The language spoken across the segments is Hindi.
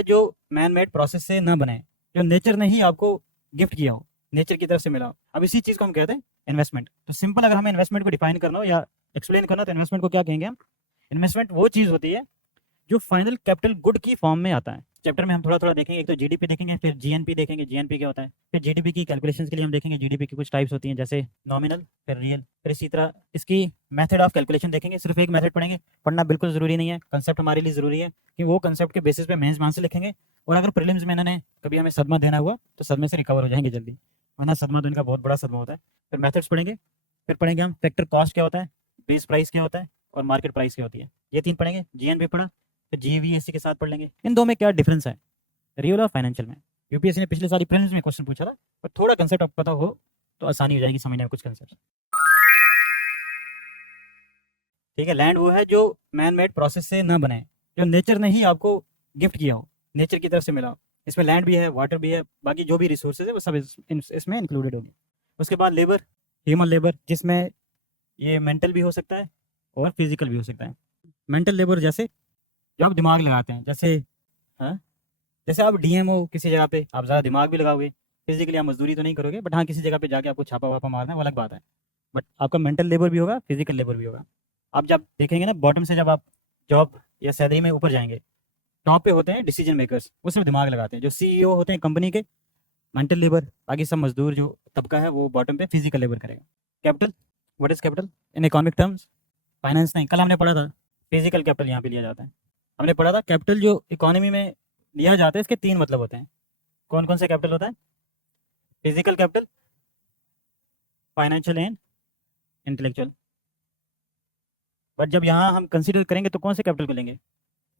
है जो मैन मेड प्रोसेस से ना बने, जो नेचर ने ही आपको गिफ्ट किया हो, नेचर की तरफ से मिला हो। अब इसी चीज़ को हम कहते हैं इन्वेस्टमेंट। तो सिंपल अगर हमें इन्वेस्टमेंट को डिफाइन करना हो या एक्सप्लेन करना हो तो इन्वेस्टमेंट को क्या कहेंगे हम? इन्वेस्टमेंट वो चीज़ होती है जो फाइनल कैपिटल गुड की फॉर्म में आता है। चैप्टर में हम थोड़ा थोड़ा देखेंगे, एक तो जीडीपी देखेंगे, फिर जीएनपी देखेंगे, जीएनपी क्या होता है, फिर जीडीपी की कैलकुलेशंस के लिए हम देखेंगे जीडीपी की कुछ टाइप्स होती हैं जैसे नॉमिनल, फिर रियल, फिर इसी तरह इसकी मेथड ऑफ कैलकुलेशन देखेंगे। सिर्फ एक मेथड पढ़ेंगे, पढ़ना बिल्कुल ज़रूरी नहीं है, कंसेप्ट हमारे लिए ज़रूरी है कि वो कंसेप्ट के बेसिस पे मेंस आंसर लिखेंगे। और अगर प्रीलिम्स में इन्होंने कभी हमें सदमा देना हुआ तो सदमे से रिकवर हो जाएंगे जल्दी, वरना सदमा तो इनका बहुत बड़ा सदमा होता है। फिर मेथड्स पढ़ेंगे, फिर पढ़ेंगे हम फैक्टर कॉस्ट क्या होता है, बेस प्राइस क्या होता है और मार्केट प्राइस क्या होती है, ये तीन पढ़ेंगे। जीएनपी पढ़ा, फिर जीवीएससी के साथ पढ़ लेंगे। इन दो में क्या डिफरेंस है रियल और फाइनेंशियल में? यूपीएससी ने पिछले सारी प्रीलिम्स में क्वेश्चन पूछा था, पर थोड़ा कंसेप्ट आपको पता हो तो आसानी हो जाएगी समझने में कुछ कंसेप्ट। ठीक है, लैंड वो है जो मैन मेड प्रोसेस से ना बने, जो नेचर ने ही आपको गिफ्ट किया हो, नेचर की तरफ से मिला हो। इसमें लैंड भी है, वाटर भी है, बाकी जो भी रिसोर्सेज है वो सब इसमें इंक्लूडेड होंगे। उसके बाद लेबर, ह्यूमन लेबर, जिसमें ये मेंटल भी हो सकता है और फिजिकल भी हो सकता है। मेंटल लेबर जैसे जो आप दिमाग लगाते हैं, जैसे हाँ, जैसे आप डीएम हो किसी जगह पे, आप ज़्यादा दिमाग भी लगाओगे, फिजिकली आप मजदूरी तो नहीं करोगे, बट हाँ किसी जगह पे जाके आपको छापा वापा मारना है वो अलग बात है। बट आपका मेंटल लेबर भी होगा, फिजिकल लेबर भी होगा। आप जब देखेंगे ना बॉटम से, जब आप जॉब या सैलरी में ऊपर जाएंगे, टॉप पे होते हैं डिसीजन मेकर्स, वो सिर्फ दिमाग लगाते हैं। जो सीईओ होते हैं कंपनी के, मेंटल लेबर, बाकी सब मजदूर जो तबका है वो बॉटम पे फिजिकल लेबर करेगा। Capital, what is capital in economic terms? Finance नहीं, कल हमने पढ़ा था फिजिकल कैपिटल यहाँ पे लिया जाता है। हमने पढ़ा था कैपिटल जो इकोनॉमी में लिया जाता है इसके तीन मतलब होते हैं। कौन कौन से कैपिटल होता है? Physical capital, financial and intellectual. But जब यहाँ हम कंसीडर करेंगे तो कौन से कैपिटल को लेंगे?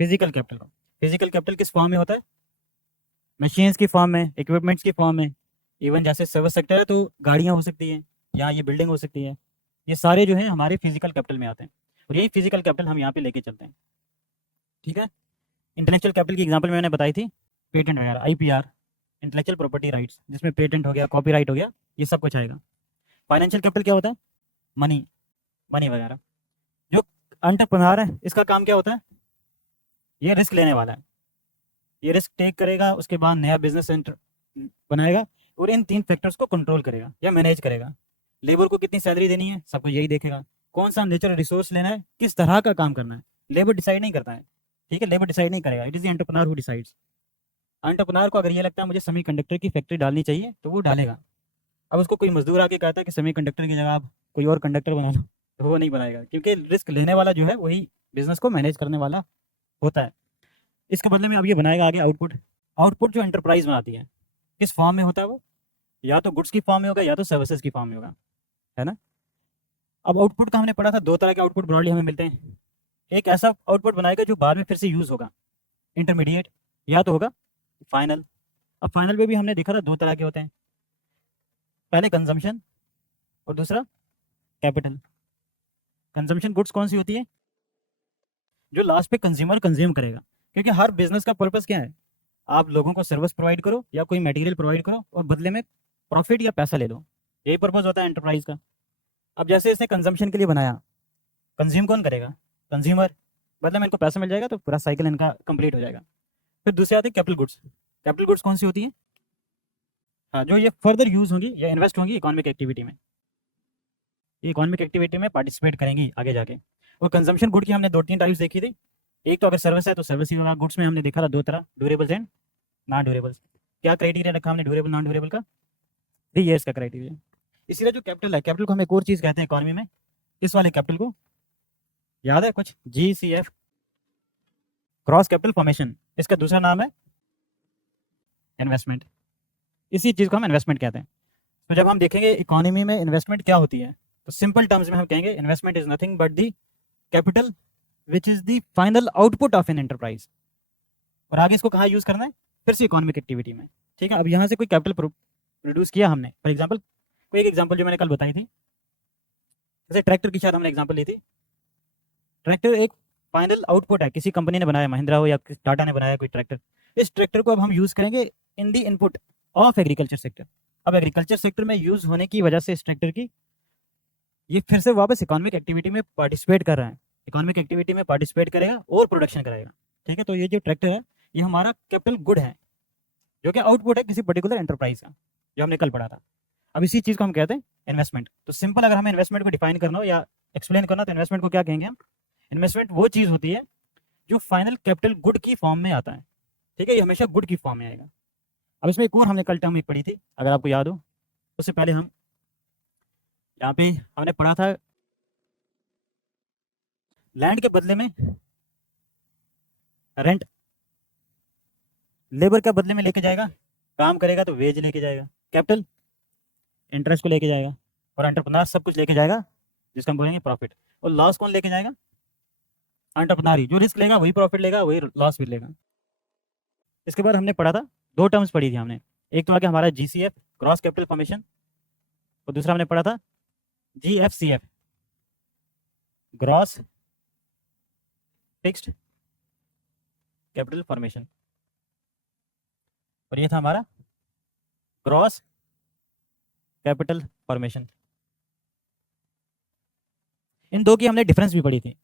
फिजिकल कैपिटल को। फिजिकल कैपिटल किस फॉर्म में होता है? मशीन्स की फॉर्म में, इक्विपमेंट्स की फॉर्म में। इवन जैसे सर्विस सेक्टर है तो गाड़ियाँ हो सकती हैं या ये बिल्डिंग हो सकती है, ये सारे जो है हमारे फिजिकल कैपिटल में आते हैं। और यही फिजिकल कैपिटल हम यहाँ पे लेके चलते हैं। ठीक है, इंटेलेक्चुअल कैपिटल की एग्जांपल मैंने बताई थी, पेटेंट वगैरह, आईपीआर, इंटेलेक्चुअल प्रॉपर्टी राइट्स, जिसमें पेटेंट हो गया, कॉपीराइट हो गया, ये सब कुछ आएगा। फाइनेंशियल कैपिटल क्या होता है? मनी, मनी वगैरह। जो एंटरप्रेन्योर है इसका काम क्या होता है? ये रिस्क लेने वाला है, ये रिस्क टेक करेगा, उसके बाद नया बिजनेस सेंटर बनाएगा और इन तीन फैक्टर्स को कंट्रोल करेगा या मैनेज करेगा। लेबर को कितनी सैलरी देनी है सबको यही देखेगा, कौन सा नेचुरल रिसोर्स लेना है, किस तरह का काम करना है, लेबर डिसाइड नहीं करता है। ठीक है, लेबर डिसाइड नहीं करेगा, it is the entrepreneur who decides. Entrepreneur को अगर ये लगता है मुझे सेमीकंडक्टर की फैक्ट्री डालनी चाहिए तो वो डालेगा। अब उसको कोई मजदूर आके कहता है कि सेमीकंडक्टर की जगह आप कोई और कंडक्टर बना लो, तो वो नहीं बनाएगा, क्योंकि रिस्क लेने वाला जो है वही बिजनेस को मैनेज करने वाला होता है। इसके बदले में अब ये बनाएगा आगे आउटपुट। आउटपुट जो एंटरप्राइज बनाती है किस फॉर्म में होता है वो? या तो गुड्स की फॉर्म में होगा या तो सर्विसेज की फॉर्म में होगा, है ना। अब आउटपुट का हमने पढ़ा था, दो तरह के आउटपुट ब्रॉडली हमें मिलते हैं। एक ऐसा आउटपुट बनाएगा जो बाद में फिर से यूज़ होगा, इंटरमीडिएट, या तो होगा फाइनल। अब फाइनल में भी हमने देखा था दो तरह के होते हैं, पहले कंजम्पशन और दूसरा कैपिटल। कंजम्पशन गुड्स कौन सी होती है? जो लास्ट पे कंज्यूमर कंज्यूम करेगा, क्योंकि हर बिजनेस का पर्पस क्या है? आप लोगों को सर्विस प्रोवाइड करो या कोई मटेरियल प्रोवाइड करो और बदले में प्रॉफिट या पैसा ले लो, यही पर्पस होता है एंटरप्राइज का। अब जैसे इसने कंजम्पशन के लिए बनाया, कंज्यूम कौन करेगा? कंज्यूमर, बदले में इनको पैसा मिल जाएगा तो पूरा साइकिल इनका कंप्लीट हो जाएगा। फिर दूसरे आते हैं कैपिटल गुड्स। कैपिटल गुड्स कौन सी होती है? हाँ, जो ये फर्दर यूज होंगी या इन्वेस्ट होंगी इकोनॉमिक एक्टिविटी में, ये इकोनॉमिक एक्टिविटी में पार्टिसिपेट करेंगी आगे जाके। और कंजम्पशन गुड की हमने दो तीन टाइप्स देखी थी। एक तो अगर सर्विस है तो सर्विस ही होगा। गुड्स में हमने देखा था दो तरह, ड्यूरेबल्स एंड नॉन ड्यूरेबल्स। क्या क्राइटेरिया रखा हमने ड्यूरेबल नॉन ड्यूरेबल का? 3 years का क्राइटेरिया। इसीलिए जो कैपिटल है, कैपिटल को हम एक और चीज़ कहते हैं इकोनॉमी में, इस वाले कैपिटल को याद है कुछ? GCF, cross capital formation. इसका दूसरा नाम है इन्वेस्टमेंट। इसी चीज़ को हम इन्वेस्टमेंट कहते हैं। तो जब हम देखेंगे इकोनॉमी में इन्वेस्टमेंट क्या होती है, तो सिंपल टर्म्स में हम कहेंगे investment is nothing but the capital which is the final output of an enterprise. और आगे इसको कहाँ यूज करना है? फिर से इकोनॉमिक एक्टिविटी में। ठीक है, अब यहाँ से कोई कैपिटल प्रोड्यूस किया हमने, फॉर एग्जाम्पल कोई एक एग्जाम्पल जो मैंने कल बताई थी, जैसे ट्रैक्टर की शायद हमने एग्जाम्पल ली थी। ट्रैक्टर एक फाइनल आउटपुट है, किसी कंपनी ने बनाया, महिंद्रा हो या टाटा ने बनाया कोई ट्रैक्टर। इस ट्रैक्टर को अब हम यूज करेंगे इन दी इनपुट ऑफ एग्रीकल्चर सेक्टर। अब एग्रीकल्चर सेक्टर में यूज होने की वजह से इस ट्रैक्टर की ये फिर से वापस इकोनॉमिक एक्टिविटी में पार्टिसिपेट कर रहा है, इकोनॉमिक एक्टिविटी में पार्टिसिपेट करेगा और प्रोडक्शन करेगा। ठीक है, तो ये जो ट्रैक्टर है ये हमारा कैपिटल गुड है, जो कि आउटपुट है किसी पर्टिकुलर एंटरप्राइज का, जो हमने कल पढ़ा था। अब इसी चीज़ को हम कहते हैं इन्वेस्टमेंट। तो सिंपल अगर हमें इन्वेस्टमेंट को डिफाइन करना हो या एक्सप्लेन करना, तो इन्वेस्टमेंट को क्या कहेंगे हम? इन्वेस्टमेंट वो चीज़ होती है जो फाइनल कैपिटल गुड की फॉर्म में आता है। ठीक है, ये हमेशा गुड की फॉर्म में आएगा। अब इसमें एक और हमने कल टर्म एक पढ़ी थी, अगर आपको याद हो। उससे पहले हम यहाँ पे हमने पढ़ा था लैंड के बदले में रेंट, लेबर का बदले में लेके जाएगा, काम करेगा तो वेज लेके जाएगा, कैपिटल इंटरेस्ट को लेके जाएगा, और एंटरप्रेन्योर सब कुछ लेके जाएगा, जिसका हम बोलेंगे प्रॉफिट। और लॉस कौन लेके जाएगा? एंटरप्रेन्योर ही। जो रिस्क लेगा वही प्रॉफिट लेगा, वही लॉस भी लेगा। इसके बाद हमने पढ़ा था, दो टर्म्स पढ़ी थी हमने। एक तो आ गया हमारा जीसीएफ, ग्रॉस कैपिटल फॉर्मेशन, और दूसरा हमने पढ़ा था GFCF, gross fixed capital formation. और ये था हमारा ग्रॉस कैपिटल फॉर्मेशन। इन दो की हमने डिफरेंस भी पढ़ी थी।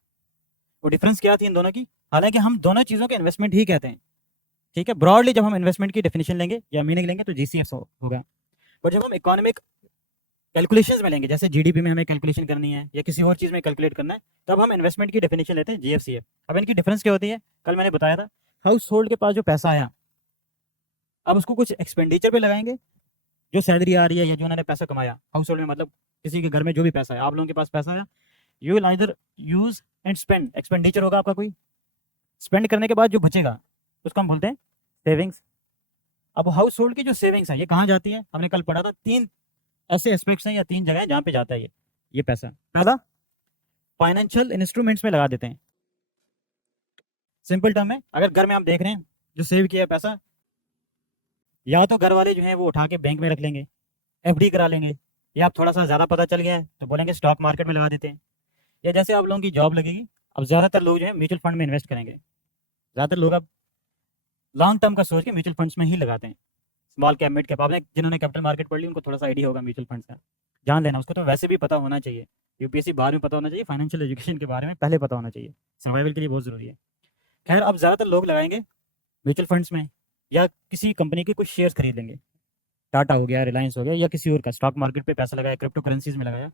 वो डिफरेंस क्या थी इन दोनों की? हालांकि हम दोनों चीज़ों के इन्वेस्टमेंट ही कहते हैं, ठीक है। ब्रॉडली जब हम इन्वेस्टमेंट की डेफिनेशन लेंगे या मीनिंग लेंगे तो जीसीएफ होगा। और जब हम इकोनॉमिक कैलकुलेशंस में लेंगे, जैसे जीडीपी में हमें कैलकुलेशन करनी है या किसी और चीज़ में कैलकुलेट करना है, तब हम इन्वेस्टमेंट की डेफिनेशन लेते हैं जीएफसीएफ। अब इनकी डिफरेंस क्या होती है? कल मैंने बताया था, हाउस होल्ड के पास जो पैसा आया, अब उसको कुछ एक्सपेंडिचर पे लगाएंगे, जो सैलरी आ रही है या जो उन्होंने पैसा कमाया हाउस होल्ड में, मतलब किसी के घर में जो भी पैसा है, आप लोगों के पास पैसा आया, you will either use and spend. Expenditure होगा आपका कोई, स्पेंड करने के बाद जो बचेगा उसको हम बोलते हैं सेविंग्स। अब हाउस होल्ड की जो सेविंग्स है ये कहाँ जाती है? हमने कल पढ़ा था, तीन ऐसे एस्पेक्ट्स हैं या तीन जगह जहाँ पे जाता है ये पैसा। पहला, फाइनेंशियल इंस्ट्रूमेंट्स में लगा देते हैं। सिंपल टर्म है, अगर घर में आप देख रहे हैं जो सेव किया है पैसा, या तो घर वाले जो है वो उठा के बैंक में रख लेंगे, एफडी करा लेंगे, या आप थोड़ा सा ज़्यादा पता चल गया है तो बोलेंगे स्टॉक मार्केट में लगा देते हैं, या जैसे आप लोगों की जॉब लगेगी, अब ज़्यादातर लोग जो है म्यूचुअल फंड में इन्वेस्ट करेंगे। ज़्यादातर लोग अब लॉन्ग टर्म का सोच के म्यूचुअल फंड्स में ही लगाते हैं। स्मॉल कैप, मिड कैप, आपने जिन्होंने कैपिटल मार्केट पढ़ ली उनको थोड़ा सा आइडिया होगा म्यूचुअल फंड्स का, जान लेना। उसको तो वैसे भी पता होना चाहिए, यूपीएससी बाहर में पता होना चाहिए, फाइनेंशियल एजुकेशन के बारे में पहले पता होना चाहिए, सर्वाइवल के लिए बहुत ज़रूरी है। खैर, अब ज़्यादातर लोग लगाएंगे म्यूचुअल फंड्स में, या किसी कंपनी के कुछ शेयर्स खरीद लेंगे, टाटा हो गया, रिलायंस हो गया, या किसी और का स्टॉक मार्केट पे पैसा लगाया, क्रिप्टो करेंसीज में लगाया।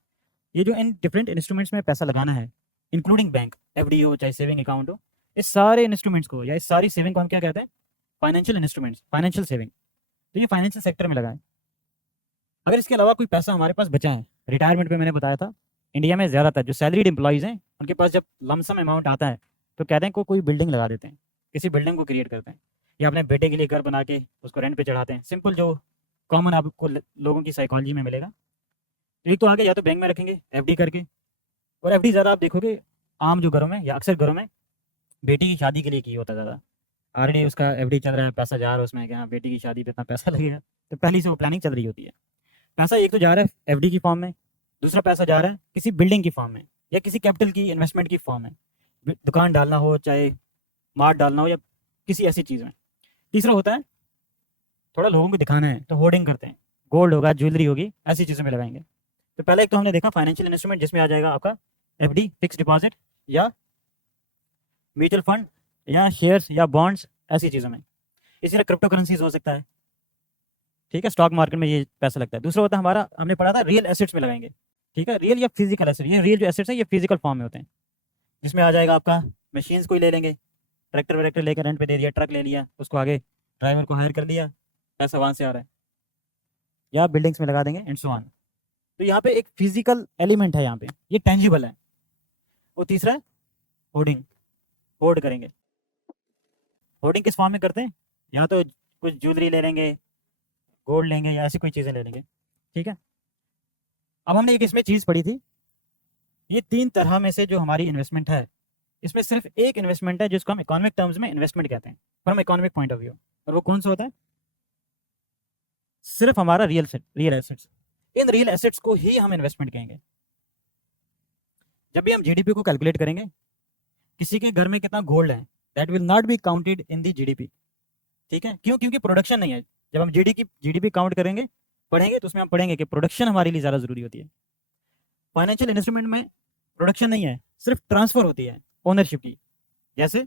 ये जो इन डिफरेंट इंस्ट्रूमेंट्स में पैसा लगाना है, इंक्लूडिंग बैंक, एफडी हो चाहे सेविंग अकाउंट हो, इस सारे इंस्ट्रूमेंट्स को या इस सारी सेविंग को हम क्या कहते हैं? Financial instruments, financial saving. तो ये फाइनेंशियल सेक्टर में लगाए। अगर इसके अलावा कोई पैसा हमारे पास बचा है रिटायरमेंट पे, मैंने बताया था इंडिया में ज़्यादातर जो सैलरीड एम्प्लॉयज़ हैं उनके पास जब लमसम अमाउंट आता है तो कहते हैं कोई बिल्डिंग लगा देते हैं, किसी बिल्डिंग को क्रिएट करते हैं, या अपने बेटे के लिए घर बना के उसको रेंट पे चढ़ाते हैं। सिंपल जो कॉमन आपको लोगों की साइकोलॉजी में मिलेगा। तो एक तो आगे या तो बैंक में रखेंगे एफडी करके, और एफडी ज़्यादा आप देखोगे आम जो घरों में या अक्सर घरों में बेटी की शादी के लिए की होता है ज़्यादा। ऑलरेडी उसका एफडी चल रहा है, पैसा जा रहा है उसमें कि हाँ बेटी की शादी पे इतना पैसा लगेगा, तो पहली से वो प्लानिंग चल रही होती है। पैसा एक तो जा रहा है एफडी की फॉर्म में, दूसरा पैसा जा रहा है किसी बिल्डिंग की फॉर्म में या किसी कैपिटल की इन्वेस्टमेंट की फॉर्म में, दुकान डालना हो चाहे मार्ट डालना हो या किसी ऐसी चीज़ में। तीसरा होता है थोड़ा लोगों को दिखाना है तो होर्डिंग करते हैं, गोल्ड होगा, ज्वेलरी होगी, ऐसी चीज़ों में लगाएंगे। तो पहले एक तो हमने देखा फाइनेंशियल इंस्ट्रूमेंट, जिसमें आ जाएगा आपका एफडी, फिक्स डिपॉजिट, या म्यूचुअल फंड, या शेयर्स या बॉन्ड्स, ऐसी चीज़ों में। इसी तरह क्रिप्टो करेंसीज हो सकता है, ठीक है, स्टॉक मार्केट में ये पैसा लगता है। दूसरा होता है हमारा, हमने पढ़ा था रियल एसेट्स में लगाएंगे, ठीक है, रियल या फिजिकल एसेट। ये रियल जो एसेट्स हैं ये फिजिकल फॉर्म में होते हैं, जिसमें आ जाएगा आपका मशीन्स कोई ले लेंगे, ट्रैक्टर वैक्टर लेकर रेंट पे दे दिया, ट्रक ले लिया, उसको आगे ड्राइवर को हायर कर लिया, पैसा वहाँ से आ रहा है, या बिल्डिंग्स में लगा देंगे एंड सो ऑन। तो यहाँ पे एक फिजिकल एलिमेंट है, यहाँ पे ये टेंजिबल है। और तीसरा है होर्डिंग, होर्ड करेंगे। होर्डिंग किस फॉर्म में करते हैं? या तो कुछ ज्वेलरी ले लेंगे, गोल्ड लेंगे, या ऐसी कोई चीज़ें ले लेंगे, ठीक है। अब हमने एक इसमें चीज़ पढ़ी थी, ये तीन तरह में से जो हमारी इन्वेस्टमेंट है, इसमें सिर्फ एक इन्वेस्टमेंट है जिसको हम इकोनॉमिक टर्म्स में इन्वेस्टमेंट कहते हैं, from economic point of view. और वो कौन सा होता है? सिर्फ हमारा real assets. In real assets को ही हम इन्वेस्टमेंट कहेंगे। जब भी हम जीडीपी को कैलकुलेट करेंगे, किसी के घर में कितना गोल्ड है, that will not be counted in the GDP, ठीक है। क्यों? क्योंकि प्रोडक्शन नहीं है। जब हम जीडीपी काउंट करेंगे, पढ़ेंगे, तो उसमें हम पढ़ेंगे कि प्रोडक्शन हमारे लिए ज़्यादा ज़रूरी होती है। फाइनेंशियल इंस्ट्रूमेंट में प्रोडक्शन नहीं है, सिर्फ ट्रांसफर होती है ओनरशिप की। जैसे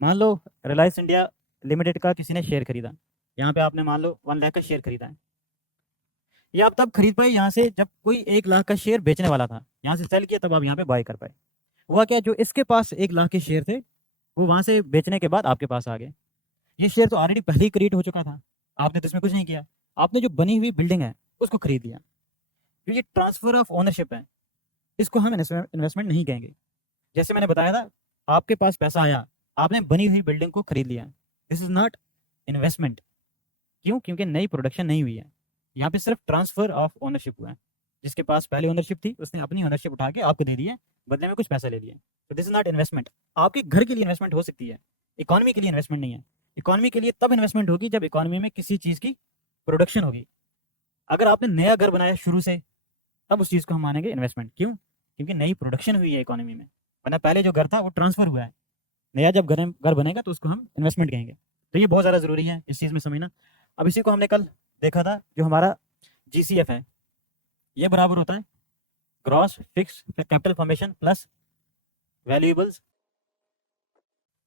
मान लो रिलायंस इंडिया लिमिटेड का किसी ने शेयर खरीदा, यहाँ पे आपने मान लो 1 लाख का शेयर खरीदा है, ये आप तब खरीद पाए यहाँ से जब कोई 1 लाख का शेयर बेचने वाला था, यहाँ से सेल किया तब आप यहाँ पे बाय कर पाए। हुआ क्या, जो इसके पास 1 लाख के शेयर थे वो वहाँ से बेचने के बाद आपके पास आ गए। ये शेयर तो ऑलरेडी पहले ही क्रिएट हो चुका था, आपने तो इसमें कुछ नहीं किया, आपने जो बनी हुई बिल्डिंग है उसको खरीद लिया। तो ये ट्रांसफर ऑफ ओनरशिप है, इसको हम इन्वेस्टमेंट नहीं कहेंगे। जैसे मैंने बताया था, आपके पास पैसा आया, आपने बनी हुई बिल्डिंग को खरीद लिया, दिस इज नॉट इन्वेस्टमेंट। क्यों? क्योंकि नई प्रोडक्शन नहीं हुई है, यहाँ पे सिर्फ ट्रांसफर ऑफ ओनरशिप हुआ है। जिसके पास पहले ओनरशिप थी उसने अपनी ओनरशिप उठा के आपको दे दी है, बदले में कुछ पैसा ले लिया। तो दिस इज नॉट इन्वेस्टमेंट। आपके घर के लिए इन्वेस्टमेंट हो सकती है, इकोनॉमी के लिए इन्वेस्टमेंट नहीं है। इकोनॉमी के लिए तब इन्वेस्टमेंट होगी जब इकोनॉमी में किसी चीज़ की प्रोडक्शन होगी। अगर आपने नया घर बनाया शुरू से, तब उस चीज़ को हम मानेंगे इन्वेस्टमेंट। क्यों? क्योंकि नई प्रोडक्शन हुई है इकोनॉमी में, वरना पहले जो घर था वो ट्रांसफर हुआ है। नया जब घर बनेगा तो उसको हम इन्वेस्टमेंट कहेंगे। तो ये बहुत ज़्यादा ज़रूरी है इस चीज़ में समझना। अब इसी को हमने कल देखा था, जो हमारा GCF है, ये बराबर होता है gross fix capital formation plus valuables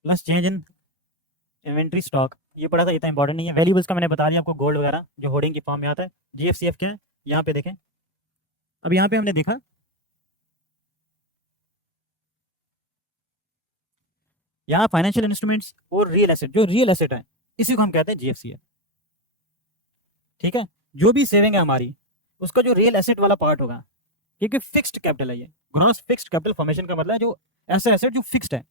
plus change in inventory stock. ये पढ़ा था, इतना इंपॉर्टेंट नहीं है। वैल्यूएबल्स का मैंने बता दिया आपको, गोल्ड वगैरह जो होर्डिंग की फॉर्म में आता है। GFCF क्या है यहाँ पे देखें। अब यहाँ पे हमने देखा यहाँ फाइनेंशियल इंस्ट्रूमेंट्स और रियल एसेट, जो रियल एसेट है इसी को हम कहते हैं GFCF। ठीक है, जो भी सेविंग है हमारी उसका जो रियल एसेट वाला पार्ट होगा, क्योंकि फिक्स्ड कैपिटल है ये। ग्रॉस फिक्स्ड कैपिटल फॉर्मेशन का मतलब है जो ऐसा एसेट जो फिक्स्ड है,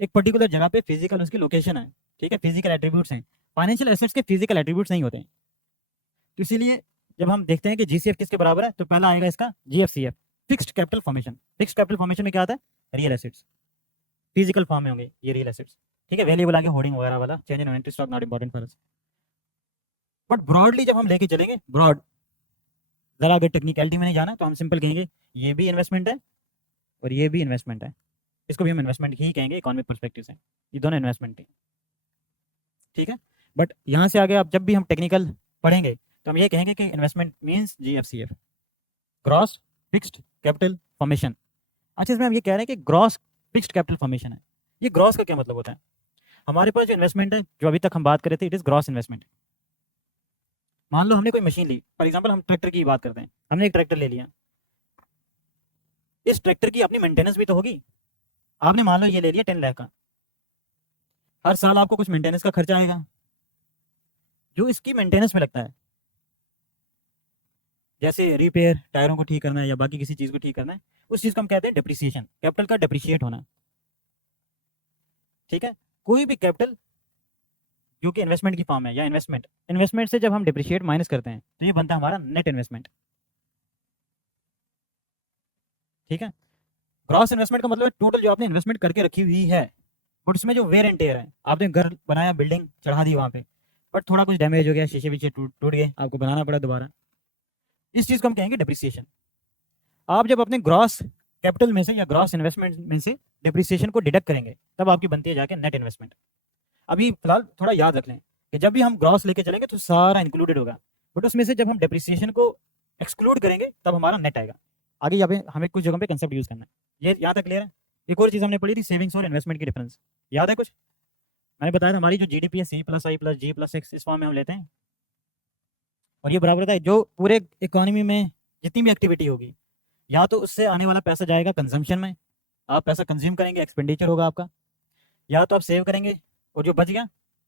एक पर्टिकुलर जगह पे फिजिकल उसकी लोकेशन है। ठीक है, फिजिकल एट्रीब्यूट्स हैं। फाइनेंशियल एसेट्स के फिजिकल एट्रीब्यूट्स नहीं होते हैं। तो इसीलिए जब हम देखते हैं कि GCF किसके बराबर है, तो पहला आएगा इसका GFCF, fixed capital formation. Fixed capital formation में क्या आता है? रियल एसेट्स, फिजिकल फॉर्म में होंगे ये रियल एसेट्स। ठीक है, वैल्यूएबल आगे होर्डिंग वगैरह वाला, change in inventory stock not important for us. But broadly जब हम लेके चलेंगे, ब्रॉड ज़रा अगर टेक्निकलिटी में नहीं जाना तो हम सिंपल कहेंगे ये भी इन्वेस्टमेंट है और ये भी इन्वेस्टमेंट है। इसको भी हम इन्वेस्टमेंट ही कहेंगे इकोनॉमिक पर्सपेक्टिव से, ये दोनों इन्वेस्टमेंट है। ठीक है, बट यहाँ से आगे आप जब भी हम टेक्निकल पढ़ेंगे तो हम ये कहेंगे कि investment means GFCF, gross fixed capital formation. अच्छा, इसमें हम ये कह रहे हैं कि ग्रॉस फिक्स्ड कैपिटल फॉर्मेशन है। ये ग्रॉस का क्या मतलब होता है? हमारे पास जो इन्वेस्टमेंट है, जो अभी तक हम बात कर रहे थे, इट इज़ ग्रॉस इन्वेस्टमेंट। मान लो हमने कोई मशीन ली, फॉर एग्जांपल हम ट्रैक्टर की बात करते हैं, हमने एक ट्रैक्टर ले लिया, इस ट्रैक्टर की अपनी मेंटेनेंस भी तो होगी। आपने मान लो ये ले लिया 10 लाख का, हर साल आपको कुछ मेंटेनेंस का खर्चा आएगा जो इसकी मेंटेनेंस में लगता है, जैसे रिपेयर, टायरों को ठीक करना है या बाकी किसी चीज़ को ठीक करना है, उस चीज़ को हम कहते हैं डिप्रिसिएशन, कैपिटल का डिप्रिशिएट होना। ठीक है, कोई भी कैपिटल जो कि इन्वेस्टमेंट की फॉर्म है या इन्वेस्टमेंट से जब हम डिप्रिशिएट माइनस करते हैं तो ये बनता है हमारा नेट इन्वेस्टमेंट। ठीक है, ग्रॉस इन्वेस्टमेंट का मतलब है टोटल जो आपने इन्वेस्टमेंट करके रखी हुई है, बट उसमें जो वेयर एंड टेयर है, आपने घर बनाया, बिल्डिंग चढ़ा दी वहाँ पे, बट थोड़ा कुछ डैमेज हो गया, शीशे पीछे टूट गए, आपको बनाना पड़ा दोबारा, इस चीज़ को हम कहेंगे डिप्रिसिएशन। आप जब अपने ग्रॉस कैपिटल में से या ग्रॉस इन्वेस्टमेंट में से डिप्रिसिएशन को डिडक्ट करेंगे तब आपकी बनती है जाके नेट इन्वेस्टमेंट। अभी फिलहाल थोड़ा याद रख लें कि जब भी हम ग्रॉस लेके चलेंगे तो सारा इंक्लूडेड होगा, बट उसमें से जब हम डिप्रिसिएशन को एक्सक्लूड करेंगे तब हमारा नेट आएगा। आगे यहाँ पे हमें कुछ जगह पे कंसेप्ट यूज़ करना है, ये यहाँ तक क्लियर है। एक और चीज़ हमने पढ़ी थी, सेविंग्स और इन्वेस्टमेंट की डिफरेंस, याद है कुछ? मैंने बताया था हमारी जो GDP है C+I+G+X इस फॉर्म में हम लेते हैं, और ये बराबर होता है जो पूरे इकोनॉमी में जितनी भी एक्टिविटी होगी, या तो उससे आने वाला पैसा जाएगा कंजम्पशन में, आप पैसा कंज्यूम करेंगे, एक्सपेंडिचर होगा आपका, या तो आप सेव करेंगे और जो बच गया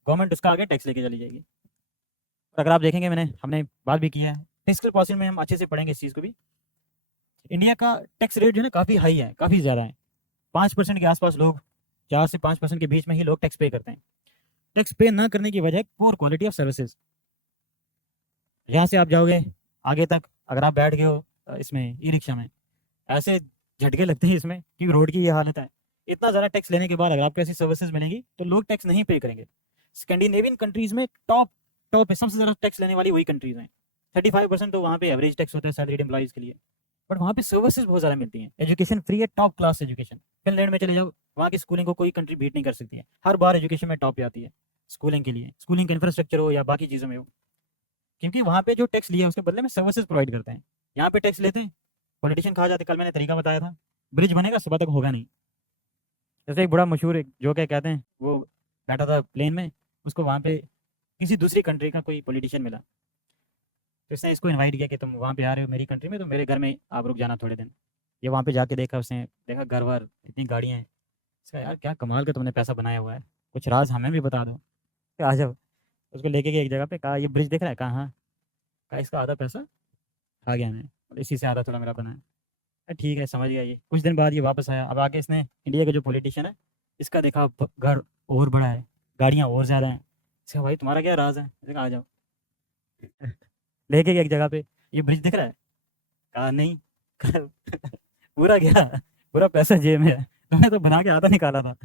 गवर्नमेंट उसका आगे टैक्स लेके चली जाएगी। और अगर आप देखेंगे, हमने बात भी की है, फिस्कल पॉलिसी में हम अच्छे से पढ़ेंगे इस चीज़ को भी। इंडिया का टैक्स रेट जो है ना काफ़ी हाई है, काफ़ी ज़्यादा है, 5% के आसपास लोग, 4 से 5% के बीच में ही लोग टैक्स पे करते हैं। टैक्स पे ना करने की वजह है पुअर क्वालिटी ऑफ सर्विसेज। यहाँ से आप जाओगे आगे तक, अगर आप बैठ गए हो इसमें ई-रिक्शा में, ऐसे झटके लगते हैं इसमें कि रोड की ये हालत है। इतना ज़्यादा टैक्स लेने के बाद अगर आपको ऐसी सर्विसेज मिलेंगी तो लोग टैक्स नहीं पे करेंगे। स्कैंडिनेवियन कंट्रीज़ में टॉप है, सबसे ज़्यादा टैक्स लेने वाली वही कंट्रीज़ हैं। 35% तो वहाँ पे एवरेज टैक्स होता है सैलरीड एम्प्लॉइज़ के लिए, बट वहाँ पे सर्विसेज बहुत ज़्यादा मिलती हैं। एजुकेशन फ्री है, टॉप क्लास एजुकेशन। फिनलैंड में चले जाओ, वहाँ की स्कूलिंग को कोई कंट्री बीट नहीं कर सकती है, हर बार एजुकेशन में टॉप पे आती है स्कूलिंग के लिए, स्कूलिंग का इंफ्रास्ट्रक्चर हो या बाकी चीज़ों में हो, क्योंकि वहाँ पे जो टैक्स लिया उसके बदले में सर्विसेज प्रोवाइड करते हैं। यहाँ पे टैक्स लेते हैं, पॉलिटिशियन खा जाते। कल मैंने तरीका बताया था, ब्रिज बनेगा सुबह तक होगा नहीं। जैसे एक बड़ा मशहूर एक जो क्या कहते हैं, वो बैठा था प्लेन में, उसको वहाँ पे किसी दूसरी कंट्री का कोई पॉलिटिशियन मिला, तो इसने इसको इनवाइट किया कि तुम वहाँ पे आ रहे हो मेरी कंट्री में, तो मेरे घर में आप रुक जाना थोड़े दिन। ये वहाँ पे जाके देखा, उसने देखा घर वर इतनी गाड़ियाँ हैं। इसका यार क्या कमाल का तुमने पैसा बनाया हुआ है, कुछ राज हमें भी बता दो। आ जाओ। उसको लेके गए एक जगह पे, कहा ये ब्रिज दिख रहा है, कहा हाँ। कहा इसका आधा पैसा आ गया हमें, और इसी से आधा थोड़ा मेरा बना है। ठीक है समझ गया। ये कुछ दिन बाद ये वापस आया, अब आके इसने इंडिया का जो पॉलिटिशियन है इसका देखा घर और बड़ा है, गाड़ियाँ और ज़्यादा हैं। इसका भाई तुम्हारा क्या राज है, इसका आ जाओ। लेके गए एक जगह पे, ये ब्रिज दिख रहा है, कहा नहीं। पूरा गया, पूरा पैसा जेब में है, तुमने तो बना के आधा निकाला था।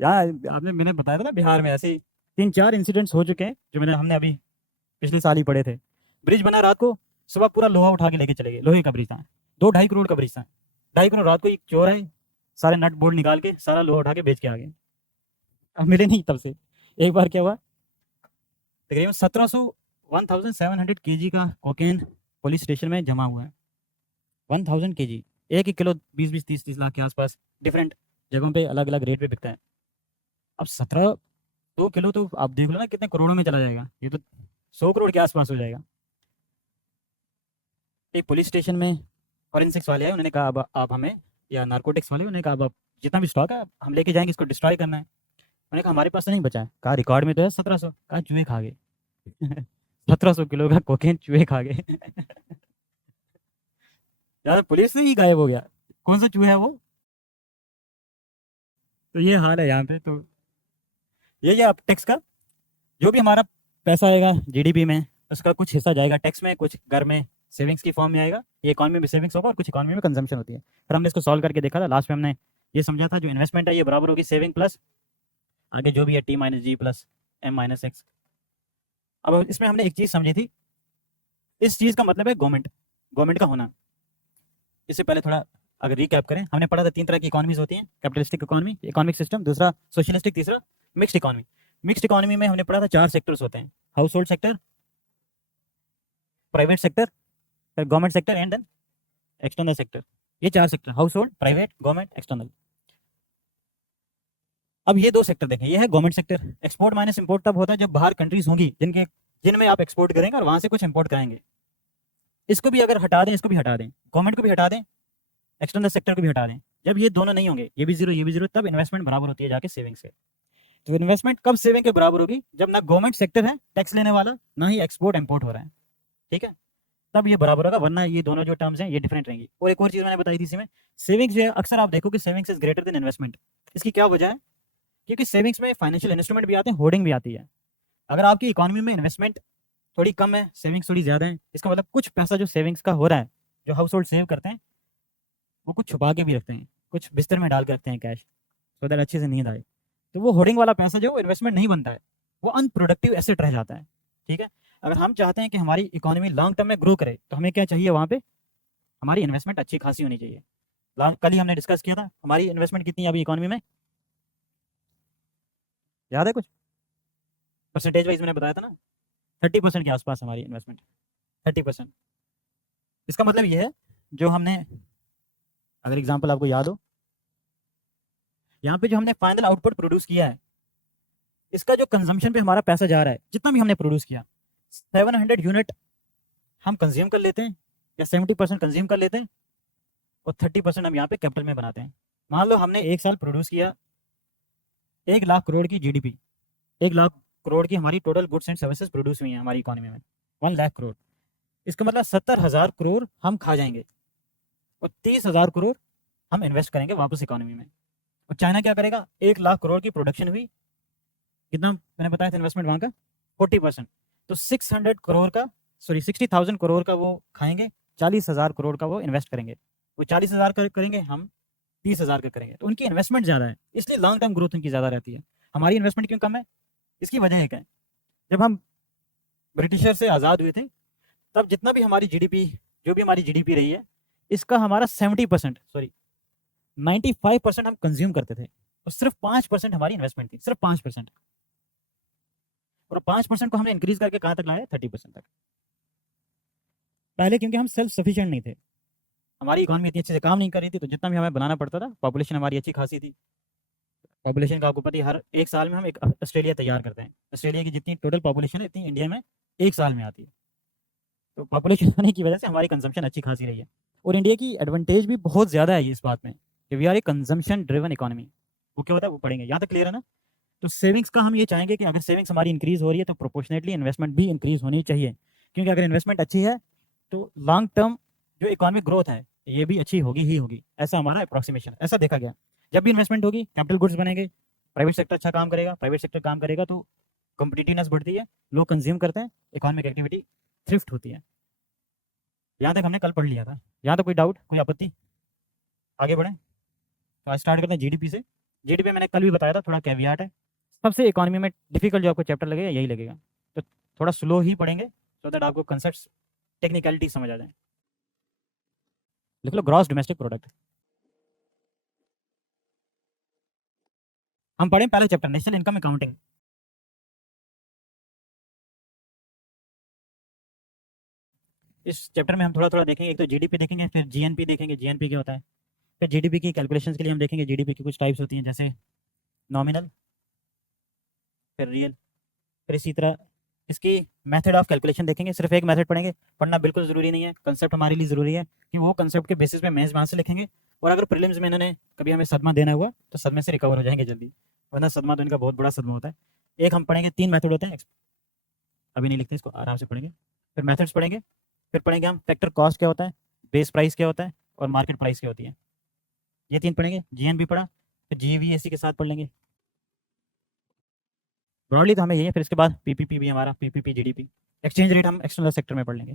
यार आपने, मैंने बताया था ना बिहार में ऐसे ही 3-4 इंसिडेंट्स हो चुके हैं जो हमने अभी पिछले साल ही पढ़े थे। ब्रिज बना रात को, सुबह पूरा लोहा उठा के लेके चले गए, लोहे का ब्रिज था, 2-2.5 करोड़ का ब्रिज था। 2.5 करोड़ रात को एक चोर है, सारे नट बोल्ट निकाल के सारा लोहा उठा के बेच के आ गए। अब मिले नहीं तब से। एक बार क्या हुआ, तकरीबन 1700 kg का कोकेन पुलिस स्टेशन में जमा हुआ है। 1000 kg, एक किलो 20-30 लाख के आसपास डिफरेंट जगहों पे अलग अलग रेट पे बिकता है। अब 2 किलो तो आप देख लो ना कितने करोड़ों में चला जाएगा, ये तो 100 करोड़ के आसपास हो जाएगा। एक पुलिस स्टेशन में फॉरेंसिक्स वाले आए, उन्होंने कहा अब आप हमें, या नारकोटिक्स वाले, उन्होंने कहा अब आप जितना भी स्टॉक है हम लेके जाएंगे, इसको डिस्ट्रॉय करना है। उन्होंने कहा हमारे पास तो नहीं बचा है, कहा रिकॉर्ड में तो है 1700, कहा चूहे खा गए। 1700 किलो का कोकेन चूहे खा गए। यार पुलिस से ही गायब हो गया, कौन सा चूहा है वो। तो ये हाल है यहाँ पे। तो ये आप टैक्स का जो भी हमारा पैसा आएगा जीडीपी में, उसका कुछ हिस्सा जाएगा टैक्स में, कुछ घर में सेविंग्स की फॉर्म में आएगा। ये इकॉनमी में सेविंग्स होगा और कुछ इकॉनमी में कंजम्पशन होती है। फिर हमने इसको सॉल्व करके देखा था, लास्ट में हमने ये समझा था जो इन्वेस्टमेंट है ये बराबर होगी सेविंग प्लस आगे जो भी है टी माइनस जी प्लस एम माइनस एक्स। अब इसमें हमने एक चीज़ समझी थी, इस चीज़ का मतलब है गवर्नमेंट, गवर्नमेंट का होना। इससे पहले थोड़ा अगर रिकैप करें, हमने पढ़ा था 3 तरह की इकॉनमीज होती हैं, कैपिटलिस्टिक इकॉनमी, इकोनॉमिक सिस्टम, दूसरा सोशलिस्टिक, तीसरा मिक्स्ड इकॉनमी। मिक्स्ड इकॉनमी में हमने पढ़ा था 4 सेक्टर्स होते हैं, household sector, private sector, फिर government sector and then external sector. ये 4 sector, household, private, government, external. अब ये 2 सेक्टर देखें, ये है government sector. Export minus import तब होता है जब बाहर कंट्रीज होंगी जिनमें आप एक्सपोर्ट करेंगे और वहां से कुछ इंपोर्ट कराएंगे। इसको भी अगर हटा दें, इसको भी हटा दें, गवर्नमेंट को भी हटा दें, एक्सटर्नल सेक्टर को भी हटा दें, जब ये दोनों नहीं होंगे, ये भी जीरो ये भी जीरो, तब इन्वेस्टमेंट बराबर होती है जाके सेविंग से। तो इन्वेस्टमेंट कब सेविंग के बराबर होगी, जब ना गवर्नमेंट सेक्टर है टैक्स लेने वाला, ना ही एक्सपोर्ट इंपोर्ट हो रहा है, ठीक है, तब ये बराबर होगा, वरना ये दोनों जो टर्म्स हैं ये डिफरेंट रहेंगी। और एक और चीज़ मैंने बताई थी इसी में, सेविंग्स जो है अक्सर आप देखो कि savings is greater than investment. इसकी क्या वजह है, क्योंकि सेविंग्स में फाइनेंशियल इंस्ट्रूमेंट भी आते हैं, होर्डिंग भी आती है। अगर आपकी इकोनॉमी में इन्वेस्टमेंट थोड़ी कम है, सेविंग्स थोड़ी ज़्यादा है, इसका मतलब कुछ पैसा जो सेविंग्स का हो रहा है, जो हाउस होल्ड सेव करते हैं, वो कुछ छुपा के भी रखते हैं, कुछ बिस्तर में डाल के रखते हैं कैश, सो दैट अच्छे से नींद आए। तो वो होर्डिंग वाला पैसा जो इन्वेस्टमेंट नहीं बनता है, वो अनप्रोडक्टिव एसेट रह जाता है, ठीक है। अगर हम चाहते हैं कि हमारी इकोनॉमी लॉन्ग टर्म में ग्रो करे, तो हमें क्या चाहिए, वहाँ पे हमारी इन्वेस्टमेंट अच्छी खासी होनी चाहिए। कल ही हमने डिस्कस किया था हमारी इन्वेस्टमेंट कितनी है अभी इकोनॉमी में, याद है कुछ परसेंटेज वाइज मैंने बताया था ना, 30% के आसपास हमारी इन्वेस्टमेंट, 30%। इसका मतलब ये है, जो हमने, अगर एग्जांपल आपको याद हो, यहाँ पे जो हमने फाइनल आउटपुट प्रोड्यूस किया है, इसका जो कंजम्पशन पे हमारा पैसा जा रहा है, जितना भी हमने प्रोड्यूस किया, 700 यूनिट हम कंज्यूम कर लेते हैं, या 70% कंज्यूम कर लेते हैं, और 30% हम यहाँ पे कैपिटल में बनाते हैं। मान लो हमने एक साल प्रोड्यूस किया 1 लाख करोड़ की जीडीपी, 1 लाख करोड़ की हमारी total goods and services produce हुई हैं हमारी इकोनॉमी में, 1 लाख करोड़। इसका मतलब 70,000 करोड़ हम खा जाएंगे, और 30,000 करोड़ हम इन्वेस्ट करेंगे वापस इकोनॉमी में। और चाइना क्या करेगा, 1 लाख करोड़ की प्रोडक्शन हुई, कितना मैंने बताया था इन्वेस्टमेंट वहाँ का, 40%। तो 60,000 करोड़ का वो खाएंगे, 40,000 करोड़ का वो इन्वेस्ट करेंगे। वो 40,000 का करेंगे, हम 30,000 का करेंगे, तो उनकी इन्वेस्टमेंट ज़्यादा है, इसलिए लॉन्ग टर्म ग्रोथ उनकी ज़्यादा रहती है। हमारी इन्वेस्टमेंट क्यों कम है, इसकी वजह एक है, जब हम ब्रिटिशर से आज़ाद हुए थे, तब जितना भी हमारी जीडीपी, जो भी हमारी जीडीपी रही है, इसका हमारा 70%, सॉरी 95% हम कंज्यूम करते थे, और सिर्फ 5% हमारी इन्वेस्टमेंट थी, सिर्फ 5%। और 5% को हमने इंक्रीज करके कहाँ तक लाया, 30% तक। पहले क्योंकि हम सेल्फ सफिशिएंट नहीं थे, हमारी इकोनॉमी इतनी अच्छे से काम नहीं कर रही थी, तो जितना भी हमें बनाना पड़ता था, पॉपुलेशन हमारी अच्छी खासी थी, पॉपुलेशन का आपको पता है, हर एक साल में हम एक ऑस्ट्रेलिया तैयार करते हैं। ऑस्ट्रेलिया की जितनी टोटल पॉपुलेशन है इतनी इंडिया में एक साल में आती है। तो पॉपुलेशन होने की वजह से हमारी कंजम्पशन अच्छी खासी रही है। और इंडिया की एडवांटेज भी बहुत ज़्यादा है इस बात में कि we are a consumption driven economy. वो क्या होता है वो पढ़ेंगे, यहाँ तक क्लियर है ना। तो सेविंग्स का हम ये चाहेंगे कि अगर सेविंग्स हमारी इंक्रीज हो रही है तो प्रोपोर्शनेटली इन्वेस्टमेंट भी इंक्रीज होनी चाहिए, क्योंकि अगर इन्वेस्टमेंट अच्छी है तो लॉन्ग टर्म जो इकोनॉमिक ग्रोथ है ये भी अच्छी होगी ही होगी। ऐसा हमारा अप्रोक्सीमेशन, ऐसा देखा गया। जब भी इन्वेस्टमेंट होगी कैपिटल गुड्स बनेंगे, प्राइवेट सेक्टर अच्छा काम करेगा, प्राइवेट सेक्टर काम करेगा तो कॉम्पिटिटिवनेस बढ़ती है, लोग कंज्यूम करते हैं, इकोनॉमिक एक्टिविटी थ्रिफ्ट होती है। यहाँ तक हमने कल पढ़ लिया था। यहाँ तक कोई डाउट, कोई आपत्ति? आगे बढ़ें तो आज स्टार्ट करते हैं जीडीपी से। जीडीपी मैंने कल भी बताया था, थोड़ा कैवियाट है। सबसे इकोनॉमी में डिफिकल्ट जो आपको चैप्टर लगेगा यही लगेगा, तो थोड़ा स्लो ही पढ़ेंगे सो दैट आपको कंसेप्ट टेक्निकलिटी समझ आ जाए। लिख लो ग्रॉस डोमेस्टिक प्रोडक्ट। हम पढ़ें पहले चैप्टर नेशनल इनकम अकाउंटिंग। इस चैप्टर में हम थोड़ा थोड़ा देखेंगे, एक तो जीडीपी देखेंगे, फिर जीएनपी देखेंगे, जीएनपी क्या होता है, फिर जीडीपी की कैलकुलेशन के लिए हम देखेंगे जीडीपी की कुछ टाइप्स होती हैं जैसे नॉमिनल, फिर रियल, फिर इसी तरह इसकी मेथड ऑफ कैलकुलेशन देखेंगे। सिर्फ एक मेथड पढ़ेंगे, पढ़ना बिल्कुल ज़रूरी नहीं है, कंसेप्ट हमारे लिए ज़रूरी है कि वो कंसेप्ट के बेसिस पे मेंस वहाँ से लिखेंगे। और अगर प्रीलिम्स में इन्होंने कभी हमें सदमा देना हुआ तो सदमे से रिकवर हो जाएंगे जल्दी, वरना सदमा तो इनका बहुत बड़ा सदमा होता है। एक हम पढ़ेंगे, 3 मेथड होते हैं, अभी नहीं लिखते इसको, आराम से पढ़ेंगे। फिर मेथड्स पढ़ेंगे, फिर पढ़ेंगे हम फैक्टर कॉस्ट क्या होता है, बेस प्राइस क्या होता है, और मार्केट प्राइस क्या होती है। ये 3 पढ़ेंगे। जीएन भी पढ़ा, फिर जीवीएसी के साथ पढ़ लेंगे। ब्रॉडली तो हमें यही है। फिर इसके बाद पीपीपी भी हमारा, पीपीपी जीडीपी, एक्सचेंज रेट हम एक्सटर्नल सेक्टर में पढ़ लेंगे।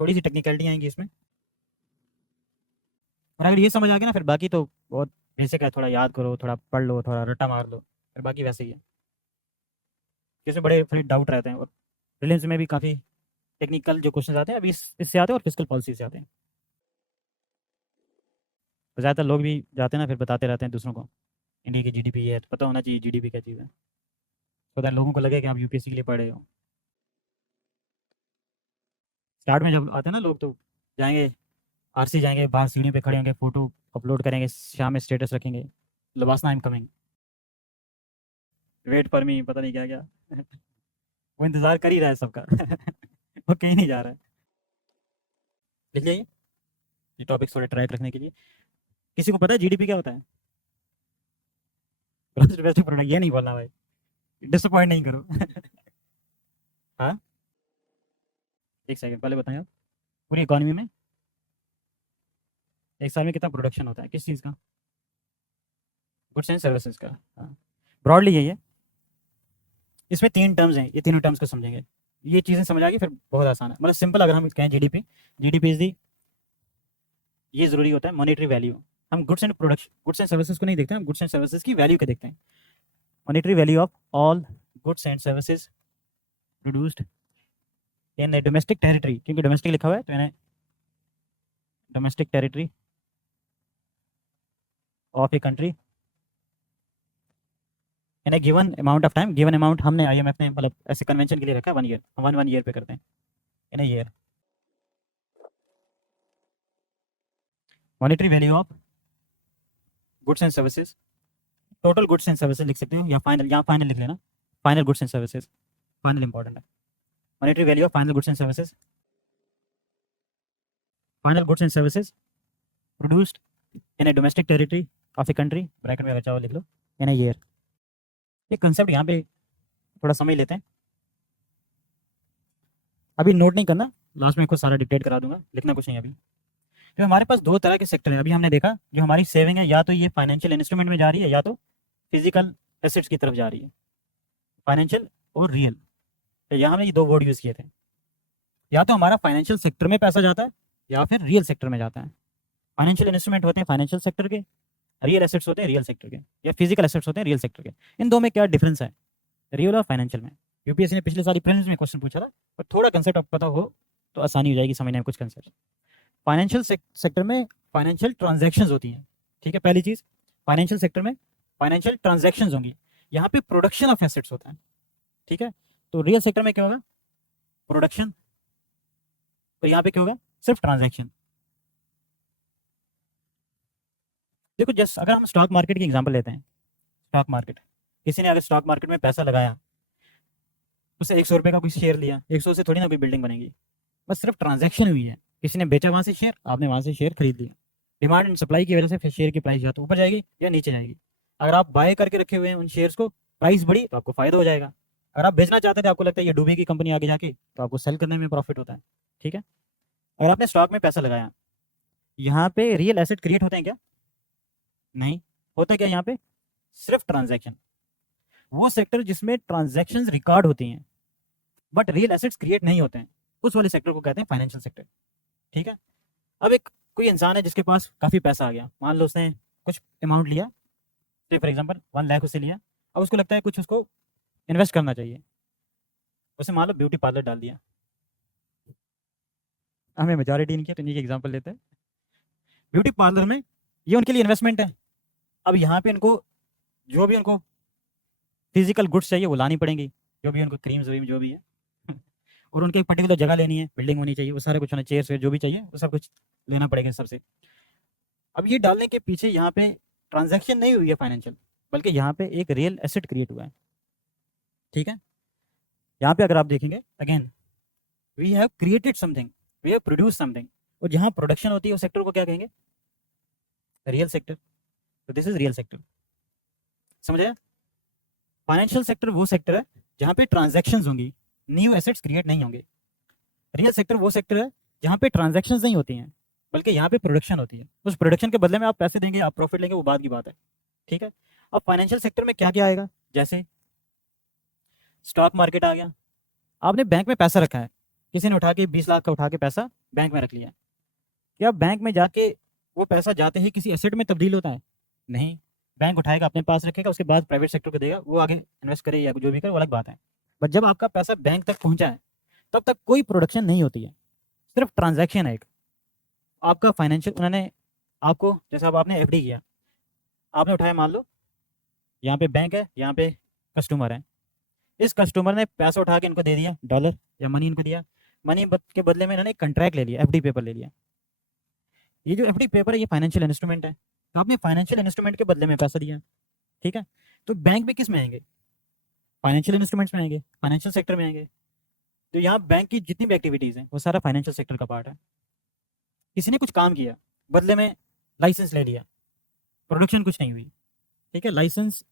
थोड़ी सी टेक्निकलिटी आएंगी इसमें, और अगर ये समझ आ गया ना फिर बाकी तो बहुत बेसिक है। थोड़ा याद करो, थोड़ा पढ़ लो, थोड़ा रट्टा मार लो, फिर बाकी वैसे ही है। इसमें बड़े थोड़े डाउट रहते हैं, और प्रीलिम्स में भी काफ़ी टेक्निकल जो क्वेश्चन आते हैं अभी इससे आते हैं और फिजिकल पॉलिसी से आते हैं। तो ज़्यादातर लोग भी जाते हैं ना फिर बताते रहते हैं दूसरों को इंडिया की जीडीपी है, तो पता होना चाहिए जीडीपी क्या चीज़ है, तो दैट लोगों को लगे कि आप यूपीएससी के लिए पढ़ रहे हो। स्टार्ट में जब आते हैं ना लोग तो जाएंगे आरसी, जाएंगे बाहर सीढ़ी पे खड़े होंगे, फोटो अपलोड करेंगे, शाम में स्टेटस रखेंगे, LBSNAA I am coming, wait for me, पता नहीं क्या क्या वो इंतज़ार कर ही रहा है सबका वो कहीं नहीं जा रहा है। लिख लिया ये टॉपिक थोड़े ट्रैक रखने के लिए। किसी को पता है जीडीपी क्या होता है? ग्रॉस डोमेस्टिक प्रोडक्ट, ये नहीं बोलना भाई, डिसअपॉइंट नहीं करो हाँ, एक सेकंड पहले बताएं आप। पूरी इकोनॉमी में एक साल में कितना प्रोडक्शन होता है किस चीज़ का? गुड्स एंड सर्विसेज का। हाँ, ब्रॉडली यही है। इसमें 3 टर्म्स हैं, ये तीनों टर्म्स को समझेंगे, ये चीज़ें समझ आ गई फिर बहुत आसान है। मतलब सिंपल अगर हम कहें जीडीपी, जीडीपी इज दी, ये ज़रूरी होता है मॉनेटरी वैल्यू। हम goods and production, goods and services को नहीं देखते हैं, हम गुड्स एंड सर्विसेज की वैल्यू को देखते हैं। Monetary value of all goods and services produced in domestic territory, क्योंकि डोमेस्टिक लिखा हुआ है तो इन्हें domestic territory of a country in A given amount of time. Given amount हमने आईएमएफ ने मतलब ऐसे कन्वेंशन के लिए रखा है 1 ईयर, हम 1 ईयर पे करते हैं, in a year. Monetary value of goods and services, total goods and services लिख सकते हो, या फाइनल, यहाँ फाइनल लिख लेना, final goods and services, final important है। Monetary value of final goods and services, final goods and services produced in a domestic territory of a country, bracket में बचा हुआ लिख लो, इन ए ईयर। ये कंसेप्ट यहाँ पे थोड़ा समझ लेते हैं, अभी नोट नहीं करना, लास्ट में खुद सारा डिक्टेट करा दूंगा, लिखना कुछ नहीं अभी। तो हमारे पास 2 तरह के सेक्टर है, अभी हमने देखा जो हमारी सेविंग है या तो ये फाइनेंशियल इंस्ट्रूमेंट में जा रही है या तो फिजिकल एसेट्स की तरफ जा रही है, फाइनेंशियल और रियल। तो यहाँ हमने ये 2 वर्ड यूज़ किए थे, या तो हमारा फाइनेंशियल सेक्टर में पैसा जाता है या फिर रियल सेक्टर में जाता है। फाइनेंशियल इंस्ट्रूमेंट होते हैं फाइनेंशियल सेक्टर के, रियल एसेट्स होते हैं रियल सेक्टर के, या फिजिकल एसेट्स होते हैं रियल सेक्टर के। इन दो में क्या डिफरेंस है रियल और फाइनेंशियल में? यूपीएससी ने पिछले सारी प्रीलिम्स में क्वेश्चन पूछा था, और थोड़ा कंसेप्ट आपको पता हो तो आसानी हो जाएगी समझने में कुछ कंसेप्ट। फाइनेंशियल सेक्टर में फाइनेंशियल ट्रांजैक्शंस होती हैं, ठीक है, पहली चीज़ फाइनेंशियल सेक्टर में फाइनेंशियल ट्रांजैक्शंस होंगी, यहाँ पे प्रोडक्शन ऑफ एसेट्स होता है, ठीक है। तो रियल सेक्टर में क्या होगा? प्रोडक्शन, तो यहाँ पे क्या होगा? सिर्फ ट्रांजैक्शन। देखो जस्ट अगर हम स्टॉक मार्केट की एग्जांपल लेते हैं, स्टॉक मार्केट, किसी ने अगर स्टॉक मार्केट में पैसा लगाया, उससे 100 रुपये का कोई शेयर लिया, 100 से थोड़ी ना कोई बिल्डिंग बनेगी, बस सिर्फ ट्रांजैक्शन हुई है, किसी ने बेचा वहाँ से शेयर, आपने वहाँ से शेयर खरीद लिया। डिमांड एंड सप्लाई की वजह से फिर शेयर की प्राइस या तो ऊपर जाएगी या नीचे जाएगी। अगर आप बाय करके रखे हुए हैं उन शेयर्स को, प्राइस बढ़ी तो आपको फायदा हो जाएगा। अगर आप बेचना चाहते थे, आपको लगता है ये डूबेगी कंपनी आगे जाके, तो आपको सेल करने में प्रॉफिट होता है। ठीक है, अगर आपने स्टॉक में पैसा लगाया, यहाँ पे रियल एसेट क्रिएट होते हैं क्या? नहीं होता। क्या यहाँ पे सिर्फ ट्रांजैक्शन, वो सेक्टर जिसमें ट्रांजैक्शंस रिकॉर्ड होती हैं बट रियल एसेट्स क्रिएट नहीं होते हैं, उस वाले सेक्टर को कहते हैं फाइनेंशियल सेक्टर। ठीक है, अब एक कोई इंसान है जिसके पास काफ़ी पैसा आ गया, मान लो उसने कुछ अमाउंट लिया, से फॉर एग्जांपल 1 लाख उससे लिया, अब उसको लगता है कुछ उसको इन्वेस्ट करना चाहिए, उसने मान लो ब्यूटी पार्लर डाल दिया। हमें मेजॉरिटी इनकी तो इन्हीं एग्जाम्पल लेते हैं। ब्यूटी पार्लर में ये उनके लिए इन्वेस्टमेंट है। अब यहाँ पे उनको जो भी उनको फिजिकल गुड्स चाहिए वो लानी पड़ेंगी, जो भी उनको क्रीम्स वरीम जो भी है और उनके एक पर्टिकुलर जगह लेनी है, बिल्डिंग होनी चाहिए, वो सारे कुछ होना, चेयर्स जो भी चाहिए वो सब कुछ लेना पड़ेगा सबसे। अब ये डालने के पीछे यहाँ पे ट्रांजैक्शन नहीं हुई है फाइनेंशियल, बल्कि यहाँ पे एक रियल एसेट क्रिएट हुआ है। ठीक है, यहाँ पे अगर आप देखेंगे again, we have created something, we have produce something, और जहाँ प्रोडक्शन होती है उस सेक्टर को क्या कहेंगे? Real sector. तो दिस इज रियल सेक्टर, समझ आया? फाइनेंशियल सेक्टर वो सेक्टर है जहाँ पे ट्रांजैक्शंस होंगी, न्यू एसेट्स क्रिएट नहीं होंगे। रियल सेक्टर वो सेक्टर है जहाँ पे ट्रांजैक्शंस नहीं होती हैं, बल्कि यहाँ पे प्रोडक्शन होती है। उस प्रोडक्शन के बदले में आप पैसे देंगे, आप प्रॉफिट लेंगे, वो बात की बात है। ठीक है, अब फाइनेंशियल सेक्टर में क्या क्या आएगा? जैसे स्टॉक मार्केट आ गया, आपने बैंक में पैसा रखा है, किसी ने उठा के 20 लाख का उठा के पैसा बैंक में रख लिया, क्या बैंक में जाके वो पैसा जाते ही किसी एसेट में तब्दील होता है? नहीं, बैंक उठाएगा अपने पास रखेगा, उसके बाद प्राइवेट सेक्टर को देगा, वो आगे इन्वेस्ट करे या जो भी करे वो अलग बात है। बट जब आपका पैसा बैंक तक पहुंचा है, तब तक कोई प्रोडक्शन नहीं होती है, सिर्फ ट्रांजैक्शन है एक। आपका फाइनेंशियल, उन्होंने आपको, जैसे अब आपने एफडी किया, आपने उठाया, मान लो यहाँ पे बैंक है, यहाँ पे कस्टमर है, इस कस्टमर ने पैसा उठा के इनको दे दिया, डॉलर या मनी इनको दिया, मनी के बदले में इन्होंने कंट्रैक्ट ले लिया, एफडी पेपर ले लिया। ये जो एफडी पेपर है ये फाइनेंशियल इंस्ट्रूमेंट है, तो आपने फाइनेंशियल इंस्ट्रूमेंट के बदले में पैसा दिया। ठीक है, तो बैंक भी किस में आएंगे? फाइनेंशियल इंस्ट्रूमेंट्स में आएंगे, फाइनेंशियल सेक्टर में आएंगे। तो यहाँ बैंक की जितनी भी एक्टिविटीज़ हैं वो सारा फाइनेंशियल सेक्टर का पार्ट है। किसी ने कुछ काम किया, बदले में लाइसेंस ले लिया, प्रोडक्शन कुछ नहीं हुई। ठीक है, लाइसेंस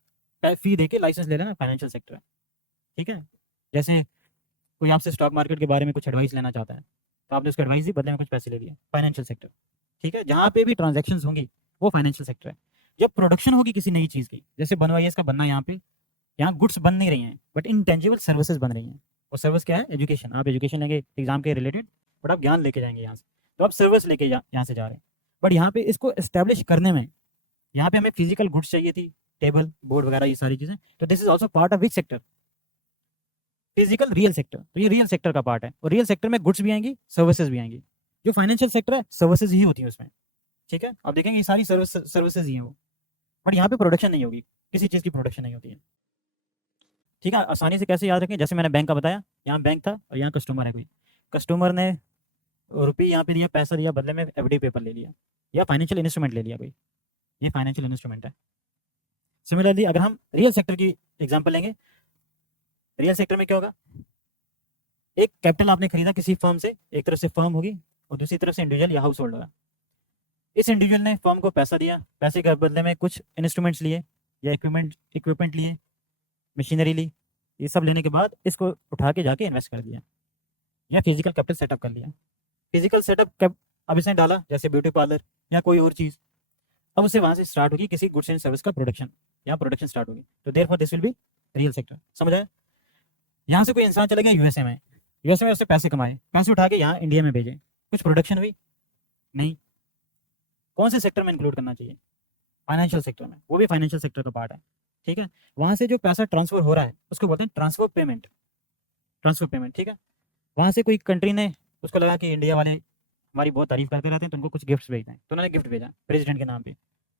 फी दे के लाइसेंस ले लेना फाइनेंशियल सेक्टर है। ठीक है, जैसे कोई आपसे स्टॉक मार्केट के बारे में कुछ एडवाइस लेना चाहता है, तो आपने उसको एडवाइस दी, बदले में कुछ पैसे ले लिया, फाइनेंशियल सेक्टर। ठीक है, जहाँ पे भी ट्रांजेक्शन होंगी वो फाइनेंशियल सेक्टर है। जब प्रोडक्शन होगी किसी नई चीज़ की, जैसे बनवाइए इसका बनना, यहाँ पे यहाँ गुड्स बन नहीं रही हैं बट इंटेंजिबल सर्विसेज बन रही हैं। और सर्विस क्या है? एजुकेशन। आप एजुकेशन लेंगे एग्जाम के रिलेटेड, बट आप ज्ञान लेके जाएंगे यहाँ से, तो आप सर्विस लेके यहाँ से जा रहे हैं। बट यहाँ पे इसको एस्टेब्लिश करने में, यहाँ पे हमें फिजिकल गुड्स चाहिए थी, टेबल बोर्ड वगैरह ये सारी चीज़ें, तो this is also part of which sector? Physical real sector. तो ये रियल सेक्टर का पार्ट है, और रियल सेक्टर में गुड्स भी आएंगी, सर्विसेज भी आएंगी। जो फाइनेंशियल सेक्टर है, सर्विसेज ही होती है उसमें। ठीक है, आप देखेंगे ये सारी सर्विसेज ही हैं वो, बट यहाँ पे प्रोडक्शन नहीं होगी, किसी चीज़ की प्रोडक्शन नहीं होती है। ठीक है, आसानी से कैसे याद रखें? जैसे मैंने बैंक का बताया, यहाँ बैंक था और यहाँ कस्टमर है कोई, कस्टमर ने रुपये यहाँ पे दिया, पैसा दिया, बदले में एफडी पेपर ले लिया या फाइनेंशियल इंस्ट्रूमेंट ले लिया कोई, ये फाइनेंशियल इंस्ट्रूमेंट है। सिमिलरली अगर हम रियल सेक्टर की एग्जांपल लेंगे, रियल सेक्टर में क्या होगा? एक कैपिटल आपने खरीदा किसी फर्म से, एक तरफ से फर्म होगी और दूसरी तरफ से इंडिविजुअल या हाउस होल्ड होगा। इस इंडिविजुअल ने फर्म को पैसा दिया, पैसे के बदले में कुछ इंस्ट्रूमेंट्स लिए या इक्विपमेंट लिए, मशीनरी ली, ये सब लेने के बाद इसको उठा के जाके इन्वेस्ट कर दिया या फिजिकल कैपिटल सेटअप कर लिया। फिजिकल सेटअप अब इसने डाला, जैसे ब्यूटी पार्लर या कोई और चीज़, अब उससे वहाँ से स्टार्ट होगी किसी गुड्स एंड सर्विस का प्रोडक्शन, यहाँ प्रोडक्शन स्टार्ट होगी, तो therefore this will be real sector. समझ आया? यहाँ से कोई इंसान चला गया यूएसए में, यूएसए में उससे पैसे कमाए, पैसे उठा के यहाँ इंडिया में भेजे, कुछ प्रोडक्शन हुई नहीं, कौन से सेक्टर में इंक्लूड करना चाहिए? फाइनेंशियल सेक्टर में, वो भी फाइनेंशियल सेक्टर का पार्ट है। ठीक है, वहाँ से जो पैसा ट्रांसफर हो रहा है उसको बोलते हैं ट्रांसफर पेमेंट, ट्रांसफर पेमेंट। ठीक है, वहाँ से कोई कंट्री ने उसको लगा कि इंडिया वाले हमारी बहुत तारीफ करते रहते हैं, तो उनको कुछ गिफ्ट्स भेजना है, तो उन्होंने गिफ्ट भेजा प्रेसिडेंट के नाम पे,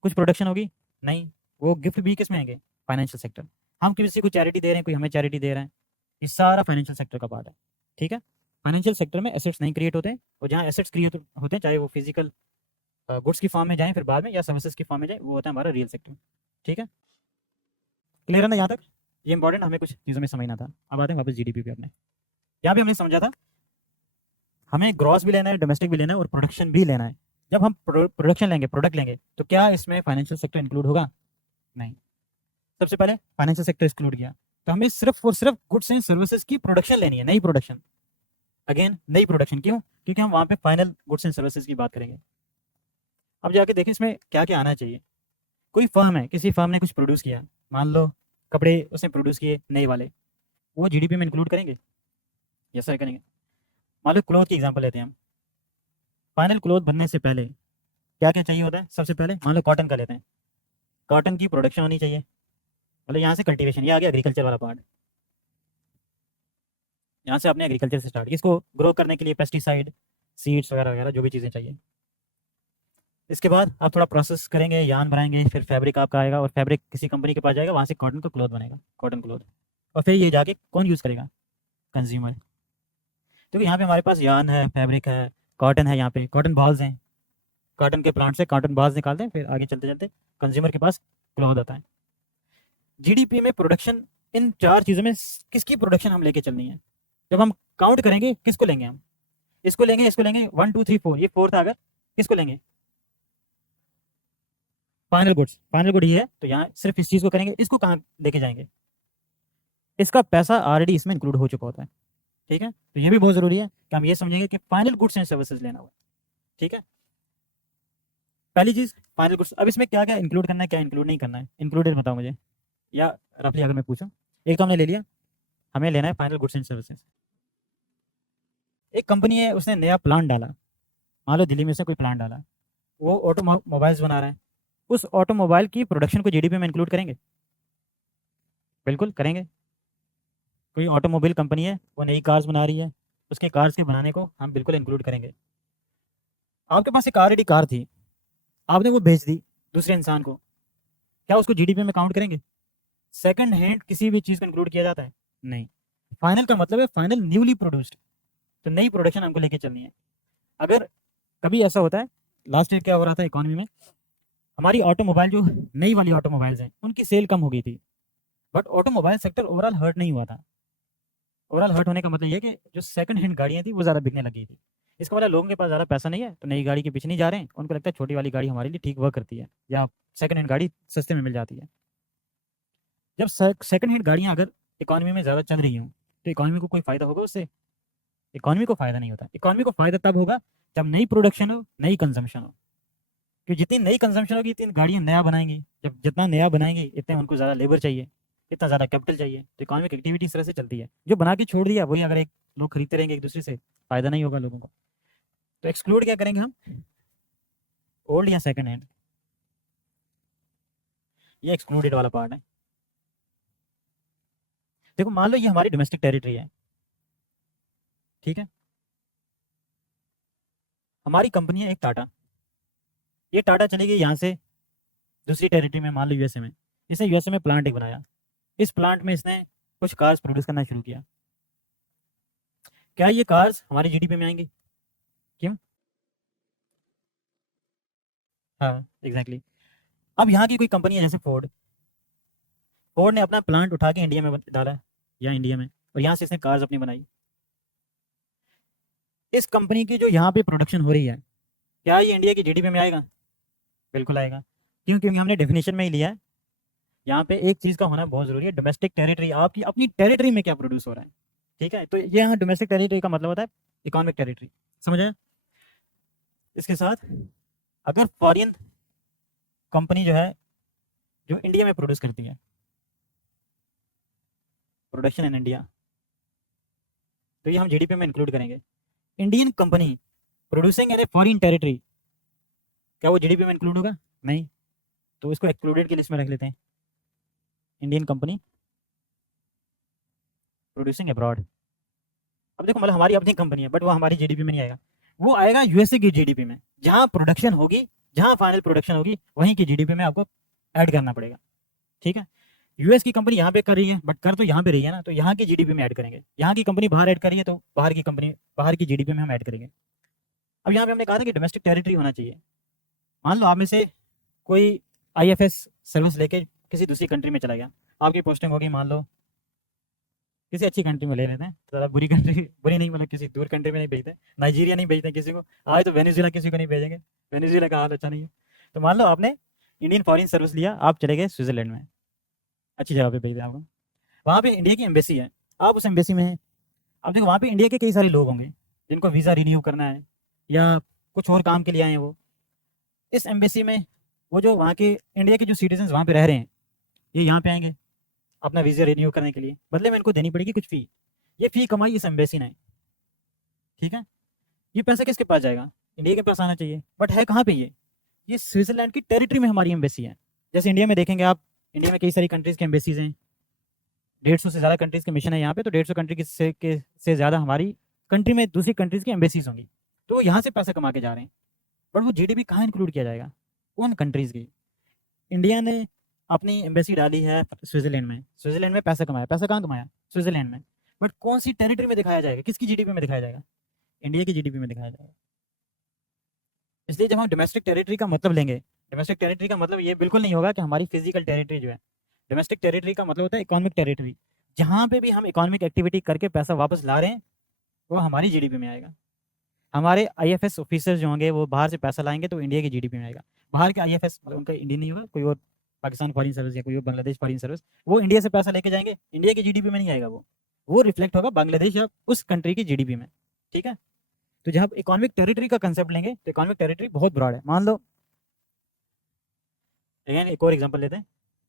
कुछ प्रोडक्शन होगी नहीं, वो गिफ्ट भी किस में आएंगे? Financial sector. हम किसी को चैरिटी दे रहे हैं, कोई हमें चैरिटी दे रहा है, ये सारा फाइनेंशियल सेक्टर का पार्ट है। ठीक है, फाइनेंशियल सेक्टर में एसेट्स नहीं क्रिएट होते हैं, और जहाँ एसेट्स क्रिएट होते हैं, चाहे वो फिजिकल गुड्स की फॉर्म में जाएँ फिर बाद में, या सर्विसेज की फॉर्म में जाएँ, वो होता है हमारा रियल सेक्टर। ठीक है, क्लियर है ना यहाँ तक? ये इंपॉर्टेंट हमें कुछ चीज़ों में समझना था। अब आते हैं वापस जीडीपी पे अपने। यहाँ पे हमने समझा था हमें ग्रॉस भी लेना है, डोमेस्टिक भी लेना है और प्रोडक्शन भी लेना है। जब हम प्रोडक्शन लेंगे, प्रोडक्ट लेंगे, तो क्या इसमें फाइनेंशियल सेक्टर इंक्लूड होगा? नहीं। सबसे पहले फाइनेंशियल सेक्टर एक्सक्लूड किया, तो हमें सिर्फ और सिर्फ गुड्स एंड सर्विसेज की प्रोडक्शन लेनी है, नई प्रोडक्शन। अगेन नई प्रोडक्शन, क्यों? क्योंकि हम वहाँ पे फाइनल गुड्स एंड सर्विसेज की बात करेंगे। अब जाके देखें इसमें क्या क्या आना चाहिए। कोई फर्म है, किसी फर्म ने कुछ प्रोड्यूस किया, मान लो कपड़े उसने प्रोड्यूस किए नए वाले, वो जीडीपी में इंक्लूड करेंगे? यस सर करेंगे। मान लो क्लोथ की एग्जांपल लेते हैं हम। फाइनल क्लोथ बनने से पहले क्या क्या चाहिए होता है? सबसे पहले मान लो कॉटन का लेते हैं, कॉटन की प्रोडक्शन होनी चाहिए। मतलब यहाँ से कल्टीवेशन, ये आ गया एग्रीकल्चर वाला पार्ट। यहाँ से आपने एग्रीकल्चर से स्टार्ट, इसको ग्रो करने के लिए पेस्टिसाइड, सीड्स वगैरह वगैरह जो भी चीज़ें चाहिए। इसके बाद आप थोड़ा प्रोसेस करेंगे, यान बनाएंगे, फिर फैब्रिक आपका आएगा और फैब्रिक किसी कंपनी के पास जाएगा, वहाँ से कॉटन का क्लॉथ बनेगा, कॉटन क्लॉथ। और फिर ये जाके कौन यूज़ करेगा? कंज्यूमर। क्योंकि यहाँ पे हमारे पास यान है, फैब्रिक है, कॉटन है, यहाँ पे कॉटन बॉल्स हैं, कॉटन के प्लांट से कॉटन बॉल्स निकालते हैं, फिर आगे चलते चलते कंज्यूमर के पास क्लॉथ आता है। जीडीपी में प्रोडक्शन, इन चार चीज़ों में किसकी प्रोडक्शन हम लेके चलनी है? जब हम काउंट करेंगे किसको लेंगे हम? इसको लेंगे, इसको लेंगे, 1 2 3 4, ये फोर्थ अगर किसको लेंगे? Final goods. फाइनल गुड ये है, तो यहाँ सिर्फ इस चीज़ को करेंगे, इसको कहाँ लेके जाएंगे? इसका पैसा ऑलरेडी इसमें इंक्लूड हो चुका होता है। ठीक है, तो ये भी बहुत ज़रूरी है कि हम ये समझेंगे कि फाइनल गुड्स एंड सर्विसेज लेना हुआ। ठीक है, पहली चीज़ फाइनल गुड्स। अब इसमें क्या क्या इंक्लूड करना है, क्या इंक्लूड नहीं करना है? इंक्लूडेड बताओ मुझे, या रफली अगर मैं पूछूं। एक तो हमने ले लिया, हमें लेना है फाइनल गुड्स एंड सर्विसेज। एक कंपनी है, उसने नया प्लांट डाला, मान लो दिल्ली में से कोई प्लांट डाला, वो ऑटोमोबाइल्स बना रहा है, उस ऑटोमोबाइल की प्रोडक्शन को जीडीपी में इंक्लूड करेंगे? बिल्कुल करेंगे। कोई ऑटोमोबाइल कंपनी है, वो नई कार्स बना रही है, उसके कार्स के बनाने को हम बिल्कुल इंक्लूड करेंगे। आपके पास एक ऑलरेडी कार थी, आपने वो बेच दी दूसरे इंसान को, क्या उसको जीडीपी में काउंट करेंगे? सेकंड हैंड किसी भी चीज़ को इंक्लूड किया जाता है? नहीं। फाइनल का मतलब है फाइनल न्यूली प्रोड्यूस्ड, तो नई प्रोडक्शन हमको लेके चलनी है। अगर कभी ऐसा होता है, लास्ट ईयर क्या हो रहा था इकोनॉमी में, हमारी ऑटोमोबाइल जो नई वाली ऑटोमोबाइल्स हैं उनकी सेल कम हो गई थी, but automobile sector overall hurt नहीं हुआ था। ओवरऑल हर्ट होने का मतलब ये है कि जो सेकंड हैंड गाड़ियाँ थी वो ज़्यादा बिकने लगी थी। इसका मतलब लोगों के पास ज़्यादा पैसा नहीं है तो नई गाड़ी के पीछे नहीं जा रहे हैं, उनको लगता है छोटी वाली गाड़ी हमारे लिए ठीक वर्क करती है, या सेकंड हैंड गाड़ी सस्ते में मिल जाती है। जब सेकंड हैंड गाड़ियाँ अगर इकोनॉमी में ज़्यादा चल रही हों तो इकोनॉमी को कोई फ़ायदा होगा उससे? इकोनॉमी को फ़ायदा नहीं होता। इकोनॉमी को फ़ायदा तब होगा जब नई प्रोडक्शन हो, नई कंजम्पशन हो। कि जितनी नई कंजम्पशन होगी इतनी गाड़ियाँ नया बनाएंगी, जब जितना नया बनाएंगे इतने उनको ज़्यादा लेबर चाहिए, इतना ज़्यादा कैपिटल चाहिए, तो इकोनॉमिक एक्टिविटी इस तरह से चलती है। जो बना के छोड़ दिया वही अगर एक लोग खरीदते रहेंगे एक दूसरे से, फ़ायदा नहीं होगा लोगों को। तो एक्सक्लूड क्या करेंगे हम? ओल्ड या सेकंड हैंड, ये एक्सक्लूडेड वाला पार्ट है। देखो मान लो ये हमारी डोमेस्टिक टेरिटरी है, ठीक है, हमारी कंपनी है एक टाटा, ये टाटा चली गई यहाँ से दूसरी टेरिटरी में, मान लो यूएसए में। इसने यूएसए में प्लांट एक बनाया, इस प्लांट में इसने कुछ कार्स प्रोड्यूस करना शुरू किया। क्या ये कार्स हमारी जीडीपी में आएंगी? क्यों? हाँ एग्जैक्टली। अब यहाँ की कोई कंपनी है जैसे फोर्ड, फोर्ड ने अपना प्लांट उठा के इंडिया में डाला है, या इंडिया में, और यहाँ से इसने कार्स अपनी बनाई। इस कंपनी की जो यहाँ पे प्रोडक्शन हो रही है, क्या ये इंडिया की जीडीपी में आएगा? बिल्कुल आएगा। क्यों? क्योंकि हमने डेफिनेशन में ही लिया है, यहाँ पे एक चीज़ का होना बहुत ज़रूरी है, डोमेस्टिक टेरिटरी। आपकी अपनी टेरिटरी में क्या प्रोड्यूस हो रहा है, ठीक है, तो ये यहाँ डोमेस्टिक टेरिटरी का मतलब होता है इकोनॉमिक टेरिटरी। समझ आया? इसके साथ अगर फॉरेन कंपनी जो है जो इंडिया में प्रोड्यूस करती है, प्रोडक्शन इन इंडिया, तो ये हम जीडीपी में इंक्लूड करेंगे। Indian company producing in a foreign territory, क्या वो जीडीपी में इंक्लूड होगा? नहीं, तो इसको एक्सक्लूडेड की लिस्ट में रख लेते हैं। इंडियन कंपनी प्रोड्यूसिंग अब्रॉड, अब देखो मतलब हमारी अपनी कंपनी है बट वो हमारी जीडीपी में नहीं आएगा, वो आएगा यूएसए की जीडीपी में। जहाँ प्रोडक्शन होगी, जहाँ फाइनल प्रोडक्शन होगी, वहीं की जीडीपी में आपको ऐड करना पड़ेगा। ठीक है, यूएस की कंपनी यहाँ पे कर रही है बट कर तो यहाँ पे रही है ना, तो यहाँ की जीडीपी में ऐड करेंगे। यहाँ की कंपनी बाहर ऐड कर रही है तो बाहर की कंपनी, बाहर की जीडीपी में हम ऐड करेंगे। अब यहाँ पे हमने कहा था कि डोमेस्टिक टेरिटरी होना चाहिए, मान लो आप में से कोई IFS सर्विस लेके किसी दूसरी कंट्री में चला गया, आपकी पोस्टिंग होगी मान लो किसी अच्छी कंट्री में ले लेते हैं, ज़्यादा बुरी कंट्री बुरी नहीं, मतलब किसी दूर कंट्री में नहीं भेजते, नाइजीरिया नहीं भेजते किसी को, आज तो वेनेजुएला किसी को नहीं भेजेंगे, वेनेजुएला का हाल अच्छा नहीं है। तो मान लो आपने इंडियन फॉरेन सर्विस लिया, आप चले गए स्विट्ज़रलैंड में, अच्छी जगह पे भेज दिया आपको, वहाँ पे इंडिया की एम्बेसी है, आप उस एम्बेसी में हैं। अब देखो वहाँ पे इंडिया के कई सारे लोग होंगे जिनको वीज़ा रिन्यू करना है या कुछ और काम के लिए आए हैं वो, इस एम्बेसी में वो जो वहाँ के इंडिया के जो सिटीजन वहाँ पे रह रहे हैं, ये यहाँ पे आएंगे अपना वीज़ा रिन्यू करने के लिए, बदले में इनको देनी पड़ेगी कुछ फ़ी, ये फ़ी कमाई इस एम्बेसी ने, ठीक है। ये पैसा किसके पास जाएगा, इंडिया के पास आना चाहिए, बट है कहाँ पे ये स्विट्ज़रलैंड की टेरिटरी में हमारी एम्बेसी है। जैसे इंडिया में देखेंगे आप, इंडिया में कई सारी कंट्रीज़ की एम्बेसीज़ हैं, 150 से ज़्यादा कंट्रीज़ के मिशन है यहाँ पे, तो 150 कंट्री से ज़्यादा हमारी कंट्री में दूसरी कंट्रीज़ की एम्बेसीज़ होंगी, तो वो यहाँ से पैसा कमा के जा रहे हैं, बट वो GDP कहाँ इंक्लूड किया जाएगा, उन कंट्रीज़ की। इंडिया ने अपनी एम्बेसी डाली है स्विट्ज़रलैंड में पैसा कमाया, पैसा कहाँ कमाया, स्विट्ज़रलैंड में, बट कौन सी टेरिटरी में दिखाया जाएगा, किसकी GDP में दिखाया जाएगा, इंडिया की GDP में दिखाया जाएगा। इसलिए जब हम डोमेस्टिक टेरिटरी का मतलब लेंगे, डोमेस्टिक टेरिटरी का मतलब ये बिल्कुल नहीं होगा कि हमारी फिजिकल टेरिटरी जो है, डोमेस्टिक टेरिटरी का मतलब होता है इकोनॉमिक टेरिटरी, जहाँ पे भी हम इकोनॉमिक एक्टिविटी करके पैसा वापस ला रहे हैं वो हमारी GDP में आएगा। हमारे IFS ऑफिसर्स जो होंगे वो बाहर से पैसा लाएंगे तो इंडिया की GDP में आएगा। बाहर के IFS मतलब उनका इंडियन नहीं होगा, कोई और पाकिस्तान फॉरेन सर्विस या कोई और बांग्लादेश फॉरेन सर्विस, वो इंडिया से पैसा लेके जाएंगे, इंडिया की GDP में नहीं आएगा, वो रिफ्लेक्ट होगा बांग्लादेश या उस कंट्री की GDP में, ठीक है। तो जब इकोनॉमिक टेरिटरी का कंसेप्ट लेंगे तो इकोनॉमिक टेरिटरी बहुत ब्रॉड है। मान लो अगेन एक और एग्जांपल लेते हैं,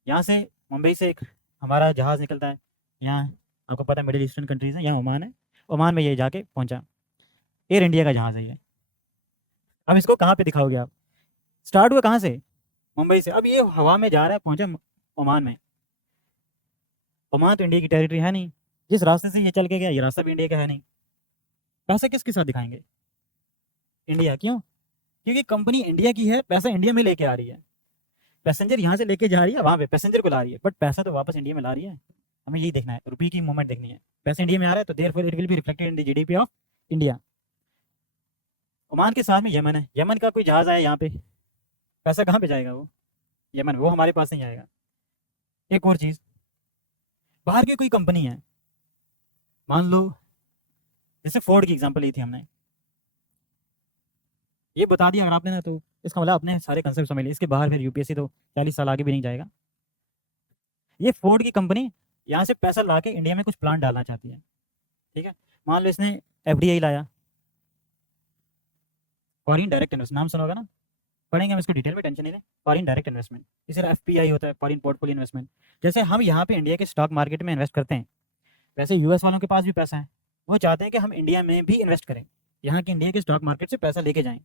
यहाँ से मुंबई से एक हमारा जहाज़ निकलता है, यहाँ आपको पता है मिडिल ईस्टर्न कंट्रीज़ हैं, यहाँ ओमान है, ओमान में ये जाके पहुँचा, एयर इंडिया का जहाज़ है ये। अब इसको कहाँ पे दिखाओगे आप, स्टार्ट हुआ कहाँ से, मुंबई से, अब ये हवा में जा रहा है, पहुँचा ओमान में। ओमान तो इंडिया की टेरिटरी है नहीं, जिस रास्ते से ये चल के गया ये रास्ता भी इंडिया का है नहीं, पैसा किसके साथ दिखाएंगे, इंडिया। क्यों, क्योंकि कंपनी इंडिया की है, पैसा इंडिया में लेके आ रही है, पैसेंजर यहाँ से लेके जा रही है, वहाँ पे पैसेंजर को ला रही है, बट पैसा तो वापस इंडिया में ला रही है। हमें यही देखना है, रुपये की मूवमेंट देखनी है, पैसा इंडिया में आ रहा है तो therefore it will be reflected in the GDP of India. Oman के साथ में यमन है, यमन का कोई जहाज़ आया यहाँ पे, पैसा कहाँ पे जाएगा, वो यमन, वो हमारे पास नहीं आएगा। एक और चीज़, बाहर की कोई कंपनी है, मान लो जैसे फोर्ड की एग्जांपल ली थी हमने, ये बता दिया अगर आपने ना, तो इसका मतलब अपने सारे कंसेप्ट समझ लिए, इसके बाहर फिर UPSC तो 40 साल आगे भी नहीं जाएगा। ये फोर्ड की कंपनी यहाँ से पैसा ला के इंडिया में कुछ प्लांट डालना चाहती है, ठीक है। मान लो इसने FDI लाया, फॉरेन डायरेक्ट इन्वेस्टमेंट, नाम सुना होगा ना, पढ़ेंगे हम इसको डिटेल में, टेंशन नहीं लें। फॉरेन डायरेक्ट इन्वेस्टमेंट, इसे FPI होता है, फॉरेन पोर्टफोलियो इन्वेस्टमेंट। जैसे हम यहाँ पे इंडिया के स्टॉक मार्केट में इन्वेस्ट करते हैं, वैसे US वालों के पास भी पैसा है, वो चाहते हैं कि हम इंडिया में भी इन्वेस्ट करें, यहाँ के इंडिया के स्टॉक मार्केट से पैसा लेके जाएं।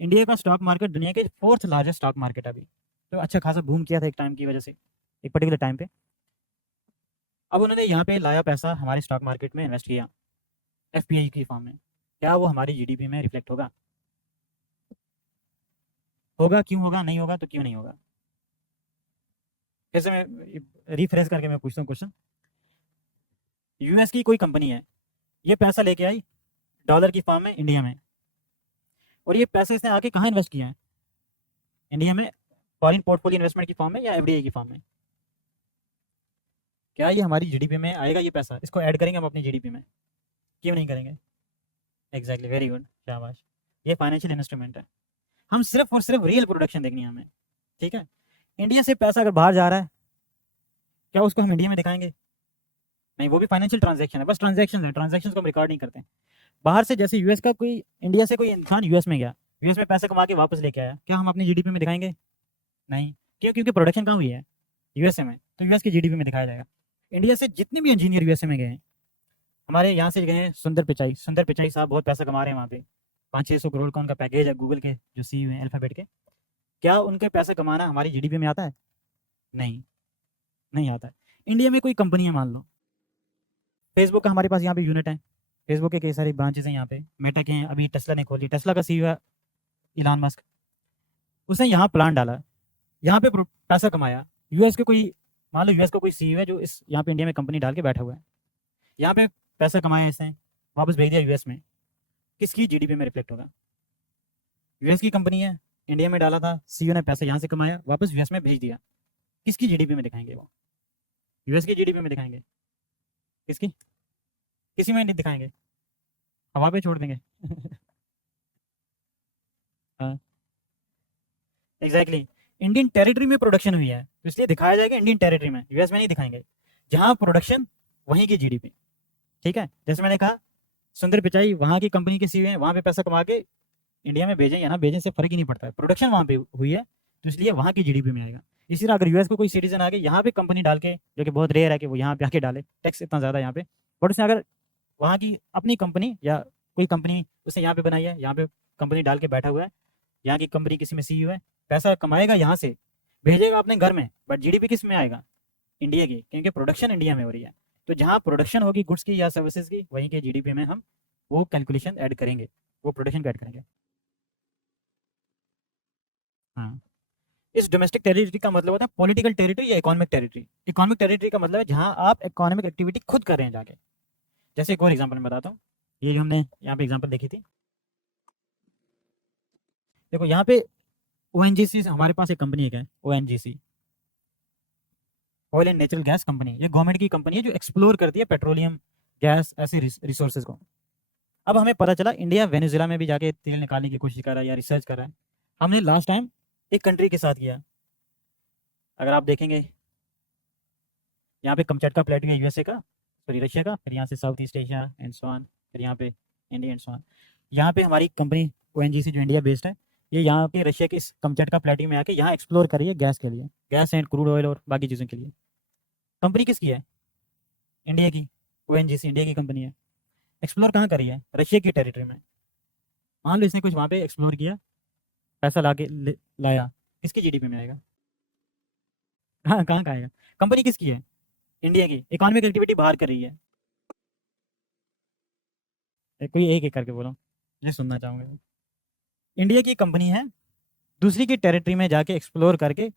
इंडिया का स्टॉक मार्केट दुनिया के 4th लार्जेस्ट स्टॉक मार्केट अभी, तो अच्छा खासा बूम किया था एक टाइम की वजह से, एक पर्टिकुलर टाइम पे। अब उन्होंने यहाँ पे लाया पैसा, हमारे स्टॉक मार्केट में इन्वेस्ट किया FPI की फॉर्म में, क्या वो हमारी GDP में रिफ्लेक्ट होगा, होगा, क्यों होगा, नहीं होगा तो क्यों नहीं होगा। कैसे मैं रिफ्रेश करके मैं पूछता हूँ क्वेश्चन, US की कोई कंपनी है, ये पैसा लेके आई डॉलर की फॉर्म में इंडिया में, और ये पैसा इसने आके कहाँ इन्वेस्ट किया है, इंडिया में, फॉरेन पोर्टफोलियो इन्वेस्टमेंट की फॉर्म में या FDI की फॉर्म में, क्या ये हमारी GDP में आएगा, ये पैसा इसको ऐड करेंगे हम अपनी GDP में, क्यों नहीं करेंगे। एग्जैक्टली, वेरी गुड, शाबाश, ये फाइनेंशियल इंस्ट्रूमेंट है, हम सिर्फ और सिर्फ रियल प्रोडक्शन देखनी है हमें, ठीक है। इंडिया से पैसा अगर बाहर जा रहा है, क्या उसको हम इंडिया में दिखाएंगे, नहीं, वो भी फाइनेंशियल ट्रांजैक्शन है, बस ट्रांजैक्शन है, ट्रांजैक्शन को हम रिकॉर्ड नहीं करते हैं। बाहर से जैसे US का कोई, इंडिया से कोई इंसान US में गया, US में पैसा कमा के वापस लेके आया, क्या हम अपनी GDP में दिखाएंगे, नहीं, क्यों, क्योंकि प्रोडक्शन कहाँ हुई है, USA में, तो US की GDP में दिखाया जाएगा। इंडिया से जितने भी इंजीनियर USA में गए हैं, हमारे यहाँ से गए हैं सुंदर पिचाई साहब बहुत पैसा कमा रहे हैं वहाँ पे, 500-600 करोड़ का उनका पैकेज है, गूगल के जो CEO हैं अल्फाबेट के, क्या उनके पैसे कमाना हमारी GDP में आता है, नहीं, नहीं आता है। इंडिया में कोई कंपनी है, मान लो फेसबुक का हमारे पास यहाँ पे यूनिट है, फेसबुक के कई सारी ब्रांचेस हैं यहाँ पे, मेटा के हैं, अभी टेस्ला ने खोली, टेस्ला का CEO है इलान मस्क, उसने यहाँ प्लांट डाला, यहाँ पे पैसा कमाया। US के कोई, मान लो US का कोई CEO है जो इस यहाँ पे इंडिया में कंपनी डाल के बैठा हुआ है, यहाँ पे पैसा कमाया इसने, वापस भेज दिया US में, किसकी GDP में रिफ्लेक्ट होगा, US की कंपनी है, इंडिया में डाला था, सीईओ ने पैसा यहाँ से कमाया, वापस यूएस में भेज दिया, किसकी जीडीपी में दिखाएंगे वो? यूएस की जीडीपी में दिखाएंगे? किसकी? किसी में नहीं दिखाएंगे, हवा पे छोड़ देंगे। हाँ एग्जैक्टली, इंडियन टेरिटरी में प्रोडक्शन हुई है तो इसलिए दिखाया जाएगा इंडियन टेरिटरी में, यूएस में नहीं दिखाएंगे। जहाँ प्रोडक्शन वहीं की जीडीपी। ठीक है, जैसे मैंने कहा सुंदर पिचाई वहाँ की कंपनी के सीईओ हैं, वहाँ पे पैसा कमा के इंडिया में भेजें या ना भेजें से फर्क ही नहीं पड़ता है, प्रोडक्शन वहाँ पे हुई है तो इसलिए वहाँ की जीडीपी में आएगा। इसी तरह अगर यूएस को कोई सिटीजन आके यहाँ पे कंपनी डाल के, जो कि बहुत रेयर है कि वो यहाँ पे आके डाले, टैक्स इतना ज़्यादा यहाँ पे, बट उसने अगर वहाँ की अपनी कंपनी या कोई कंपनी उसने यहाँ पे बनाई है, यहाँ पे कंपनी डाल के बैठा हुआ है, यहाँ की कंपनी किसी में सीईओ है, पैसा कमाएगा यहाँ से, भेजेगा अपने घर में, बट जीडीपी किस में आएगा? इंडिया की, क्योंकि प्रोडक्शन इंडिया में हो रही है। तो जहाँ प्रोडक्शन होगी गुड्स की या सर्विसेज की, वहीं के जीडीपी में हम वो कैलकुलेशन ऐड करेंगे, वो प्रोडक्शन को ऐड करेंगे। हाँ, इस डोमेस्टिक टेरिटरी का मतलब होता है पॉलिटिकल टेरिटरी या इकोनॉमिक टेरिटरी। इकोनॉमिक टेरिटरी का मतलब है जहाँ आप इकोनॉमिक एक्टिविटी खुद कर रहे हैं जाके। जैसे एक और एग्जांपल मैं बताता हूँ, ये जो हमने यहाँ पे एग्जांपल देखी थी, देखो यहाँ पे ओएनजीसी, हमारे पास एक कंपनी है ONGC, oil and natural gas company. ये गवर्नमेंट की कंपनी है जो एक्सप्लोर करती है पेट्रोलियम गैस ऐसे रिसोर्सेज को। अब हमें पता चला इंडिया वेनेजुएला में भी जाके तेल निकालने की कोशिश कर रहा है या रिसर्च कर रहा है। हमने लास्ट टाइम एक कंट्री के साथ किया, अगर आप देखेंगे यहाँ पे कमचटका प्लेटू है यूएसए का, सॉरी रशिया का, फिर यहाँ से south east Asia and so on, फिर यहाँ पे इंडिया एंड सो ऑन। यहाँ पे हमारी कंपनी ओएनजीसी जो इंडिया बेस्ड है, ये यहाँ पे रशिया के इस कमचटका प्लेटू में आके यहाँ एक्सप्लोर कर रही है गैस के लिए, गैस एंड क्रूड ऑयल और बाकी चीज़ों के लिए। कंपनी किसकी है? इंडिया की। ओएनजीसी इंडिया की कंपनी है। एक्सप्लोर कहाँ करी है? रशिया की टेरिटरी में। मान लो इसने कुछ वहाँ पे एक्सप्लोर किया, पैसा ला के लाया, किसकी जीडीपी में आएगा? हाँ कहाँ का आएगा? कंपनी किसकी है? इंडिया की। इकोनॉमिक एक्टिविटी बाहर कर रही है। कोई एक एक करके बोलो, मैं सुनना चाहूँगा। इंडिया की कंपनी है, दूसरी की टेरिटरी में जाके एक्सप्लोर करके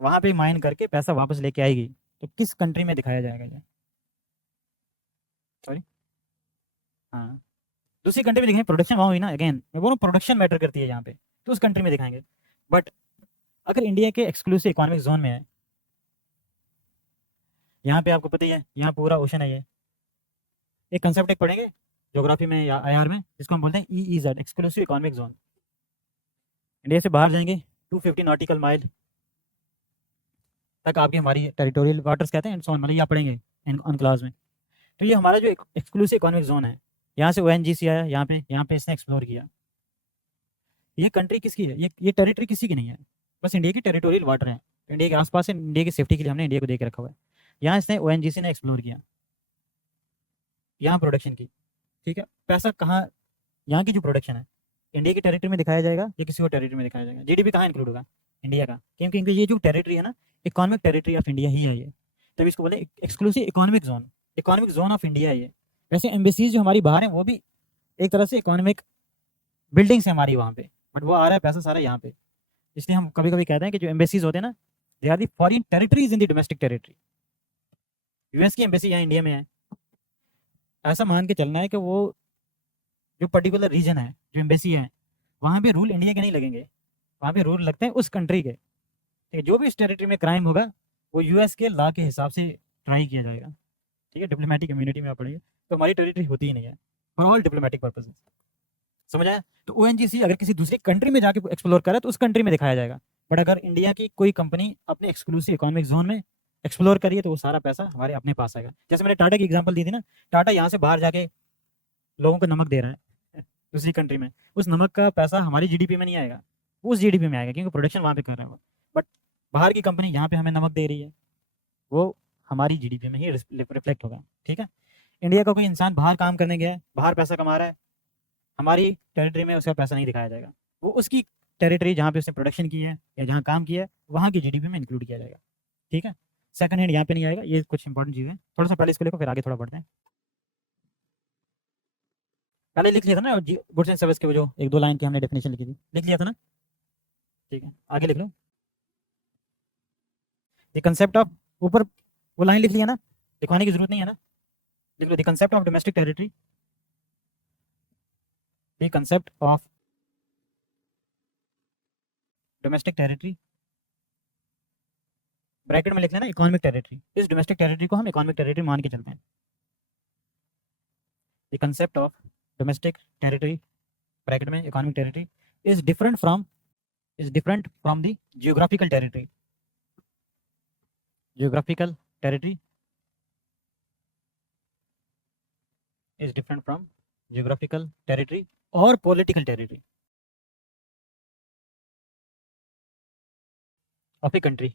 वहाँ पे माइन करके पैसा वापस लेके आएगी, तो किस कंट्री में दिखाया जाएगा ये? सॉरी, हाँ दूसरी कंट्री में दिखाएंगे, प्रोडक्शन वहाँ हुई ना, अगेन मैं बोल रहा हूँ प्रोडक्शन मैटर करती है यहाँ पे, तो उस कंट्री में दिखाएंगे। बट अगर इंडिया के एक्सक्लूसिव इकोनॉमिक जोन में है, यहाँ पे आपको पता ही है यहाँ पूरा ओशन है, ये एक कंसेप्ट एक पढ़ेंगे ज्योग्राफी में या आईआर में, जिसको हम बोलते हैं EEZ, exclusive economic zone. India से बाहर जाएंगे 250 नॉटिकल माइल तक आपकी हमारी टेरिटोरियल वाटर्स कहते हैं एंड सो ऑन, मतलब ये आप पढ़ेंगे ऑन क्लास में। तो ये हमारा जो एक्सक्लूसिव इकोनॉमिक जोन है, यहाँ से ओएनजीसी आया, यहाँ पे इसने एक्सप्लोर किया। ये कंट्री किसकी है? ये टेरिटरी किसी की नहीं है, बस इंडिया की टेरिटोरियल वाटर है, इंडिया के आसपास है, इंडिया की सेफ्टी के लिए हमने इंडिया को देख रखा हुआ है। यहाँ इसने ओएनजीसी ने एक्सप्लोर किया, यहाँ प्रोडक्शन की। ठीक है, पैसा कहाँ? यहाँ की जो प्रोडक्शन है इंडिया की टेरिटरी में दिखाया जाएगा या किसी और टेरिटरी में दिखाया जाएगा? जीडीपी कहाँ इंक्लूड होगा? इंडिया का, क्योंकि ये जो टेरिटरी है ना, इकोनॉमिक टेरिटरी ऑफ इंडिया ही है ये, तभी इसको बोले exclusive economic zone, economic zone of India है ये। वैसे एम्बेसीज जो हमारी बाहर है वो भी एक तरह से इकोनॉमिक बिल्डिंग्स है हमारी वहाँ पे, बट वो आ रहा है पैसा सारा यहाँ पे। इसलिए हम कभी कभी कहते हैं कि जो एम्बेसीज होते हैं ना, they are the foreign territories in the domestic territory. US की एम्बेसी यहाँ इंडिया में है, ऐसा मान के चलना है कि वो जो पर्टिकुलर रीजन है, जो एम्बेसी है, वहाँ पे रूल इंडिया के नहीं लगेंगे, वहाँ पे रूल लगते हैं उस कंट्री के। ठीक है, जो भी इस टेरिटरी में क्राइम होगा वो यूएस के लॉ के हिसाब से ट्राई किया जाएगा। ठीक है, डिप्लोमेटिक कम्युनिटी में आप पढ़ेंगे तो हमारी टेरिटरी होती ही नहीं है फॉर ऑल डिप्लोमेटिक पर्पजेज, समझ आया? तो ओएनजीसी अगर किसी दूसरी कंट्री में जाके एक्सप्लोर करे तो उस कंट्री में दिखाया जाएगा, बट अगर इंडिया की कोई कंपनी अपने एक्सक्लूसिव इकोनॉमिक जोन में एक्सप्लोर करिए तो वो सारा पैसा हमारे अपने पास आएगा। जैसे मैंने टाटा की एग्जांपल दी थी ना, टाटा यहाँ से बाहर जाके लोगों को नमक दे रहा है दूसरी कंट्री में, उस नमक का पैसा हमारी जीडीपी में नहीं आएगा, वो उस जीडीपी में आएगा क्योंकि प्रोडक्शन वहाँ पे कर रहा है वो। बट बाहर की कंपनी यहाँ पे हमें नमक दे रही है, वो हमारी जीडीपी में ही रिफ्लेक्ट होगा। ठीक है, इंडिया का कोई इंसान बाहर काम करने गया है, बाहर पैसा कमा रहा है, हमारी टेरिटरी में उसका पैसा नहीं दिखाया जाएगा, वो उसकी टेरिटरी जहाँ पे उसने प्रोडक्शन की है या जहाँ काम किया है वहाँ की जीडीपी में इंक्लूड किया जाएगा। ठीक है, सेकंड हैंड यहाँ पे नहीं आएगा। ये कुछ इंपॉर्टेंट चीज़ है, थोड़ा सा पहले इसको लिखो फिर आगे थोड़ा बढ़ते हैं। पहले लिख लिया था ना गुड्स एंड सर्विस के वो जो एक दो लाइन की हमने डेफिनेशन लिखी थी, लिख लिया था ना? ठीक है, आगे लिख लो द कंसेप्ट ऑफ, ऊपर वो लाइन लिख लिया ना, लिखवाने की जरूरत नहीं है ना, लिख लो the concept of domestic territory, the concept of domestic territory, bracket में लिख लेना इकोनॉमिक टेरिटरी। इस डोमेस्टिक टेरिटरी को हम इकोनॉमिक टेरिटरी मान के चलते हैं। The concept of domestic territory, bracket में economic territory, is different from the geographical territory. Geographical territory is different from geographical territory or political territory of a country,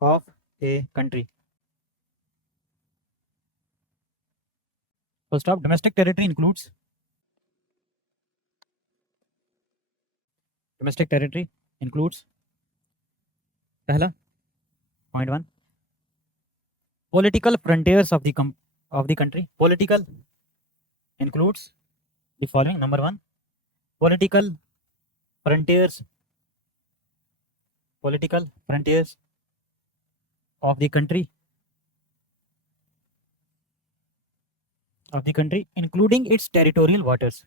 of a country. First off, domestic territory includes पहला point 1 political frontiers of the country. Political includes the following. Number 1, political frontiers of the country, including its territorial waters,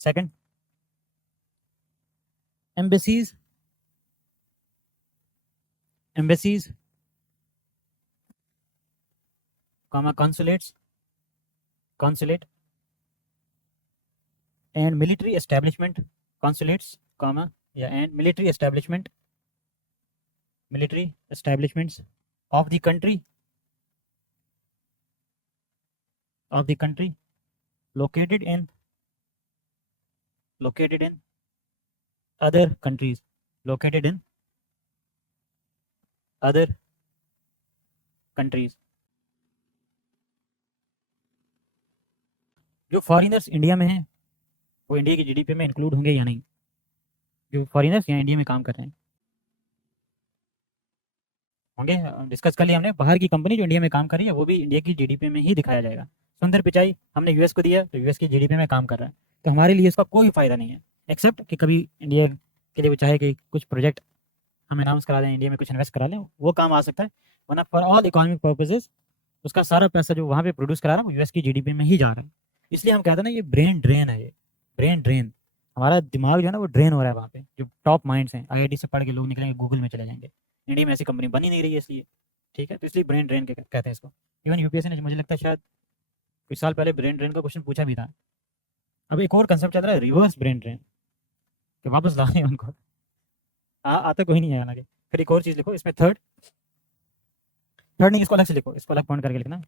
Second, embassies, consulates, and military establishment, consulates, and military establishments of the country, located in other countries, जो फॉरेनर्स इंडिया में हैं वो इंडिया की जीडीपी में इंक्लूड होंगे या नहीं, जो फॉरेनर्स यहाँ इंडिया में काम कर रहे हैं होंगे। डिस्कस कर लिया हमने, बाहर की कंपनी जो इंडिया में काम कर रही है वो भी इंडिया की जीडीपी में ही दिखाया जाएगा। सुंदर पिचाई हमने यूएस को दिया तो यूएस की जीडीपी में काम कर रहा है, तो हमारे लिए इसका कोई फ़ायदा नहीं है, एक्सेप्ट कि कभी इंडिया के लिए वो चाहे कि कुछ प्रोजेक्ट हम अनाउंस करा दें, इंडिया में कुछ इन्वेस्ट करा लें, वो काम आ सकता है, वरना फॉर ऑल इकोनॉमिक पर्पजेज उसका सारा पैसा जो वहाँ पे प्रोड्यूस करा रहा है वो यूएस की जीडीपी में ही जा रहा है। इसलिए हम कहते हैं ना ये ब्रेन ड्रेन है, ये ब्रेन ड्रेन, हमारा दिमाग जो है ना वो ड्रेन हो रहा है वहाँ पे। जो टॉप माइंड्स हैं आईआईटी से पढ़ के लोग निकलेंगे गूगल में चले जाएंगे, इंडिया में ऐसी कंपनी बन ही नहीं रही है इसलिए, ठीक है। तो इसलिए ब्रेन ड्रेन कहते हैं इसको। इवन यूपीएससी ने मुझे लगता है शायद कुछ साल पहले ब्रेन ड्रेन का क्वेश्चन पूछा भी था। अब एक और कंसेप्ट चल रहा है रिवर्स ब्रेन ड्रेन, कि वापस ला रहे हैं उनको, आता कोई नहीं है हालांकि। फिर एक और चीज़ लिखो इसमें, थर्ड नहीं, इसको अलग से लिखो, इसको अलग पॉइंट करके लिखना।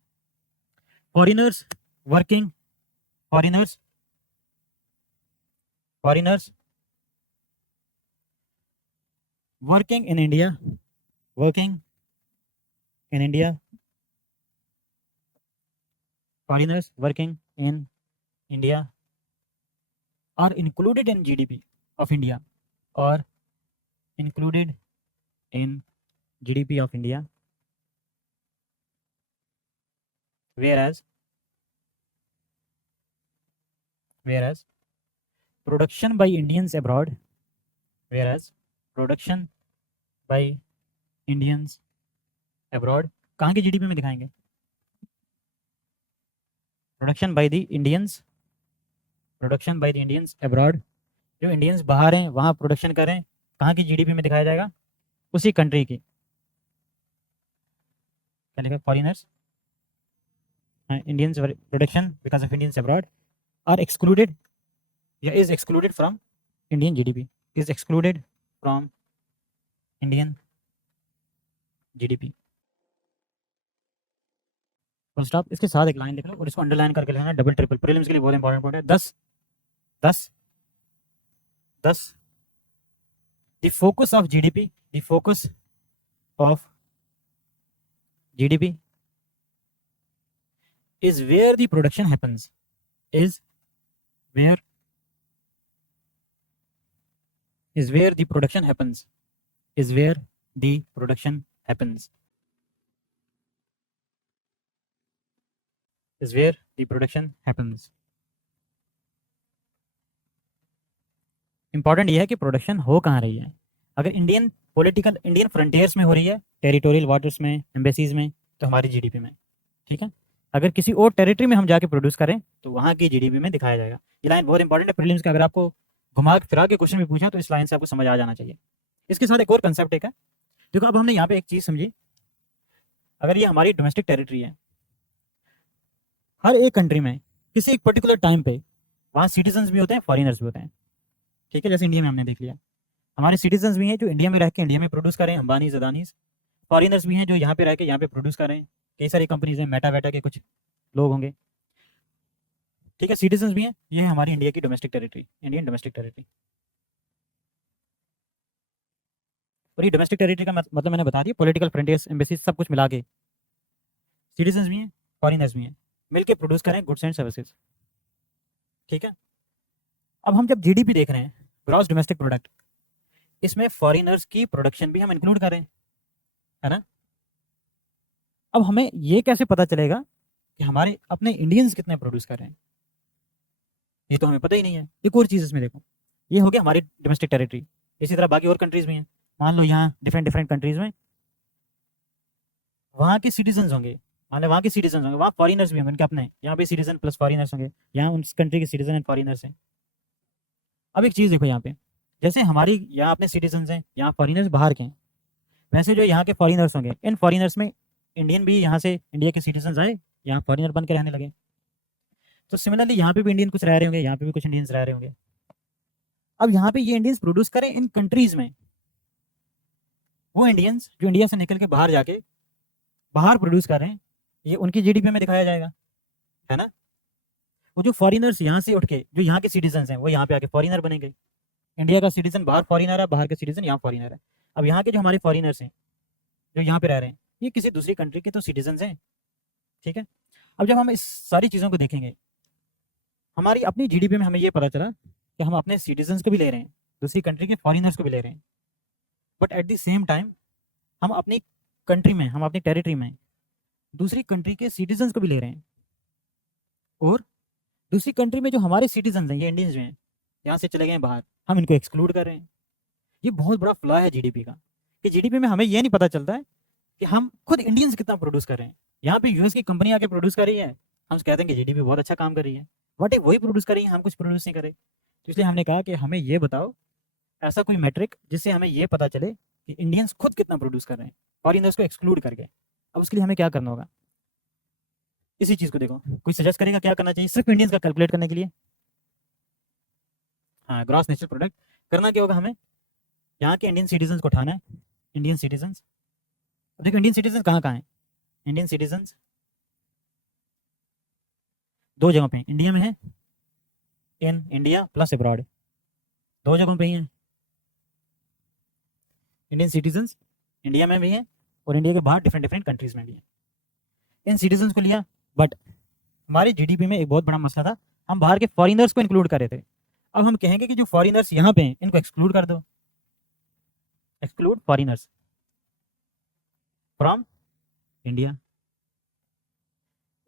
Foreigners working in India, foreigners working in India are included in GDP of India, whereas production by Indians abroad, कहाँ की जीडीपी में दिखाएंगे? Production by the Indians abroad, जो इंडियंस बाहर हैं वहाँ प्रोडक्शन कर रहे हैं, कहाँ की जीडीपी में दिखाया जाएगा? उसी कंट्री की। क्या लिखा? Foreigners Indians production because of Indians abroad are excluded या is excluded from Indian GDP, full stop. इसके साथ एक लाइन लिख लो और इसको अंडरलाइन करके लिखना, डबल ट्रिपल, प्रीलिम्स के लिए बहुत इंपॉर्टेंट पॉइंट है। 10 the focus of GDP is where the production happens, is where the production happens, important ये है कि प्रोडक्शन हो कहाँ रही है। अगर इंडियन पॉलिटिकल इंडियन फ्रंटियर्स में हो रही है, टेरिटोरियल वाटर्स में, एम्बेसीज में, तो हमारी जीडीपी में, ठीक है। अगर किसी और टेरिटरी में हम जाके प्रोड्यूस करें तो वहाँ की जीडीपी में दिखाया जाएगा। ये लाइन बहुत इंपॉर्टेंट है प्रीलिम्स का, अगर आपको घुमा फिरा के क्वेश्चन भी पूछा तो इस लाइन से आपको समझ आ जाना चाहिए। इसके साथ एक और कंसेप्ट एक है, देखो अब हमने यहाँ पे एक चीज़ समझी, अगर ये हमारी डोमेस्टिक टेरिटरी है, हर एक कंट्री में किसी एक पर्टिकुलर टाइम पे वहाँ सिटीजन्स भी होते हैं, फॉरिनर्स भी होते हैं, ठीक है। जैसे इंडिया में हमने देख लिया, हमारे सिटीजन्स भी हैं जो इंडिया में रह के इंडिया में प्रोड्यूस कर रहे हैं, अंबानीज अदानीज। फॉरिनर्स भी हैं जो यहाँ पे रह के यहाँ पे प्रोड्यूस कर रहे हैं, कई सारी कंपनीज हैं, मेटा वेटा के कुछ लोग होंगे, ठीक है। सिटीजन्स भी हैं, ये है हमारी इंडिया की domestic territory, Indian domestic territory. और ये डोमेस्टिक टेरिटरी का मतलब मैंने बता दिया, पॉलिटिकल फ्रंटियर्स, एम्बेसीज, सब कुछ मिला के सिटीजन्स भी हैं, फॉरिनर्स भी हैं, मिलके प्रोड्यूस करें गुड्स एंड सर्विसेज, ठीक है। अब हम जब जीडीपी देख रहे हैं, ग्रॉस डोमेस्टिक प्रोडक्ट, इसमें फॉरिनर्स की प्रोडक्शन भी हम इंक्लूड करें, है ना। अब हमें ये कैसे पता चलेगा कि हमारे अपने इंडियंस कितने प्रोड्यूस कर रहे हैं, ये तो हमें पता ही नहीं है। एक और चीज़ इसमें देखो, ये हो गया हमारी डोमेस्टिक टेरिटरी, इसी तरह बाकी और कंट्रीज भी हैं। मान लो यहाँ डिफरेंट डिफरेंट कंट्रीज में वहाँ के सिटीजन होंगे, मान लो वहाँ के सिटीजन होंगे, वहाँ फॉरिनर्स भी होंगे उनके अपने, यहाँ पे सिटीजन प्लस फॉरिनर्स होंगे, यहाँ उस कंट्री के सिटीजन एंड फॉरिनर्स हैं। अब एक चीज़ देखो यहाँ पे, जैसे हमारी यहाँ अपने सिटीजन हैं, यहाँ फॉरिनर्स बाहर के हैं, वैसे जो यहाँ के फॉरिनर्स होंगे, इन फॉरिनर्स में इंडियन भी यहाँ से इंडिया के सिटीजन आए, यहाँ फॉरिनर बन के रहने लगे, तो सिमिलरली यहाँ पे भी इंडियन कुछ रह रहे होंगे, यहाँ पे भी कुछ इंडियंस रह रहे होंगे। अब यहाँ पे ये इंडियंस प्रोड्यूस करें इन कंट्रीज में, वो इंडियंस जो इंडिया से निकल के बाहर जाके बाहर प्रोड्यूस कर रहे हैं, ये उनकी जीडीपी में दिखाया जाएगा, है ना। वो जो फॉरिनर्स यहाँ से उठ के जो यहाँ के सिटीजन हैं वो यहाँ पे आके फॉरिनर बनेंगे, इंडिया का सिटीजन बाहर फॉरिनर है, बाहर के सिटीजन यहाँ फॉरिनर है। अब यहाँ के जो हमारे फॉरिनर्स हैं जो यहाँ पे रह रहे हैं, ये किसी दूसरी कंट्री के तो सिटीजन हैं, ठीक है। अब जब हम इस सारी चीज़ों को देखेंगे, हमारी अपनी जीडीपी में हमें ये पता चला कि हम अपने सिटीजन्स को भी ले रहे हैं, दूसरी कंट्री के फॉरिनर्स को भी ले रहे हैं, but at the same time हम अपनी कंट्री में, हम अपनी टेरिटरी में दूसरी कंट्री के सिटीजन्स को भी ले रहे हैं, और दूसरी कंट्री में जो हमारे सिटीजन हैं, ये इंडियंस जो हैं यहाँ से चले गए हैं बाहर, हम इनको एक्सक्लूड कर रहे हैं। ये बहुत बड़ा फ्लॉ है जीडीपी का, कि जीडीपी में हमें ये नहीं पता चलता है कि हम खुद इंडियंस कितना प्रोड्यूस कर रहे हैं। यहाँ पे यूएस की कंपनी आके प्रोड्यूस कर रही है, हम कहते हैं कि जीडीपी बहुत अच्छा काम कर रही है, बट वही प्रोड्यूस कर रही है, हम कुछ प्रोड्यूस नहीं करें। तो इसलिए हमने कहा कि हमें ये बताओ ऐसा कोई मैट्रिक जिससे हमें ये पता चले कि इंडियंस खुद कितना प्रोड्यूस कर रहे हैं फॉरिनर्स को एक्सक्लूड करके। अब उसके लिए हमें क्या करना होगा, इसी चीज़ को देखो, कोई सजेस्ट करेगा क्या करना चाहिए सिर्फ इंडियंस का कैलकुलेट करने के लिए। हाँ, ग्रॉस नेशनल प्रोडक्ट करना क्या होगा, हमें यहाँ के इंडियन सिटीजन को उठाना है, इंडियन सिटीजन। देखो इंडियन सिटीजन कहाँ कहाँ हैं, इंडियन सिटीजन दो जगहों पे, इंडिया में है, इन इंडिया प्लस अब्रॉड, दो जगहों पे ही हैं इंडियन सिटीजन, इंडिया में भी हैं और इंडिया के बाहर डिफरेंट डिफरेंट कंट्रीज में भी हैं। इन सिटीजन को लिया, बट हमारी जीडीपी में एक बहुत बड़ा मसला था, हम बाहर के फॉरिनर्स को इंक्लूड कर रहे थे। अब हम कहेंगे कि जो फॉरिनर्स यहाँ पे हैं इनको एक्सक्लूड कर दो, एक्सक्लूड फॉरिनर्स फ्रॉम इंडिया।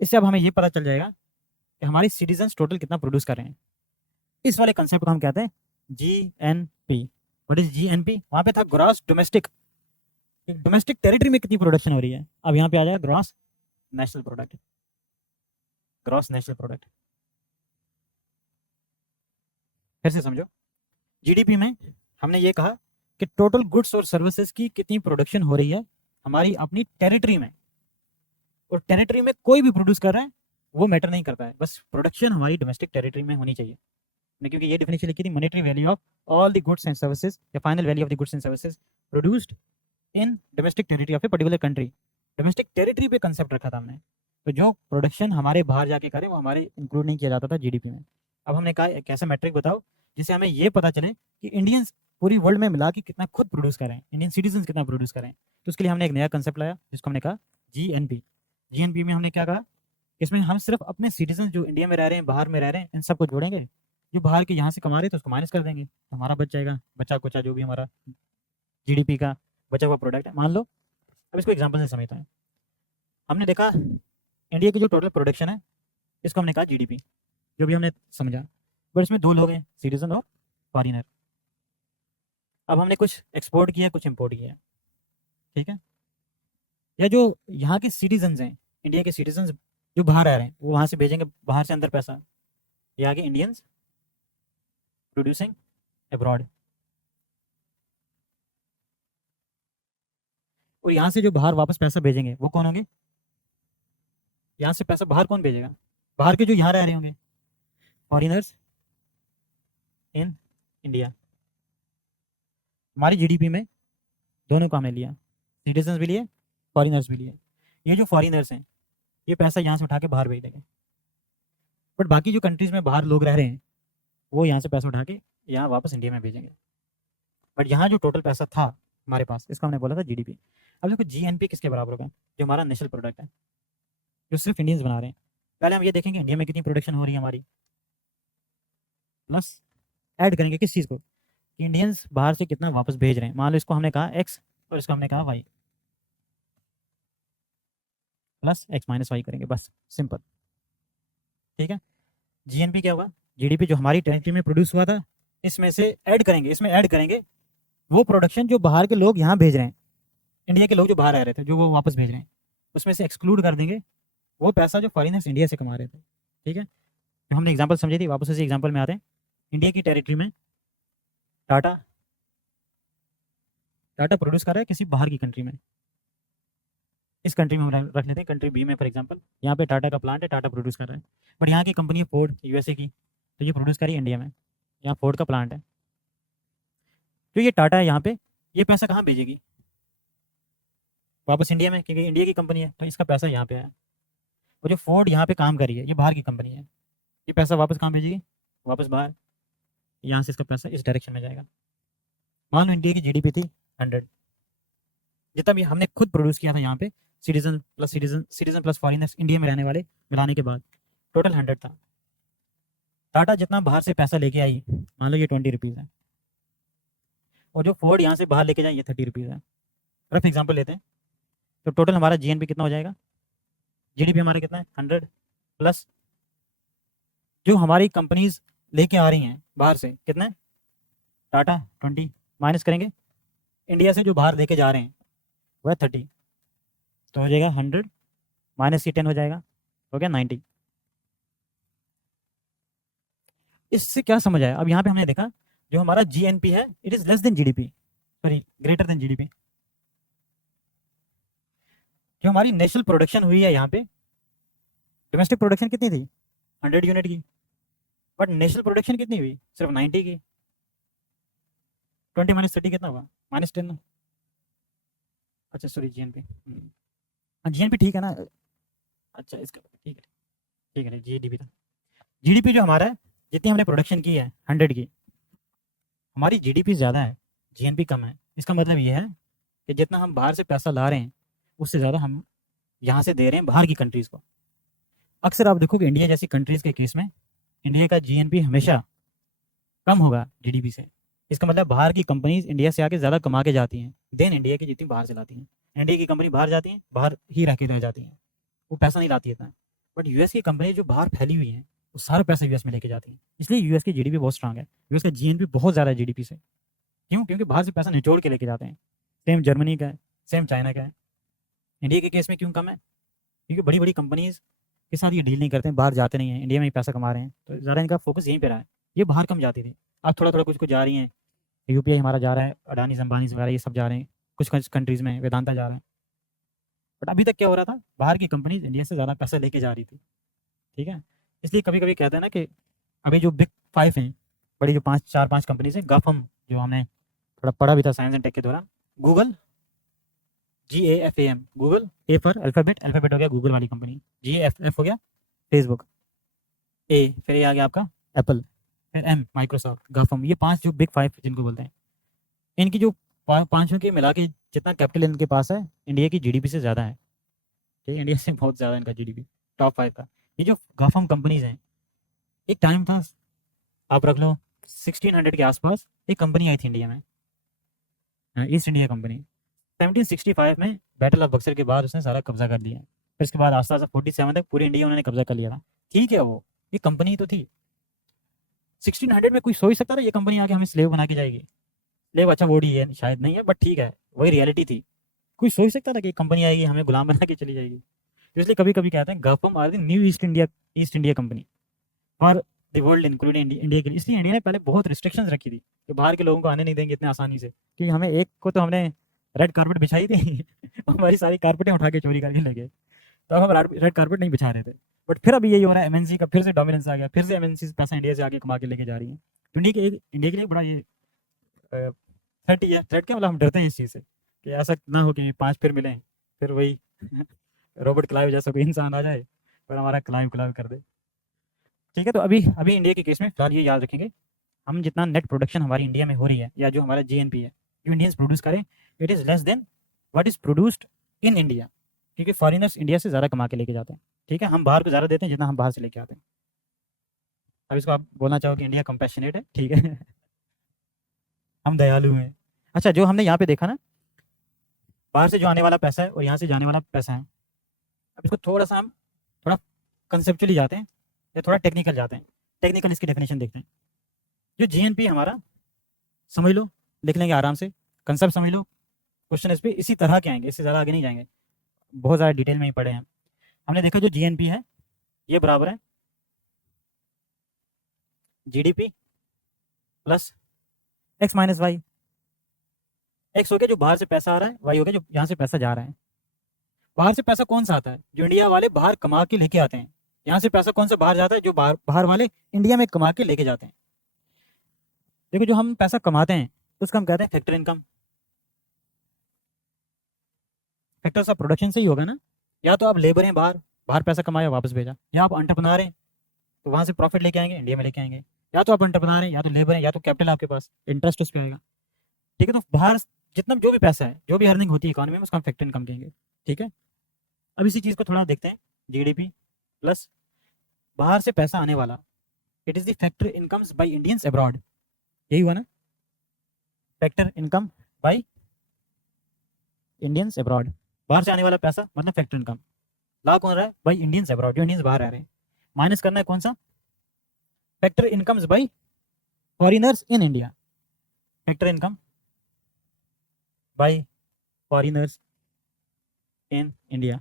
इससे अब हमें ये पता चल जाएगा कि हमारे सिटीजन टोटल कितना प्रोड्यूस कर रहे हैं। इस वाले कंसेप्ट को हम कहते हैं जीएनपी। What is GNP? वहां पे था ग्रॉस डोमेस्टिक, डोमेस्टिक टेरिटरी में कितनी प्रोडक्शन हो रही है, अब यहाँ पे आ जाएगा gross national product, gross national product. फिर से समझो, जीडीपी में हमने ये कहा कि टोटल गुड्स और सर्विसेज की कितनी प्रोडक्शन हो रही है हमारी अपनी टेरिटरी में, और टेरिटरी में कोई भी प्रोड्यूस कर रहा है वो मैटर नहीं करता है, बस प्रोडक्शन हमारी डोमेस्टिक टेरिटरी में होनी चाहिए। क्योंकि ये डेफिनेशन लिखी थी, monetary value of all the goods and services या final value of the goods and services produced in domestic territory of a particular country. Domestic territory पे कंसेप्ट रखा था हमने, तो जो प्रोडक्शन हमारे बाहर जाके करे वो हमारे इंक्लूड नहीं किया जाता था जीडीपी में। अब हमने कहा एक ऐसा मैट्रिक बताओ जिससे हमें ये पता चले कि इंडियंस पूरी वर्ल्ड में मिला के कितना खुद प्रोड्यूस करें, इंडियन सिटीजन कितना प्रोड्यूस करें। तो उसके लिए हमने एक नया कंसेप्ट लाया जिसको हमने कहा जीएनपी। जीएनपी में हमने क्या कहा, इसमें हम सिर्फ अपने सिटीजन जो इंडिया में रह रहे हैं, बाहर में रह रहे हैं, इन सबको जोड़ेंगे, जो बाहर के यहाँ से कमा रहे तो उसको माइनस कर देंगे, तो हमारा बच जाएगा बचा कुचा जो भी हमारा जीडीपी का बचा हुआ प्रोडक्ट है। मान लो, अब इसको एग्जांपल से समझता है, हमने देखा इंडिया की जो टोटल प्रोडक्शन है इसको हमने कहा जीडीपी, जो भी हमने समझा, बट इसमें दो लोग हैं, सिटीजन और फॉरिनर। अब हमने कुछ एक्सपोर्ट किया, कुछ इम्पोर्ट किया, ठीक है। या जो यहाँ के सिटीजन्स हैं, इंडिया के सिटीजन्स जो बाहर आ रहे हैं, वो वहाँ से भेजेंगे बाहर से अंदर पैसा, ये आगे इंडियंस प्रोड्यूसिंग अब्रॉड। और यहाँ से जो बाहर वापस पैसा भेजेंगे वो कौन होंगे? यहाँ से पैसा बाहर कौन भेजेगा? बाहर के जो यहाँ रह रहे होंगे, फॉरिनर्स इन इंडिया। हमारी जीडीपी में दोनों को हमने लिया, सिटीजन्स भी लिए, फॉरिनर्स भी लिए। ये जो फॉरिनर्स हैं ये पैसा यहाँ से उठा के बाहर भेज देंगे, बट बाकी जो कंट्रीज़ में बाहर लोग रह रहे हैं वो यहाँ से पैसा उठा के यहाँ वापस इंडिया में भेजेंगे। बट यहाँ जो टोटल पैसा था हमारे पास, इसका हमने बोला था जीडीपी। अब देखो जीएनपी किसके बराबर होगा? जो हमारा नेशनल प्रोडक्ट है, जो सिर्फ इंडियंस बना रहे हैं। पहले हम ये देखेंगे इंडिया में कितनी प्रोडक्शन हो रही है हमारी, प्लस ऐड करेंगे किस चीज़ को, कि इंडियंस बाहर से कितना वापस भेज रहे हैं। मान लो इसको हमने कहा एक्स और इसको हमने कहा y, plus x minus y करेंगे, बस सिंपल, ठीक है। जीएनपी क्या होगा? जीडीपी जो हमारी टेरिटरी में प्रोड्यूस हुआ था, इसमें से ऐड करेंगे, इसमें ऐड करेंगे वो प्रोडक्शन जो बाहर के लोग यहाँ भेज रहे हैं, इंडिया के लोग जो बाहर आ रहे थे जो वो वापस भेज रहे हैं, उसमें से एक्सक्लूड कर देंगे वो पैसा जो फॉरेनर्स इंडिया से कमा रहे थे, ठीक है। जो हमने एग्जांपल समझी थी, वापस उसी एग्जांपल में आते हैं। इंडिया की टेरिटरी में टाटा टाटा प्रोड्यूस कर रहा है किसी बाहर की कंट्री में, इस कंट्री में हम रख लेते हैं, कंट्री बी में फॉर एग्जांपल। यहाँ पे टाटा का प्लांट है, टाटा प्रोड्यूस कर रहा है, बट यहाँ की कंपनी है फोर्ड यूएसए की, तो ये प्रोड्यूस करी इंडिया में, यहाँ फोर्ड का प्लांट है। तो ये टाटा है यहाँ पे, ये पैसा कहाँ भेजेगी? वापस इंडिया में, क्योंकि इंडिया की कंपनी है तो इसका पैसा यहाँ पे आया। और जो फोर्ड यहाँ पे काम करी है ये बाहर की कंपनी है, ये पैसा वापस कहाँ भेजेगी? वापस बाहर, यहाँ से इसका पैसा इस डायरेक्शन में जाएगा। मान लो इंडिया की जीडीपी थी 100, जितना भी हमने खुद प्रोड्यूस किया था यहाँ पे, सिटीजन प्लस फॉरेनर्स इंडिया में रहने वाले मिलाने के बाद टोटल 100 था। टाटा जितना बाहर से पैसा लेके आई, मान लो ये 20 रुपीज़ है, और जो फोर्ड यहाँ से बाहर लेके जाए ये 30 रुपीज़ है। रफ एग्जाम्पल लेते हैं, तो टोटल हमारा जीएनपी कितना हो जाएगा? जीडीपी हमारा कितना है? 100 प्लस जो हमारी कंपनीज लेके आ रही हैं बाहर से, कितना है? टाटा 20, माइनस करेंगे इंडिया से जो बाहर लेके जा रहे हैं वह 30, तो हो जाएगा 100 माइनस ये 10 हो जाएगा, हो गया 90। इससे क्या समझ आया? अब यहाँ पे हमने देखा जो हमारा जीएनपी है it is less than GDP, sorry greater than GDP. जो हमारी नेशनल प्रोडक्शन हुई है यहाँ पे, डोमेस्टिक प्रोडक्शन कितनी थी? 100 यूनिट की, बट नेशनल प्रोडक्शन कितनी हुई? सिर्फ 90 की। 20 माइनस 30 कितना होगा? -10। अच्छा सॉरी जीएनपी, हाँ जीएनपी ठीक है ना। अच्छा इसका ठीक है, ठीक है जीडीपी था। जीडीपी जो हमारा है, जितनी हमने प्रोडक्शन की है 100 की, हमारी जीडीपी ज़्यादा है, जीएनपी कम है। इसका मतलब ये है कि जितना हम बाहर से पैसा ला रहे हैं उससे ज़्यादा हम यहाँ से दे रहे हैं बाहर की कंट्रीज़ को। अक्सर आप देखोगे इंडिया जैसी कंट्रीज़ के केस में इंडिया का जीएनपी हमेशा कम होगा जीडीपी से। इसका मतलब बाहर की कंपनीज इंडिया से आके ज़्यादा कमा के जाती हैं देन इंडिया की जितनी बाहर से लाती हैं। इंडिया की कंपनी बाहर जाती हैं, बाहर ही रह के रह जाती हैं, वो पैसा नहीं लाती इतना। बट यूएस की कंपनी जो बाहर फैली हुई हैं वो सारा पैसा यूएस में लेके जाती हैं, इसलिए यूएस की जीडीपी बहुत स्ट्रांग है। यूएस का जीएनपी बहुत ज़्यादा है जीडीपी से। क्यों? क्योंकि बाहर से पैसा निचोड़ के लेके जाते हैं। सेम जर्मनी का है, सेम चाइना का है। इंडिया के केस में क्यों कम है? क्योंकि बड़ी बड़ी कंपनीज के साथ ये डील नहीं करते हैं, बाहर जाते नहीं हैं, इंडिया में ही पैसा कमा रहे हैं, तो ज़्यादा इनका फोकस यहीं पर रहा है। ये बाहर कम जाती थी, अब थोड़ा थोड़ा कुछ कुछ जा रही हैं। यूपीआई हमारा जा रहा है, अडानी अंबानी वगैरह ये सब जा रहे हैं, कुछ कुछ कंट्रीज़ में वेदांता जा रहा है। बट अभी तक क्या हो रहा था? बाहर की कंपनीज इंडिया से ज़्यादा पैसा लेके जा रही थी, ठीक है। इसलिए कभी कभी कहते हैं ना कि अभी जो बिग 5 हैं, बड़ी जो 4-5 कंपनीज हैं, गाफम, जो हमने थोड़ा पढ़ा भी था साइंस एंड टेक के दौरान, Google GAFAM, Google A for alphabet, alphabet हो गया गूगल वाली कंपनी, GAFF हो गया फेसबुक, ए फिर ये आ गया आपका एप्पल, फिर M माइक्रोसॉफ्ट, गाफम, ये 5 जो बिग 5 जिनको बोलते हैं, इनकी जो पाँचों के मिला के जितना कैपिटल इनके पास है इंडिया की जीडीपी से ज़्यादा है, ठीक है। इंडिया से बहुत ज़्यादा इनका जीडीपी, टॉप 5 का। ये जो गाफम कंपनीज हैं, एक टाइम था, आप रख लो 1600 के आसपास एक कंपनी आई थी इंडिया में, ईस्ट इंडिया कंपनी। 1765 में बैटल ऑफ बक्सर के बाद उसने सारा कब्जा कर लिया। फिर इसके बाद आस्ता आस्ता 47 तक पूरी इंडिया उन्होंने कब्जा कर लिया था, ठीक है। वो ये कंपनी तो थी। 1600 में कोई सोच सकता था ये कंपनी आके हमें स्लेव बना के जाएगी? लेकिन अच्छा वो ही है शायद नहीं है, बट ठीक है, वही रियलिटी थी। कोई सोच सकता था कि कंपनी आएगी हमें गुलाम बना के चली जाएगी। तो इसलिए कभी कभी कहते हैं GAFAM are the new East India Company for the world including India के लिए। इसलिए इंडिया ने पहले बहुत रिस्ट्रिक्शंस रखी थी कि बाहर के लोगों को आने नहीं देंगे इतने आसानी से, कि हमें एक को तो हमने रेड कारपेट बिछाई थी हमारी सारी कारपेटें उठा के चोरी करके लगे, तो अब हम रेड कारपेट नहीं बिछा रहे थे। बट फिर अभी यही हो रहा है, एमएनसी का फिर से डोमिनेंस आ गया, फिर से एमएनसी पैसा इंडिया से आगे कमा के लेके जा रही है। तो इंडिया के लिए बड़ा ये थ्रेट ही है। थ्रेट क्या, मतलब हम डरते हैं इस चीज़ से कि ऐसा ना हो कि 5 फिर मिलें, फिर वही रॉबर्ट क्लाइव जैसा कोई इंसान आ जाए और हमारा क्लाइव क्लाइव कर दे। ठीक है, तो अभी अभी इंडिया के केस में फिलहाल ये याद रखेंगे, हम जितना नेट प्रोडक्शन हमारी इंडिया में हो रही है, या जो हमारा जीएनपी है जो इंडियंस प्रोड्यूस करें, it is less than what is produced in India, क्योंकि फॉरेनर्स इंडिया से ज़्यादा कमा के लेके जाते हैं। ठीक है, हम बाहर को ज़्यादा देते हैं जितना हम बाहर से लेके आते हैं। अब इसको आप बोलना चाहो कि इंडिया कंपैशनेट है, ठीक है हम दयालु हैं। अच्छा, जो हमने यहाँ पे देखा ना, बाहर से जो आने वाला पैसा है और यहाँ से जाने वाला पैसा है, अब इसको थोड़ा सा हम थोड़ा कंसेप्चुअली जाते हैं या थोड़ा टेक्निकल जाते हैं। टेक्निकल इसकी डेफिनेशन देखते हैं। जो जीएनपी हमारा, समझ लो, लिख लेंगे आराम से, कंसेप्ट समझ लो, क्वेश्चन इस पे इसी तरह के आएंगे, इससे ज़्यादा आगे नहीं जाएंगे, बहुत ज़्यादा डिटेल में ही पढ़े हैं। हमने देखा जो जीएनपी है ये बराबर है GDP plus x minus y. X हो गया जो बाहर से पैसा आ रहा है, वाई हो गया जो यहाँ से पैसा जा रहा है। बाहर से पैसा कौन सा आता है, जो इंडिया वाले बाहर कमा के लेके आते हैं। यहाँ से पैसा कौन सा बाहर जाता है, जो बाहर बाहर वाले इंडिया में कमा के लेके जाते हैं। देखो, जो हम पैसा कमाते हैं उसका हम कहते हैं factor income. Factors of production से ही होगा ना, या तो आप लेबर हैं बाहर, बाहर पैसा कमाया वापस भेजा, या आप एंटरप्रेन्योर हैं तो वहाँ से प्रॉफिट लेके आएंगे इंडिया में लेके आएंगे, या तो आप एंटरप्रेन्योर हैं, या तो लेबर हैं, या तो कैपिटल आपके पास, इंटरेस्ट उस पर आएगा। ठीक है, तो बाहर जितना जो भी पैसा है, जो भी अर्निंग होती है इकोनॉमी में, उसका हम फैक्टर इनकम कहेंगे। ठीक है, अब इसी चीज़ को थोड़ा देखते हैं। जीडीपी प्लस बाहर से पैसा आने वाला, it is the factor incomes bye Indians abroad. यही हुआ ना, factor income by Indians abroad. बाहर से आने वाला पैसा मतलब फैक्टर इनकम। ला कौन रहा है, बाई इंडियंस अब्रॉड, जो इंडियंस बाहर रह रहे हैं। माइनस करना है कौन सा, factor incomes by foreigners in India. Factor income by foreigners in India.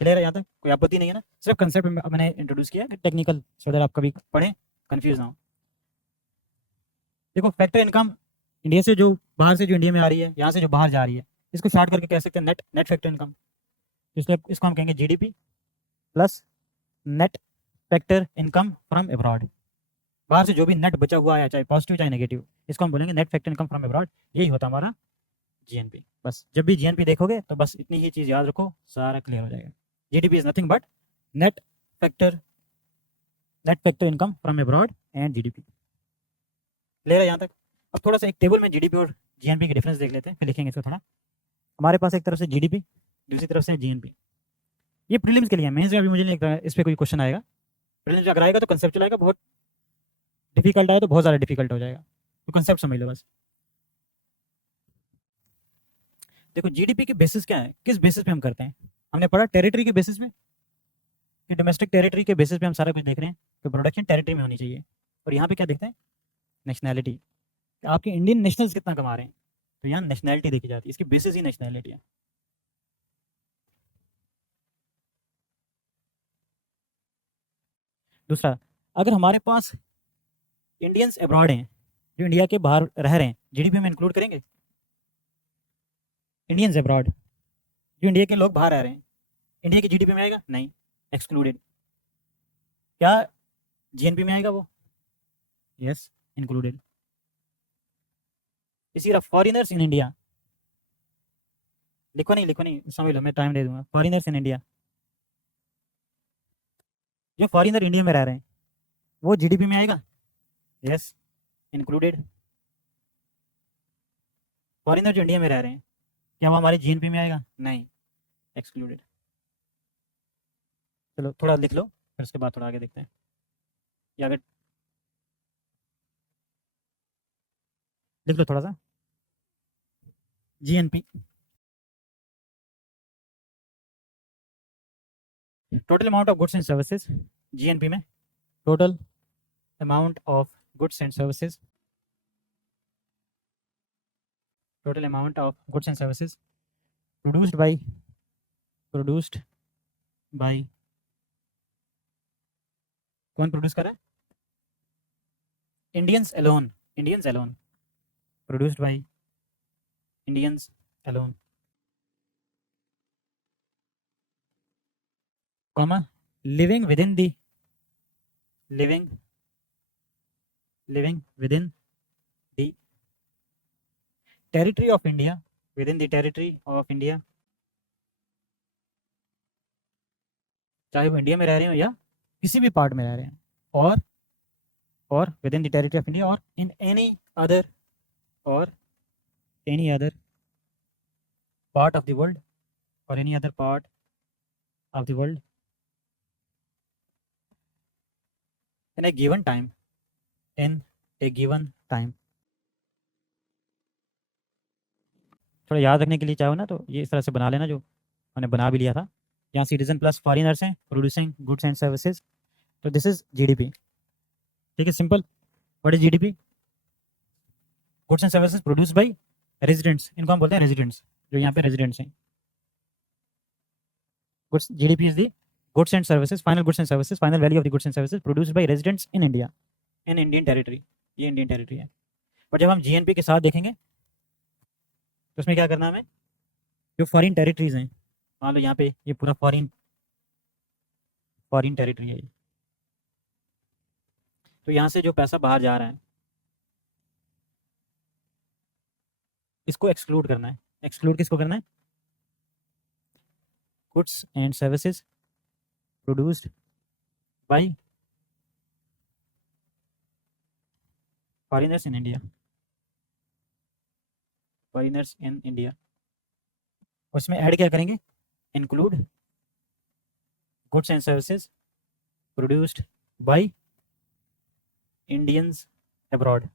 Clear है यहाँ तक, कोई आपत्ति नहीं है ना? सिर्फ कंसेप्ट मैंने इंट्रोड्यूस किया है, टेक्निकल, सो दैट आप कभी पढ़ें कंफ्यूज ना हो। देखो, फैक्टर इनकम इंडिया से जो बाहर से जो इंडिया में आ रही है, यहाँ से जो बाहर जा रही है, इसको शॉर्ट करके कह सकते हैं नेट नेट फैक्टर इनकम। इसलिए इसको हम कहेंगे GDP plus net factor income from abroad. बाहर से जो भी नेट बचा हुआ है, चाहे पॉजिटिव चाहे नेगेटिव, इसको हम बोलेंगे net factor income from abroad. यही होता हमारा जीएनपी। बस जब भी जीएनपी देखोगे तो बस इतनी ही चीज़ याद रखो, सारा क्लियर हो जाएगा। GDP is nothing but net factor income from abroad and GDP. Clear है यहाँ तक? अब थोड़ा सा एक टेबल में जीडीपी और जीएनपी के डिफरेंस देख लेते हैं, फिर लिखेंगे इसको थोड़ा। हमारे पास एक तरफ से जीडीपी, दूसरी तरफ से जीएनपी। ये प्रीलिम्स के लिए है, मेंस में अभी मुझे नहीं लगता इस पर कोई क्वेश्चन आएगा। प्रीलिम्स अगर आएगा तो कंसेप्चुअल आएगा, बहुत डिफिकल्ट आया तो बहुत ज़्यादा डिफिकल्ट हो जाएगा, तो कंसेप्ट समझ लो बस। देखो, जीडीपी के बेसिस क्या है, किस बेसिस पे हम करते हैं? हमने पढ़ा टेरिटरी के बेसिस में, कि डोमेस्टिक टेरिटरी के बेसिस पे हम सारा कुछ देख रहे हैं, तो प्रोडक्शन टेरिटरी में होनी चाहिए। और यहाँ पे क्या देखते हैं, नेशनैलिटी, आपके इंडियन नेशनल्स कितना कमा रहे हैं, तो यहाँ नेशनैलिटी देखी जाती है, इसकी बेसिस ही नेशनैलिटी है। दूसरा, अगर हमारे पास इंडियंस अब्रॉड हैं, जो इंडिया के बाहर रह रहे हैं, जीडीपी में इंक्लूड करेंगे इंडियंस अब्रॉड, जो इंडिया के लोग बाहर रह रहे हैं, इंडिया की जीडीपी में आएगा? नहीं, एक्सक्लूडेड। क्या जीएनपी में आएगा वो? Yes, included. इसी तरह फॉरिनर्स इन इंडिया, लिखो नहीं, समझ लो, मैं टाइम दे दूंगा। फॉरिनर्स इन इंडिया, जो फॉरिनर इंडिया में रह रहे हैं, वो जीडीपी में आएगा? Yes, included. फॉरिनर जो इंडिया में रह रहे हैं, क्या वो हमारे जीएनपी में आएगा? नहीं, एक्सक्लूडेड। चलो थोड़ा लिख लो, फिर उसके बाद थोड़ा आगे देखते हैं। या अगर लिख लो थोड़ा सा, GNP total amount of goods and services. GNP में total amount of goods and services total amount of goods and services produced by कौन प्रोड्यूस कर रहा है? Indians alone produced by Indians alone, comma living within the territory of India, चाहे वो इंडिया में रह रहे हो या किसी भी पार्ट में रह रहे हैं, और within the territory of India और in any other part of the world in a given time। थोड़ा याद रखने के लिए चाहो ना तो ये इस तरह से बना लेना, जो मैंने बना भी लिया था। यहाँ सिटीजन प्लस फॉरेनर्स हैं प्रोड्यूसिंग गुड्स एंड सर्विसेज, तो दिस इज जीडीपी। ठीक है, simple. What is GDP? Goods and services produce by residents, इनको हम बोलते हैं रेजिडेंट्स, जो यहाँ पे रेजिडेंट्स हैं। Goods, GDP is the goods and services, final goods and services, final value of the goods and services produced bye residents in India, in Indian territory. ये इंडियन टेरिटरी है। और जब हम जीएनपी के साथ देखेंगे तो उसमें क्या करना है हमें, जो फॉरेन टेरिटरीज हैं, मान लो यहाँ पे ये पूरा फॉरेन टेरिटरी है ये, तो यहाँ से जो पैसा बाहर जा रहा है इसको एक्सक्लूड करना है। एक्सक्लूड किसको करना है? Goods and services produced bye foreigners in India. उसमें ऐड क्या करेंगे? Include goods and services produced by Indians abroad.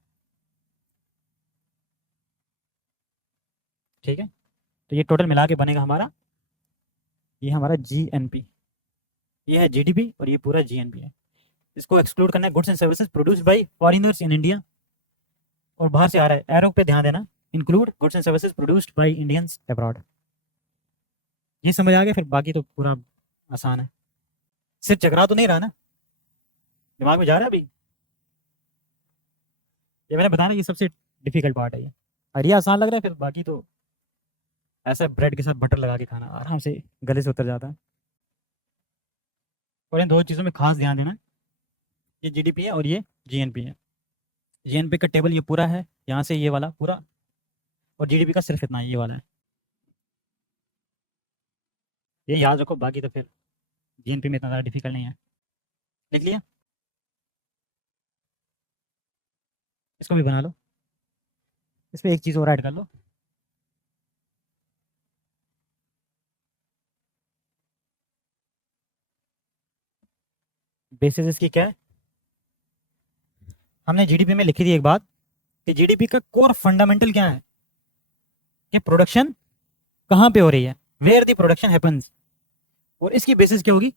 ठीक है, तो ये टोटल मिला के बनेगा हमारा, ये हमारा जीएनपी, ये है जीडीपी और ये पूरा जीएनपी है। इसको एक्सक्लूड करना है, goods and services produced bye foreigners in India, और बाहर से आ रहा है, एरो पे ध्यान देना, include goods and services produced by Indians abroad. ये समझ आ गया? फिर बाकी तो पूरा आसान है। सिर्फ चकरा तो नहीं रहा ना, दिमाग में जा रहा है अभी? ये मैंने बताया, ये सबसे डिफिकल्ट पार्ट है ये, और ये आसान लग रहा है, फिर बाकी तो ऐसा ब्रेड के साथ बटर लगा के खाना, आराम से गले से उतर जाता है। और इन दो चीज़ों में खास ध्यान देना, ये जीडीपी है और ये जीएनपी है। जीएनपी का टेबल ये पूरा है, यहाँ से ये वाला पूरा, और जीडीपी का सिर्फ इतना ये वाला है। ये याद रखो, बाकी तो फिर जीएनपी में इतना ज़्यादा डिफिकल्ट नहीं है। लिख लिया? इसको भी बना लो, इसमें एक चीज़ और ऐड कर लो, बेसिस इसकी क्या है? हमने जीडीपी में लिखी थी एक बात कि जीडीपी का कोर फंडामेंटल क्या है, कि प्रोडक्शन कहाँ पे हो रही है, वेयर द प्रोडक्शन हैपेंस, और इसकी बेसिस क्या होगी?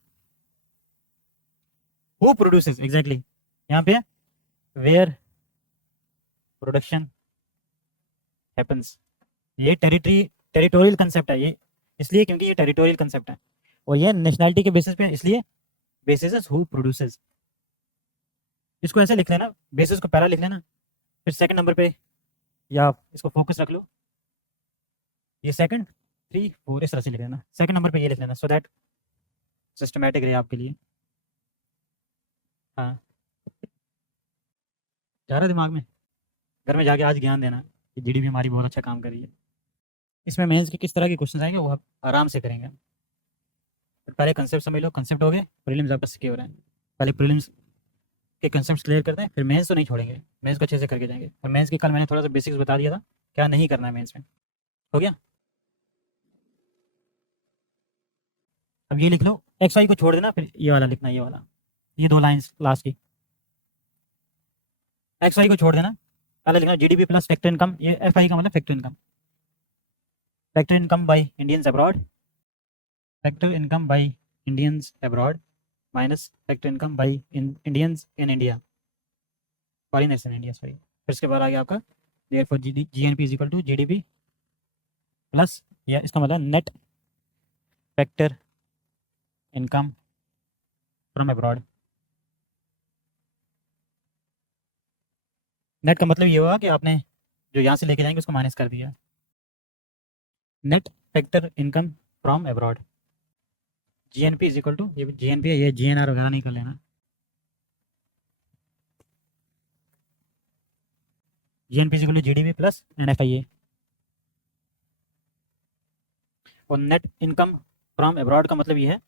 हु प्रोड्यूसेस, एग्जैक्टली यहाँ पे वेयर प्रोडक्शन हैपेंस। ये टेरिटोरियल कंसेप्ट है, ये इसलिए क्योंकि ये टेरिटोरियल कंसेप्ट है, और ये नेशनैलिटी के बेसिस पे, इसलिए बेसिस इज हु प्रोड्यूसेस। इसको ऐसे लिख लेना, बेसिस को पहला लिख लेना, फिर सेकंड नंबर पे, या इसको फोकस रख लो, ये सेकंड 3 4 इस तरह से लिख लेना, सेकंड नंबर पे ये लिख लेना, सो दैट सिस्टमैटिक रहे आपके लिए। हाँ, जा रहा दिमाग में? घर में जाके आज ज्ञान देना कि जीडीपी हमारी बहुत अच्छा काम कर रही है। इसमें मेंस के किस तरह के क्वेश्चन आएंगे वो आप आराम से करेंगे। पहले कंसेप्ट समझ लो, कंसेप्ट हो गए, प्रीलिम्स आपका सिक्योर है। पहले प्रीलिम्स के कंसेप्ट क्लियर करते हैं, फिर मेंस तो नहीं छोड़ेंगे, मेंस को अच्छे से करके जाएंगे। और मेंस के कल मैंने थोड़ा सा बेसिक्स बता दिया था, क्या नहीं करना है मेंस में। हो गया? अब ये लिख लो, एक्स वाई को छोड़ देना, फिर ये वाला लिखना, ये वाला, ये 2 लाइन्स लास्ट की। एक्स वाई को छोड़ देना, पहले लिखना जीडीपी प्लस फैक्टर इनकम, ये एफ आई का मतलब factor income by Indians abroad, factor income by Indians abroad minus factor income by Indians in India, foreigners in India, sorry. फिर इसके बाद आ गया आपका therefore GNP is equal to GDP plus या इसका मतलब net factor income from abroad. Net का मतलब ये हुआ कि आपने जो यहाँ से लेके जाएंगे उसको माइनस कर दिया। Net factor income from abroad, GNP is equal to, ये जीएनपी है, ये जीएनआर वगैरह नहीं कर लेना। GNP is equal to GDP plus NFIA. और नेट इनकम फ्रॉम अब्रॉड का मतलब ये है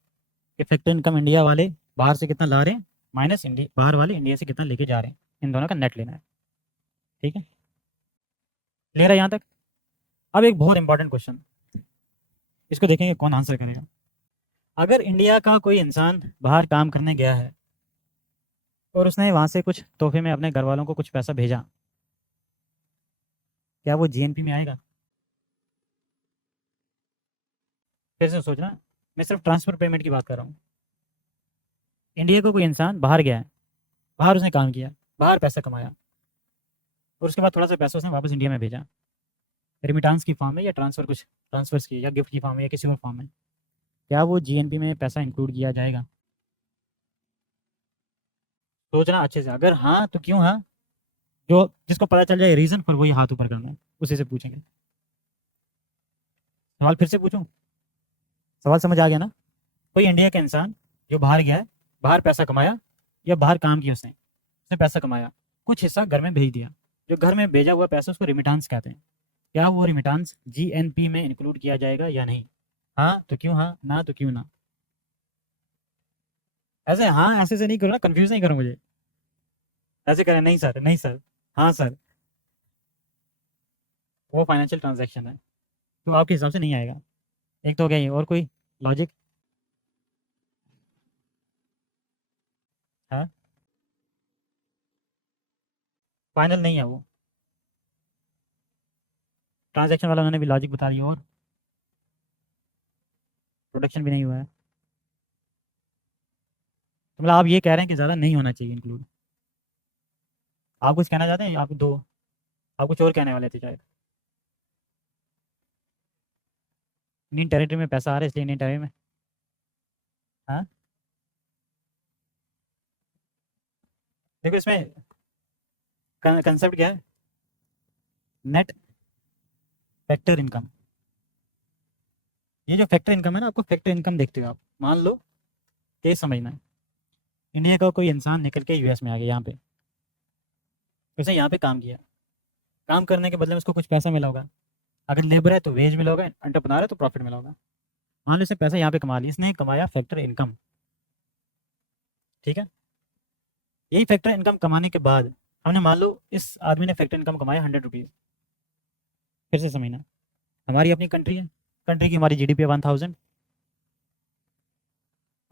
कि फैक्टर इनकम इंडिया वाले बाहर से कितना ला रहे हैं माइनस इंडिया, बाहर वाले इंडिया से कितना लेके जा रहे हैं, इन दोनों का नेट लेना है। ठीक है, क्लियर है यहाँ तक। अब एक बहुत इंपॉर्टेंट क्वेश्चन, इसको देखेंगे कौन आंसर करेगा। अगर इंडिया का कोई इंसान बाहर काम करने गया है और उसने वहाँ से कुछ तोहफे में अपने घर वालों को कुछ पैसा भेजा, क्या वो जीएनपी में आएगा? फिर से सोचना, मैं सिर्फ ट्रांसफ़र पेमेंट की बात कर रहा हूँ। इंडिया को कोई इंसान बाहर गया है, बाहर उसने काम किया, बाहर पैसा कमाया और उसके बाद थोड़ा सा पैसा उसने वापस इंडिया में भेजा, रिमिटांस की फॉर्म में या ट्रांसफ़र, कुछ ट्रांसफर्स की या गिफ्ट की फॉर्म में या किसी और फॉर्म में, क्या वो जीएनपी में पैसा इंक्लूड किया जाएगा? सोचना अच्छे से, अगर हाँ तो क्यों हाँ, जो जिसको पता चल जाए रीज़न पर वही हाथ ऊपर करना है, उसी से पूछेंगे। सवाल फिर से पूछूं, सवाल समझ आ गया ना? कोई इंडिया का इंसान जो बाहर गया है, बाहर पैसा कमाया या बाहर काम किया, उसने उसने पैसा कमाया, कुछ हिस्सा घर में भेज दिया, जो घर में भेजा हुआ पैसा उसको रिमिटांस कहते हैं, क्या वो रिमिटांस जीएनपी में इंक्लूड किया जाएगा या नहीं? हाँ तो क्यों हाँ, ना तो क्यों ना। ऐसे हाँ ऐसे से नहीं करो ना, कंफ्यूज नहीं करो मुझे, ऐसे करें नहीं सर, नहीं सर, हाँ सर, वो फाइनेंशियल ट्रांजैक्शन है तो आपके हिसाब से नहीं आएगा। एक तो हो गया ये, और कोई लॉजिक? हाँ, फाइनल नहीं है वो, ट्रांजैक्शन वाला उन्होंने भी लॉजिक बता दिया और प्रोडक्शन भी नहीं हुआ है, तो मतलब आप ये कह रहे हैं कि ज़्यादा नहीं होना चाहिए इंक्लूड। आप कुछ कहना चाहते हैं, आप दो, आप कुछ और कहने वाले थे शायद। इंडियन टेरिटरी में पैसा आ रहा है इसलिए इंडियन टेरिटरी में। हाँ, देखो इसमें कंसेप्ट क्या है, नेट फैक्टर इनकम। ये जो फैक्टर इनकम है ना, आपको फैक्टर इनकम देखते हो आप, मान लो ये समझना है, इंडिया का कोई इंसान निकल के यूएस में आ गया, यहाँ पे उसने यहाँ पे काम किया, काम करने के बदले में उसको कुछ पैसा मिला होगा, अगर लेबर है तो वेज मिला होगा, एंटरप्रेन्योर है तो प्रॉफिट मिला होगा। मान लो इसने पैसा यहाँ पे कमा लिया, इसने कमाया फैक्टर इनकम, ठीक है। यही फैक्टर इनकम कमाने के बाद हमने मान लो इस आदमी ने फैक्टर इनकम कमाया 100 रुपीज़। फिर से समझना, हमारी अपनी कंट्री है, कंट्री की हमारी जीडीपी है 1000।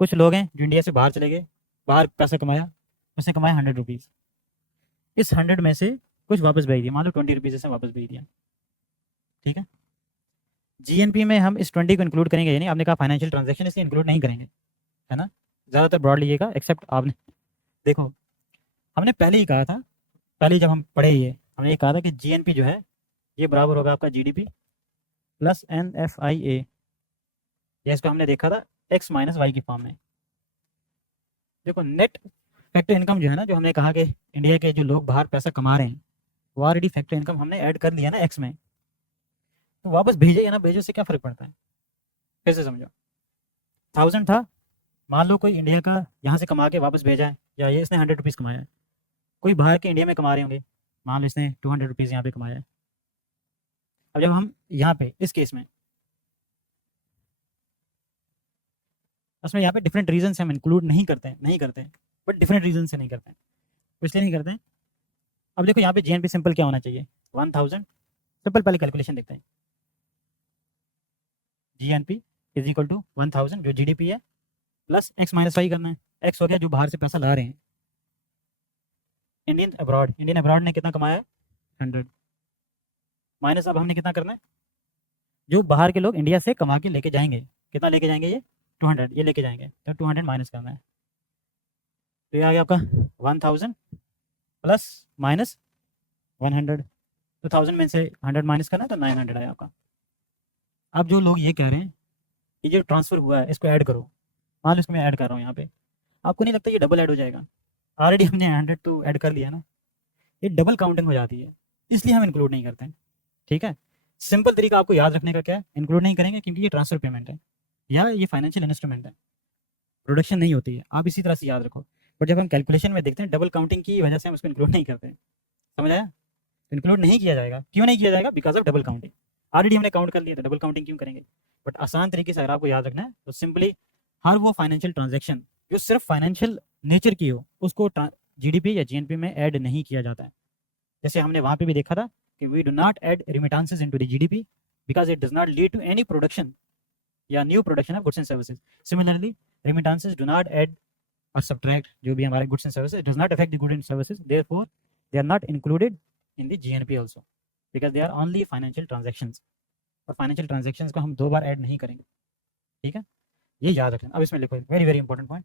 कुछ लोग हैं जो इंडिया से बाहर चले गए, बाहर पैसा कमाया, उसने कमाया 100 रुपीज़, इस 100 में से कुछ वापस भेज दिया, मान लो 20 रुपीज़ से वापस भेज दिया, ठीक है। जीएनपी में हम इस 20 को इंक्लूड करेंगे, यानी आपने कहा फाइनेंशियल ट्रांजैक्शन, इसलिए इंक्लूड नहीं करेंगे, है ना। ज़्यादातर ब्रॉड लीजिएगा, एक्सेप्ट आपने देखो, हमने पहले ही कहा था, पहले जब हम पढ़े ये, हमने ये कहा था कि जीएनपी जो है ये बराबर होगा आपका जीडीपी प्लस एनएफआईए, या इसको हमने देखा था एक्स माइनस वाई की फॉर्म में। देखो नेट फैक्टर इनकम जो है ना, जो हमने कहा कि इंडिया के जो लोग बाहर पैसा कमा रहे हैं, वो ऑलरेडी फैक्टर इनकम हमने ऐड कर लिया ना एक्स में, तो वापस भेजे या ना भेजे उससे क्या फ़र्क पड़ता है। फिर से समझो, 1000 था, मान लो कोई इंडिया का यहाँ से कमा के वापस भेजा है, या ये इसने 100 रुपीज़ कमाया है, कोई बाहर के इंडिया में कमा रहे होंगे, मान लो इसने 200 रुपीज़ यहाँ पे कमाया है। अब जब हम यहाँ पे इस केस में, उसमें यहाँ पे डिफरेंट रीजन से हम इंक्लूड नहीं करते हैं, नहीं करते हैं, बट डिफरेंट रीजन से नहीं करते हैं, तो इसलिए नहीं करते हैं। अब देखो यहाँ पे जीएनपी सिंपल क्या होना चाहिए, 1000, सिंपल पहले कैलकुलेशन देखते हैं, जीएनपी इज इक्वल टू 1000 जो जीडीपी है प्लस एक्स माइनस वाई करना है, एक्स हो गया जो बाहर से पैसा ला रहे हैं, इंडियन अब्रॉड ने कितना कमाया है 100, माइनस अब हमने कितना करना है, जो बाहर के लोग इंडिया से कमा के लेके जाएंगे, कितना लेके जाएंगे ये 200, ये लेके जाएंगे, तो 200 माइनस करना है, तो ये आ गया आपका 1000 प्लस माइनस 100, तो 1000 में से 100 माइनस करना है तो 900 आया आपका। अब जो लोग ये कह रहे हैं कि जो ट्रांसफ़र हुआ है इसको ऐड करो, मान लो इसको मैं ऐड कर रहा हूँ यहाँ पे, आपको नहीं लगता ये डबल ऐड हो जाएगा? ऑलरेडी हमने 100 तो ऐड कर लिया ना, ये डबल काउंटिंग हो जाती है, इसलिए हम इंक्लूड नहीं करते हैं। ठीक है, सिंपल तरीका आपको याद रखने का क्या है, इंक्लूड नहीं करेंगे क्योंकि ये ट्रांसफर पेमेंट है या ये फाइनेंशियल इंस्ट्रूमेंट है, प्रोडक्शन नहीं होती है, आप इसी तरह से याद रखो। बट जब हम कैलकुलेशन में देखते हैं डबल काउंटिंग की वजह से हम उसको इंक्लूड नहीं करते हैं, समझ आया? इंक्लूड नहीं किया जाएगा, क्यों नहीं किया जाएगा? Because of double counting, already हमने काउंट कर लिया तो डबल काउंटिंग क्यों करेंगे? बट आसान तरीके से अगर आपको याद रखना है तो सिंपली हर वो फाइनेंशियल ट्रांजेक्शन जो सिर्फ फाइनेंशियल नेचर की हो उसको जीडीपी या जीएनपी में ऐड नहीं किया जाता है। जैसे हमने वहाँ पे भी देखा था कि we do not add remittances into the GDP because it does not lead to any production या new production of goods and services. Similarly remittances do not add और सब्ट्रैक्ट जो भी हमारे goods and services, does not affect the goods and services, therefore they are not included in the GNP also because they are only financial transactions, और फाइनेंशियल ट्रांजेक्शंस को हम दो बार ऐड नहीं करेंगे। ठीक है, ये याद रखना। अब इसमें लिखो वेरी वेरी इंपॉर्टेंट पॉइंट,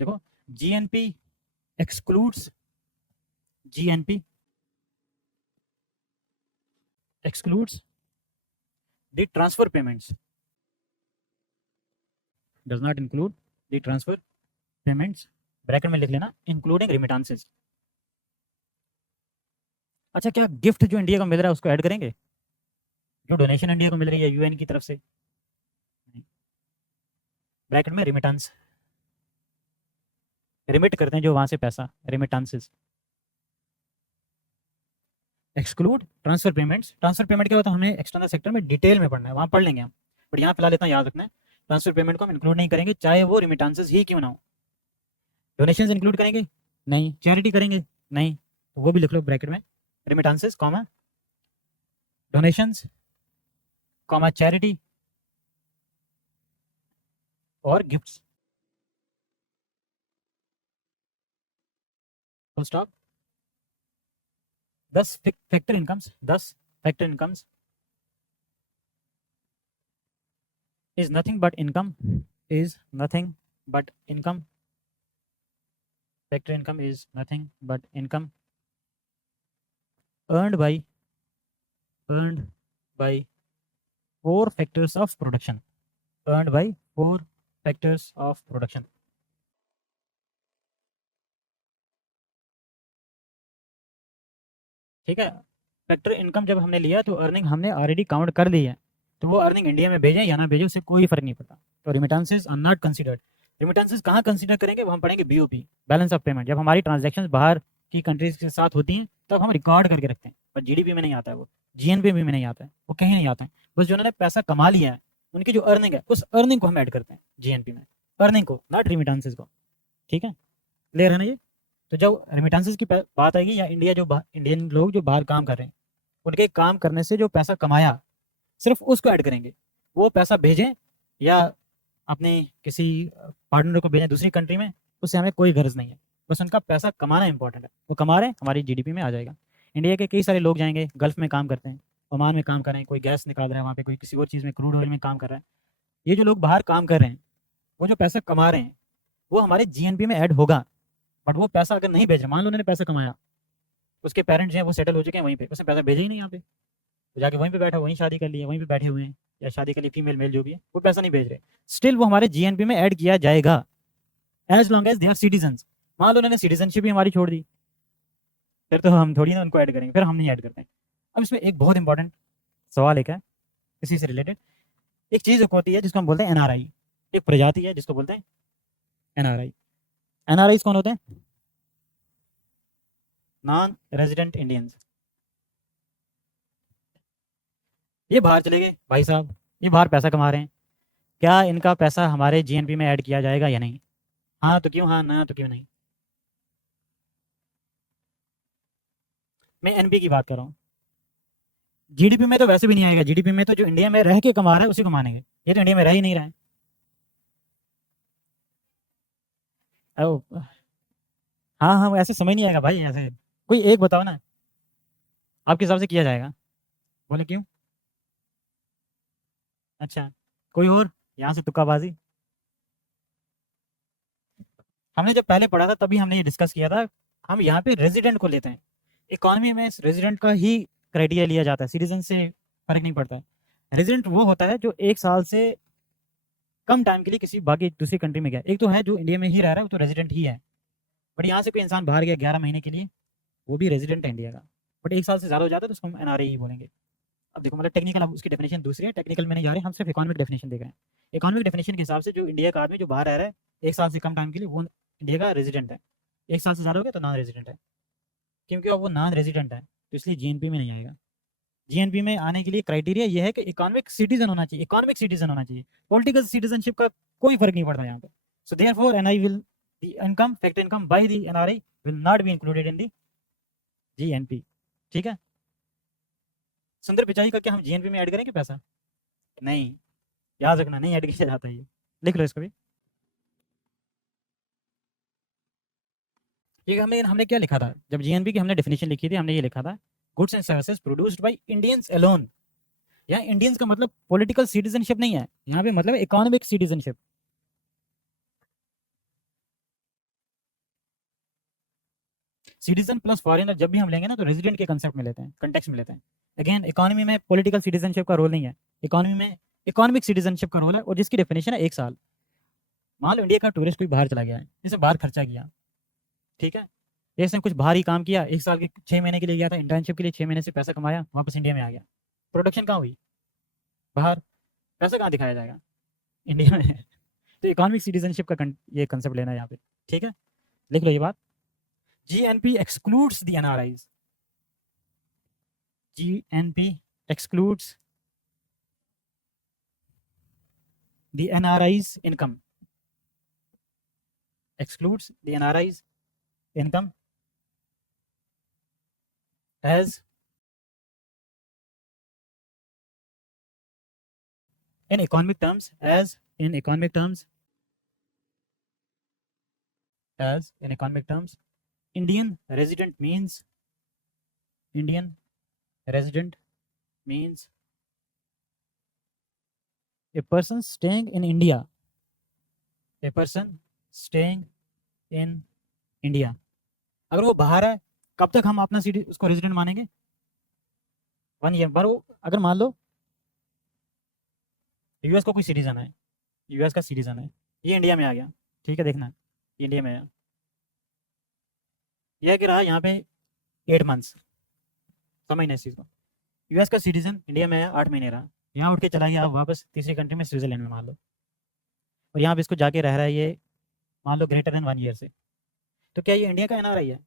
देखो GNP excludes GNP excludes the transfer payments, does not include the transfer payments, bracket में लिख लेना इंक्लूडिंग रिमिटेंसेस। अच्छा, क्या गिफ्ट जो इंडिया को मिल रहा है उसको ऐड करेंगे? जो डोनेशन इंडिया को मिल रही है यूएन की तरफ से, ब्रैकेट में रिमिटेंस, रिमिट करते हैं जो वहां से पैसा, remittances. Exclude transfer payments, transfer payment क्या होता है हमने एक्सटर्नल सेक्टर में डिटेल में पढ़ना है, वहाँ पढ़ लेंगे हम, बट यहाँ फिलहाल इतना याद रखना है ट्रांसफर पेमेंट को हम इंक्लूड नहीं करेंगे चाहे वो रिमिटेंसेस ही क्यों ना हो। डोनेशंस इंक्लूड करेंगे? नहीं। चैरिटी करेंगे? नहीं। तो वो भी लिख लो ब्रैकेट में, remittances comma donations comma charity और gifts, full stop. 10 factor incomes, 10 factor incomes is nothing but income, is nothing but income, factor income is nothing but income earned by four factors of production, earned by four factors of production। ठीक है, फैक्टर इनकम जब हमने लिया तो अर्निंग हमने ऑलरेडी काउंट कर ली है, तो वो अर्निंग इंडिया में भेजें या ना भेजें उससे कोई फर्क नहीं पड़ता। तो remittances are not considered. Remittances कहाँ कंसीडर करेंगे? वो हम पढ़ेंगे बीओपी, बैलेंस ऑफ पेमेंट, जब हमारी ट्रांजेक्शन बाहर की कंट्रीज के साथ होती हैं तब हम रिकॉर्ड करके रखते हैं, पर जीडीपी में नहीं आता है, वो जीएनपी में नहीं आता है, वो कहीं नहीं आता है। बस जो उन्होंने पैसा कमा लिया है उनकी जो अर्निंग है उस अर्निंग को हम ऐड करते हैं जीएनपी में, अर्निंग को, नॉट रिमिटेंसेस को। ठीक है, क्लियर है ना ये? तो जब रेमिटेंसेस की बात आएगी या इंडिया जो इंडियन लोग जो बाहर काम कर रहे हैं उनके काम करने से जो पैसा कमाया सिर्फ उसको ऐड करेंगे, वो पैसा भेजें या अपने किसी पार्टनर को भेजें दूसरी कंट्री में, उससे हमें कोई गर्ज नहीं है, बस उनका पैसा कमाना इंपॉर्टेंट है, वो कमा रहे हैं हमारी जीडीपी में आ जाएगा। इंडिया के कई सारे लोग जाएंगे गल्फ में काम करते हैं, ओमान में काम कर रहे हैं, कोई गैस निकाल रहा है वहाँ पे, कोई किसी और चीज़ में क्रूड ऑयल में काम कर रहा है। ये जो लोग बाहर काम कर रहे हैं वो जो पैसा कमा रहे हैं वो हमारे जीएनपी में ऐड होगा, बट वो पैसा अगर नहीं भेज रहे, मान लो उन्होंने पैसा कमाया, उसके पेरेंट्स हैं वो सेटल हो चुके हैं वहीं पे, उसने पैसा भेजा ही नहीं यहाँ पे, तो जाके वहीं पे बैठा, वहीं शादी कर लिया, वहीं पे बैठे हुए हैं, या शादी कर ली फीमेल मेल जो भी है, वो पैसा नहीं भेज रहे, स्टिल वो हमारे जीएनपी में ऐड किया जाएगा as long as they are citizens. मान लो उन्होंने सिटीजनशिप ही हमारी छोड़ दी, फिर तो हम थोड़ी ना उनको ऐड करेंगे, फिर हम नहीं ऐड करते हैं। अब इसमें एक बहुत इंपॉर्टेंट सवाल एक है इसी से रिलेटेड, एक चीज़ होती है जिसको हम बोलते हैं एनआरआई, एक प्रजाति है जिसको बोलते हैं एनआरआई। एनआरआई कौन होते हैं? Non resident Indians. ये बाहर चले गए भाई साहब, ये बाहर पैसा कमा रहे हैं, क्या इनका पैसा हमारे जीएनपी में ऐड किया जाएगा या नहीं? हाँ तो क्यों हाँ, ना तो क्यों नहीं? मैं एनपी की बात कर रहा हूँ, जीडीपी में तो वैसे भी नहीं आएगा, जीडीपी में तो जो इंडिया में रह के कमा रहा है उसी को मानेंगे, ये तो इंडिया में रह ही नहीं रहा है। ओ, हाँ हाँ, ऐसे समझ नहीं आएगा भाई, ऐसे कोई एक बताओ ना आपके हिसाब से किया जाएगा, बोले क्यों? अच्छा, कोई और? यहाँ से तुक्काबाजी। हमने जब पहले पढ़ा था तभी हमने ये डिस्कस किया था, हम यहाँ पे रेजिडेंट को लेते हैं, इकोनॉमी में रेजिडेंट का ही क्राइटेरिया लिया जाता है, सिटीजन से फर्क नहीं पड़ता। रेजिडेंट वो होता है जो 1 साल से कम टाइम के लिए किसी बाकी दूसरी कंट्री में गया। एक तो है जो इंडिया में ही रह रहा है, वो तो रेजिडेंट ही है, बट यहाँ से कोई इंसान बाहर गया 11 महीने के लिए, वो भी रेजिडेंट है इंडिया का। बट 1 साल से ज़्यादा हो जाता है तो उसको हम एनआरआई ही बोलेंगे। अब देखो मतलब टेक्निकल, अब उसकी डेफिनेशन दूसरी है, टेक्निकल में नहीं जा रहे, हम सिर्फ इकोनॉमिक डेफिनेशन देख रहे हैं। इकोनॉमिक डेफिनेशन के हिसाब से जो इंडिया का आदमी जो बाहर रह रहा है 1 साल से कम टाइम के लिए, वो इंडिया का रेजिडेंट है। 1 साल से ज़्यादा हो गया तो नॉन रेजिडेंट है, क्योंकि अब वो नॉन रेजिडेंट है तो इसलिए जीएनपी में नहीं आएगा। जीएनपी में आने के लिए क्राइटेरिया ये है कि इकोनॉमिक सिटीजन होना चाहिए, इकोनॉमिक सिटीजन होना चाहिए, पॉलिटिकल सिटीजनशिप का कोई फर्क नहीं पड़ता यहाँ पे। So therefore NI will the income, factor income by the NRI will not be included in the GNP. ठीक है, सुंदर पिचाई का क्या हम जीएनपी में ऐड करेंगे पैसा? नहीं, याद रखना, नहीं ऐड किया जाता है ये, लिख लो इसको भी। ये हमने हमने क्या लिखा था जब जीएनपी की हमने डेफिनेशन लिखी थी, हमने ये लिखा था goods and services produced by Indians alone. यहाँ इंडियंस का मतलब पॉलिटिकल सिटीजनशिप नहीं है, यहाँ पे मतलब economic citizenship. Citizen plus foreigner जब भी हम लेंगे ना तो रेजिडेंट के कंसेप्ट में लेते हैं, कंटेक्स्ट में लेते हैं। अगेन इकोनॉमी में पॉलिटिकल सिटीजनशिप का रोल नहीं है, इकोनॉमी में इकोनॉमिक सिटीजनशिप का रोल है, और जिसकी डेफिनेशन है 1 साल। मान लो इंडिया का टूरिस्ट कोई बाहर चला गया है, जैसे बाहर खर्चा किया, ठीक है, इसने कुछ बाहर ही काम किया, 1 साल के 6 महीने के लिए गया था इंटर्नशिप के लिए, 6 महीने से पैसा कमाया, वापस इंडिया में आ गया, प्रोडक्शन कहाँ हुई? बाहर। पैसा कहाँ दिखाया जाएगा? इंडिया में। तो इकोनॉमिक सिटीजनशिप का ये कंसेप्ट लेना है यहाँ पे, ठीक है, लिख लो ये बात। GNP excludes the NRIs, GNP excludes the NRI's income, excludes the NRI's income as in economic terms, as in economic terms, as in economic terms, Indian resident means, Indian resident means a person staying in India, a person staying in India। अगर वो बाहर है, कब तक हम अपना सिटी उसको रेजिडेंट मानेंगे? 1 ईयर। पर वो अगर मान लो यूएस का कोई सिटीजन है, यूएस का सिटीजन है, ये इंडिया में आ गया, ठीक है, देखना ये इंडिया में आया, यह कि रहा यहाँ पे 8 मंथ्स, समझना इस चीज़ को। यूएस का सिटीजन इंडिया में आया, 8 महीने रहा, यहाँ उठ के चला गया वापस तीसरी कंट्री में, स्विट्जरलैंड में मान लो, और यहाँ पे इसको जाके रह रहा है ये, मान लो ग्रेटर देन 1 ईयर से, तो क्या ये इंडिया का एनआरआई है?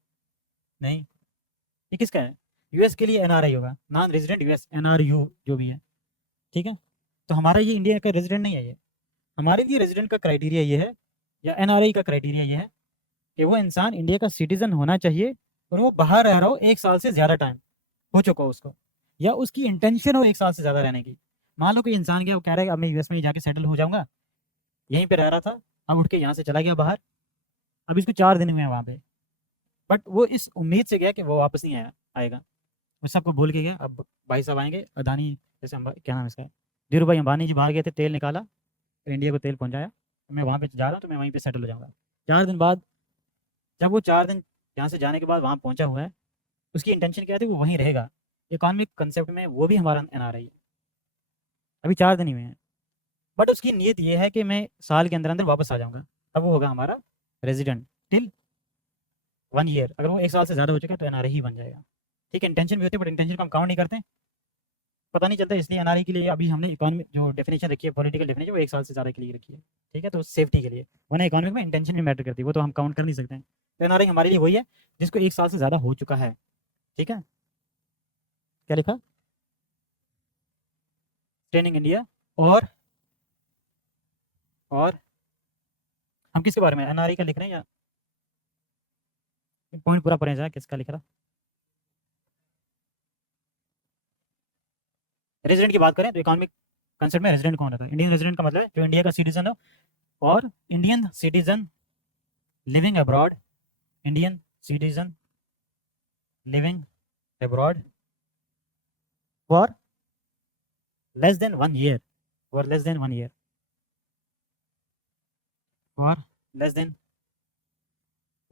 नहीं, ये किसका है? यूएस के लिए एनआरआई होगा, नॉन रेजिडेंट यूएस, एनआरयू जो भी है, ठीक है। तो हमारा ये इंडिया का रेजिडेंट नहीं है, ये हमारे लिए रेजिडेंट का क्राइटेरिया ये है, या एनआरआई का क्राइटेरिया ये है कि वो इंसान इंडिया का सिटीजन होना चाहिए और वो बाहर रह रहा हो 1 साल से ज़्यादा टाइम हो चुका हो उसको, या उसकी इंटेंशन हो 1 साल से ज़्यादा रहने की। मान लो कोई इंसान गया, वो कह रहा है अब मैं यूएस में ही जाके सेटल हो जाऊंगा, यहीं पे रह रहा था, अब उठ के यहाँ से चला गया बाहर, अब इसको 4 दिन हुए हैं वहाँ पे, बट वो इस उम्मीद से गया कि वो वापस नहीं आएगा, वो सबको बोल के गया अब भाई साहब आएंगे, अदानी जैसे क्या नाम है इसका, धीरू भाई अंबानी जी बाहर गए थे, तेल निकाला, फिर इंडिया को तेल पहुँचाया, तो मैं वहाँ पे जा रहा हूँ, तो मैं वहीं पे सेटल हो जाऊँगा। 4 दिन बाद, जब वो 4 दिन यहाँ से जाने के बाद वहाँ पहुँचा हुआ है, उसकी इंटेंशन क्या थी? वो वहीं रहेगा। इकोनॉमिक कंसेप्ट में वो भी हमारा एनआरआई है, अभी 4 दिन ही हुए हैं, बट उसकी नीयत ये है कि मैं साल के अंदर अंदर वापस आ जाऊँगा, तब वो होगा हमारा रेजिडेंट टिल 1 ईयर। अगर वो 1 साल से ज़्यादा हो चुका है तो एनआरआई ही बन जाएगा, ठीक है। इंटेंशन भी होती है, बट इंटेंशन को हम काउंट नहीं करते, पता नहीं चलता, इसलिए एनआरआई के लिए अभी हमने इकोनॉमिक जो डेफिनेशन रखी है, पॉलिटिकल डेफिनेशन, वो 1 साल से ज़्यादा के लिए रखी है, ठीक है, तो सेफ्टी के लिए, वरना इकोनॉमिक में इंटेंशन भी मैटर करती है, वो तो हम काउंट कर नहीं सकते हैं। तो एनआरआई हमारे लिए वही है जिसको 1 साल से ज़्यादा हो चुका है, ठीक है। क्या लिखा? ट्रेनिंग इंडिया, और हम किसके बारे में एनआरआई का लिख रहे हैं, या पॉइंट पूरा पढ़े जाए किसका लिख रहा? रेजिडेंट की बात करें तो इकोनॉमिक कंसेप्ट में रेजिडेंट कौन रहता है? इंडियन रेजिडेंट का मतलब है जो इंडिया का सिटीजन हो, और Indian citizen living abroad, Indian citizen living abroad for less than 1 year, for less than 1 year, for less than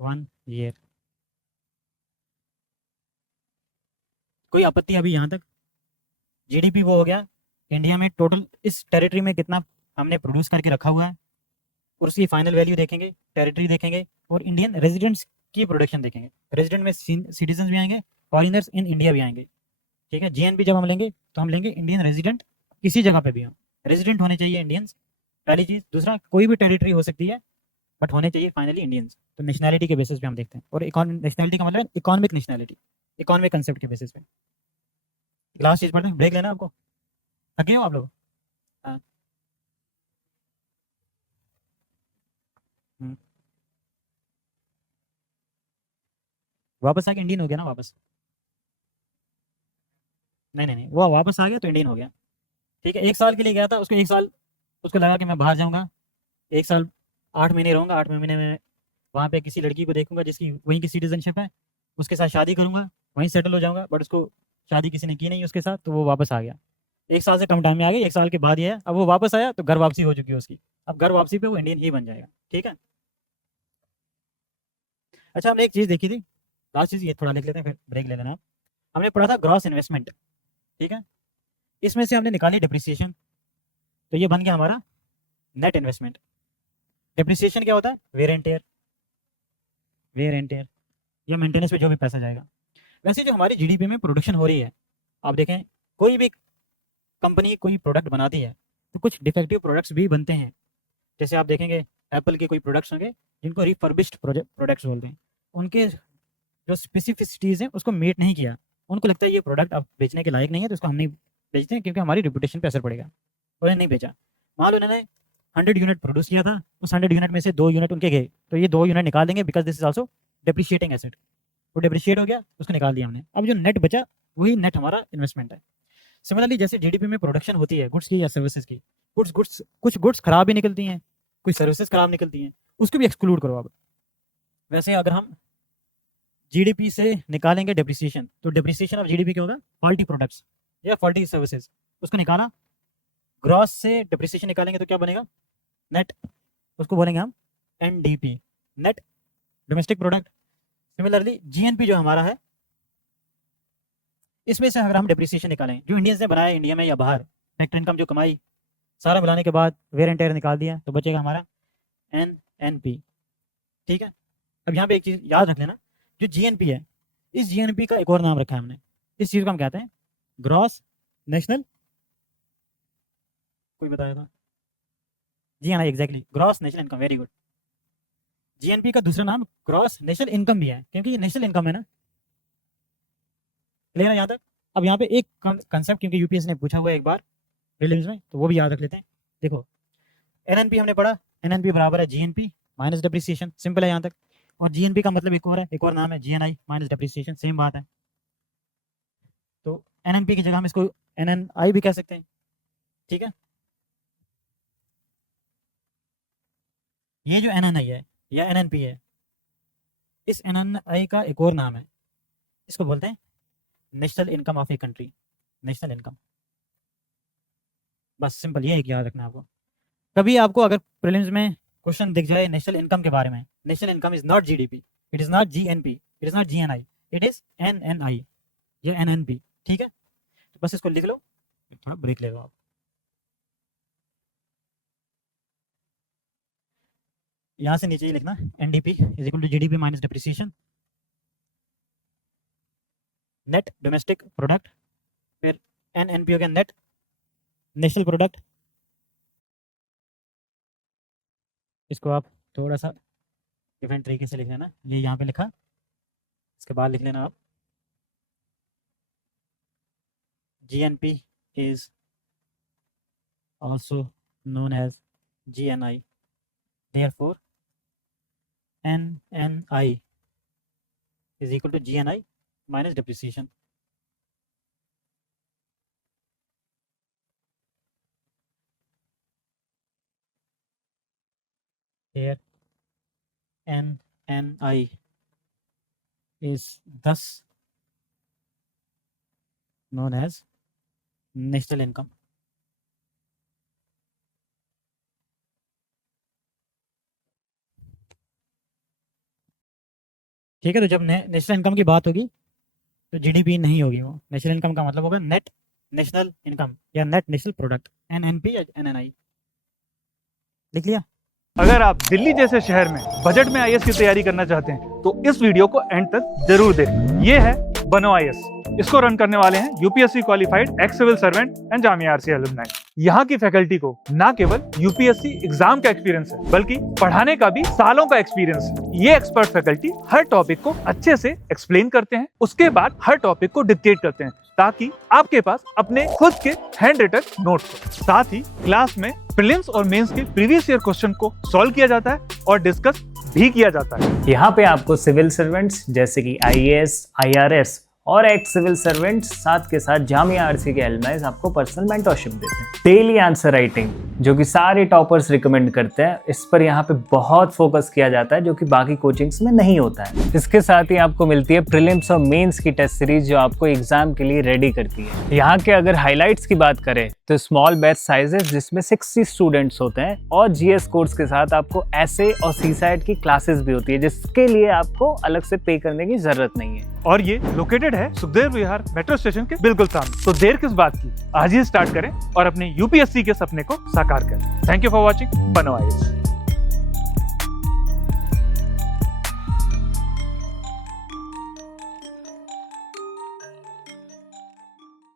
1 year. कोई आपत्ति अभी यहाँ तक? जीडीपी वो हो गया इंडिया में टोटल इस टेरिटरी में कितना हमने प्रोड्यूस करके रखा हुआ है, और उसकी फाइनल वैल्यू देखेंगे, टेरिटरी देखेंगे, और इंडियन रेजिडेंट्स की प्रोडक्शन देखेंगे। रेजिडेंट में सिटीजन भी आएंगे, फॉरिनर्स इन इंडिया भी आएंगे। ठीक है, जीएनपी जब हम लेंगे तो हम लेंगे इंडियन रेजिडेंट किसी जगह पे भी हो, रेजिडेंट होने चाहिए इंडियंस, पहली चीज़। दूसरा, कोई भी टेरिटरी हो सकती है बट होने चाहिए फाइनली इंडियंस। तो नेशनैलिटी के बेसिस पे हम देखते हैं, और नेशनैलिटी का मतलब इकोनॉमिक नेशनैलिटी, इकोनॉमिक कंसेप्ट के बेसिस पे। लास्ट चीज पढ़ते हैं, ब्रेक लेना आपको, थके हो आप लोग? हाँ। हम्म। वापस आके इंडियन हो गया ना वापस? नहीं नहीं नहीं, वो वापस आ गया तो इंडियन हो गया। ठीक है, 1 साल के लिए गया था, उसको 1 साल उसको लगा कि मैं बाहर जाऊंगा, 1 साल 8 महीने रहूंगा, 8 महीने में वहाँ पे किसी लड़की को देखूंगा जिसकी वहीं की सिटीजनशिप है, उसके साथ शादी करूंगा, वहीं सेटल हो जाऊंगा। बट उसको शादी किसी ने की नहीं उसके साथ, तो वो वापस आ गया। 1 साल से कम टाइम में आ गया, 1 साल के बाद ये है, अब वो वापस आया तो घर वापसी हो चुकी है उसकी। अब घर वापसी पे वो इंडियन ही बन जाएगा। ठीक है। अच्छा, हमने एक चीज़ देखी थी, लास्ट चीज़ ये थोड़ा लिख लेते हैं फिर ब्रेक ले लेना आप। हमने पढ़ा था ग्रॉस इन्वेस्टमेंट। ठीक है, इसमें से हमने निकाली डिप्रिसिएशन, तो ये बन गया हमारा नेट इन्वेस्टमेंट। डिप्रिसिएशन क्या होता है? Wear and tear, wear and tear या मेंटेनेंस पे जो भी पैसा जाएगा। वैसे जो हमारी जीडीपी में प्रोडक्शन हो रही है, आप देखें, कोई भी कंपनी कोई प्रोडक्ट बनाती है तो कुछ डिफेक्टिव प्रोडक्ट्स भी बनते हैं। जैसे आप देखेंगे एप्पल के कोई प्रोडक्ट्स होंगे जिनको रिफर्बिश्ड प्रोडक्ट्स बोलते हैं, उनके जो स्पेसिफिसिटीज़ हैं उसको मीट नहीं किया, उनको लगता है ये प्रोडक्ट अब बेचने के लायक नहीं है तो उसको हम नहीं बेचते हैं क्योंकि हमारी रिपुटेशन पे असर पड़ेगा, उन्होंने नहीं बेचा। मान लो उन्होंने 100 यूनिट प्रोड्यूस किया था, उस 100 यूनिट में से 2 यूनिट उनके गए, तो ये 2 यूनिट निकाल देंगे because this is also depreciating asset. वो डिप्रिशिएट हो गया, उसको निकाल दिया हमने, अब जो नेट बचा वही नेट हमारा इन्वेस्टमेंट है। सिमिलरली जैसे जीडीपी में प्रोडक्शन होती है गुड्स की या सर्विसेज की, कुछ गुड्स खराब भी निकलती हैं, कुछ सर्विसेज खराब निकलती हैं, उसको भी एक्सक्लूड करो अब। वैसे अगर हम जीडीपी से निकालेंगे डिप्रिसिएशन, तो डिप्रिसिएशन ऑफ जीडीपी क्या होगा? फॉल्टी प्रोडक्ट्स या फॉल्टी सर्विसेज, उसको निकाला, ग्रॉस से डिप्रिसिएशन निकालेंगे तो क्या बनेगा? नेट, उसको बोलेंगे हम NDP, net domestic product. Similarly GNP जो हमारा है, इसमें से अगर हम डिप्रिसिएशन निकालें जो इंडियंस ने बनाया इंडिया में या बाहर, फैक्टर इनकम जो कमाई, सारा मिलाने के बाद वेयर एंड टेयर निकाल दिया, तो बचेगा हमारा एनएनपी। ठीक है, अब यहाँ पे एक चीज़ याद रख लेना, जो जीएनपी है, इस जीएनपी का एक और नाम रखा है हमने, इस चीज़ को हम कहते हैं ग्रॉस नेशनल, कोई बताया था? जी हाँ, exactly, gross national income, very good. GNP का दूसरा नाम ग्रॉस नेशनल इनकम भी है क्योंकि ये नेशनल इनकम है ना, क्लियर है यहाँ तक? अब यहाँ पे एक कंसेप्ट क्योंकि यूपीएस ने पूछा हुआ है एक बार प्रीलिम्स में, तो वो भी याद रख लेते हैं। देखो, एनएनपी हमने पढ़ा, एनएनपी बराबर है जीएनपी माइनस डिप्रिसिएशन, सिंपल है यहाँ तक। और जीएनपी का मतलब एक और है, एक और नाम है जीएनआई माइनस डिप्रिसिएशन, सेम बात है। तो एनएनपी की जगह हम इसको एनएनआई भी कह सकते हैं। ठीक है, ये जो एनएनआई है या एनएनपी है, इस एनएनआई का एक और नाम है, इसको बोलते हैं national income of a country, national income. बस सिंपल, ये एक याद रखना है आपको। कभी आपको अगर प्रीलिम्स में क्वेश्चन दिख जाए नेशनल इनकम के बारे में, national income is not GDP, it is not GNP, it is not GNI, it is NNI या एनएनपी। ठीक है, तो बस इसको लिख लो, थोड़ा ब्रेक ले लो आप। यहाँ से नीचे ही लिखना, NDP is equal to GDP minus depreciation, net domestic product, फिर एनएनपी हो गया नेट नेशनल प्रोडक्ट। इसको आप थोड़ा सा डिफरेंट तरीके से लिख लेना, ये यहाँ पे लिखा, इसके बाद लिख लेना आप GNP is also known as GNI. Therefore, NNI is equal to GNI minus depreciation. Here, NNI is thus known as national income. ठीक है, तो जब नेशनल इनकम की बात होगी तो जीडीपी नहीं होगी वो। नेशनल इनकम का मतलब होगा नेट नेशनल इनकम या नेट नेशनल प्रोडक्ट, एनएनपी या एनएनआई। लिख लिया? अगर आप दिल्ली जैसे शहर में बजट में आईएएस की तैयारी करना चाहते हैं तो इस वीडियो को एंड तक जरूर देखें। ये है बनो आईएएस। इसको रन करने वाले हैं UPSC qualified ex civil servant and Jamia RC alumni. यहाँ की फैकल्टी को ना केवल यूपीएससी एग्जाम का एक्सपीरियंस है बल्कि पढ़ाने का भी सालों का एक्सपीरियंस है। ये एक्सपर्ट फैकल्टी हर टॉपिक को अच्छे से एक्सप्लेन करते हैं, उसके बाद हर टॉपिक को डिक्टेट करते हैं ताकि आपके पास अपने खुद के हैंड रिटन नोट्स हो। साथ ही क्लास में प्रीलिम्स और मेंस के प्रीवियस ईयर क्वेश्चन को सॉल्व किया जाता है और डिस्कस भी किया जाता है। यहाँ पे आपको सिविल सर्वेंट्स जैसे कि आईएएस, आईआरएस और एक्स सिविल सर्वेंट्स साथ के साथ जामिया आरसी के एलुमनाइज आपको पर्सनल मेंटरशिप देते हैं। डेली आंसर राइटिंग जो कि सारे टॉपर्स रिकमेंड करते हैं, इस पर यहाँ पे बहुत फोकस किया जाता है जो कि बाकी कोचिंग्स में नहीं होता है। इसके साथ ही आपको मिलती है प्रीलिम्स और मेंस की टेस्ट सीरीज जो आपको एग्जाम के लिए रेडी करती है। यहाँ के अगर हाईलाइट्स की बात करें तो स्मॉल बैच साइजेस जिसमें 60 स्टूडेंट्स होते हैं और जीएस कोर्स के साथ आपको एसए और सीसैट की क्लासेस भी होती है जिसके लिए आपको अलग से पे करने की जरूरत नहीं है। और ये लोकेटेड है सुखदेव विहार मेट्रो स्टेशन के बिल्कुल सामने। तो देर किस बात की, आज ही स्टार्ट करें और अपने यूपीएससी के सपने को साकार करें। थैंक यू फॉर वॉचिंग बनो आईएएस।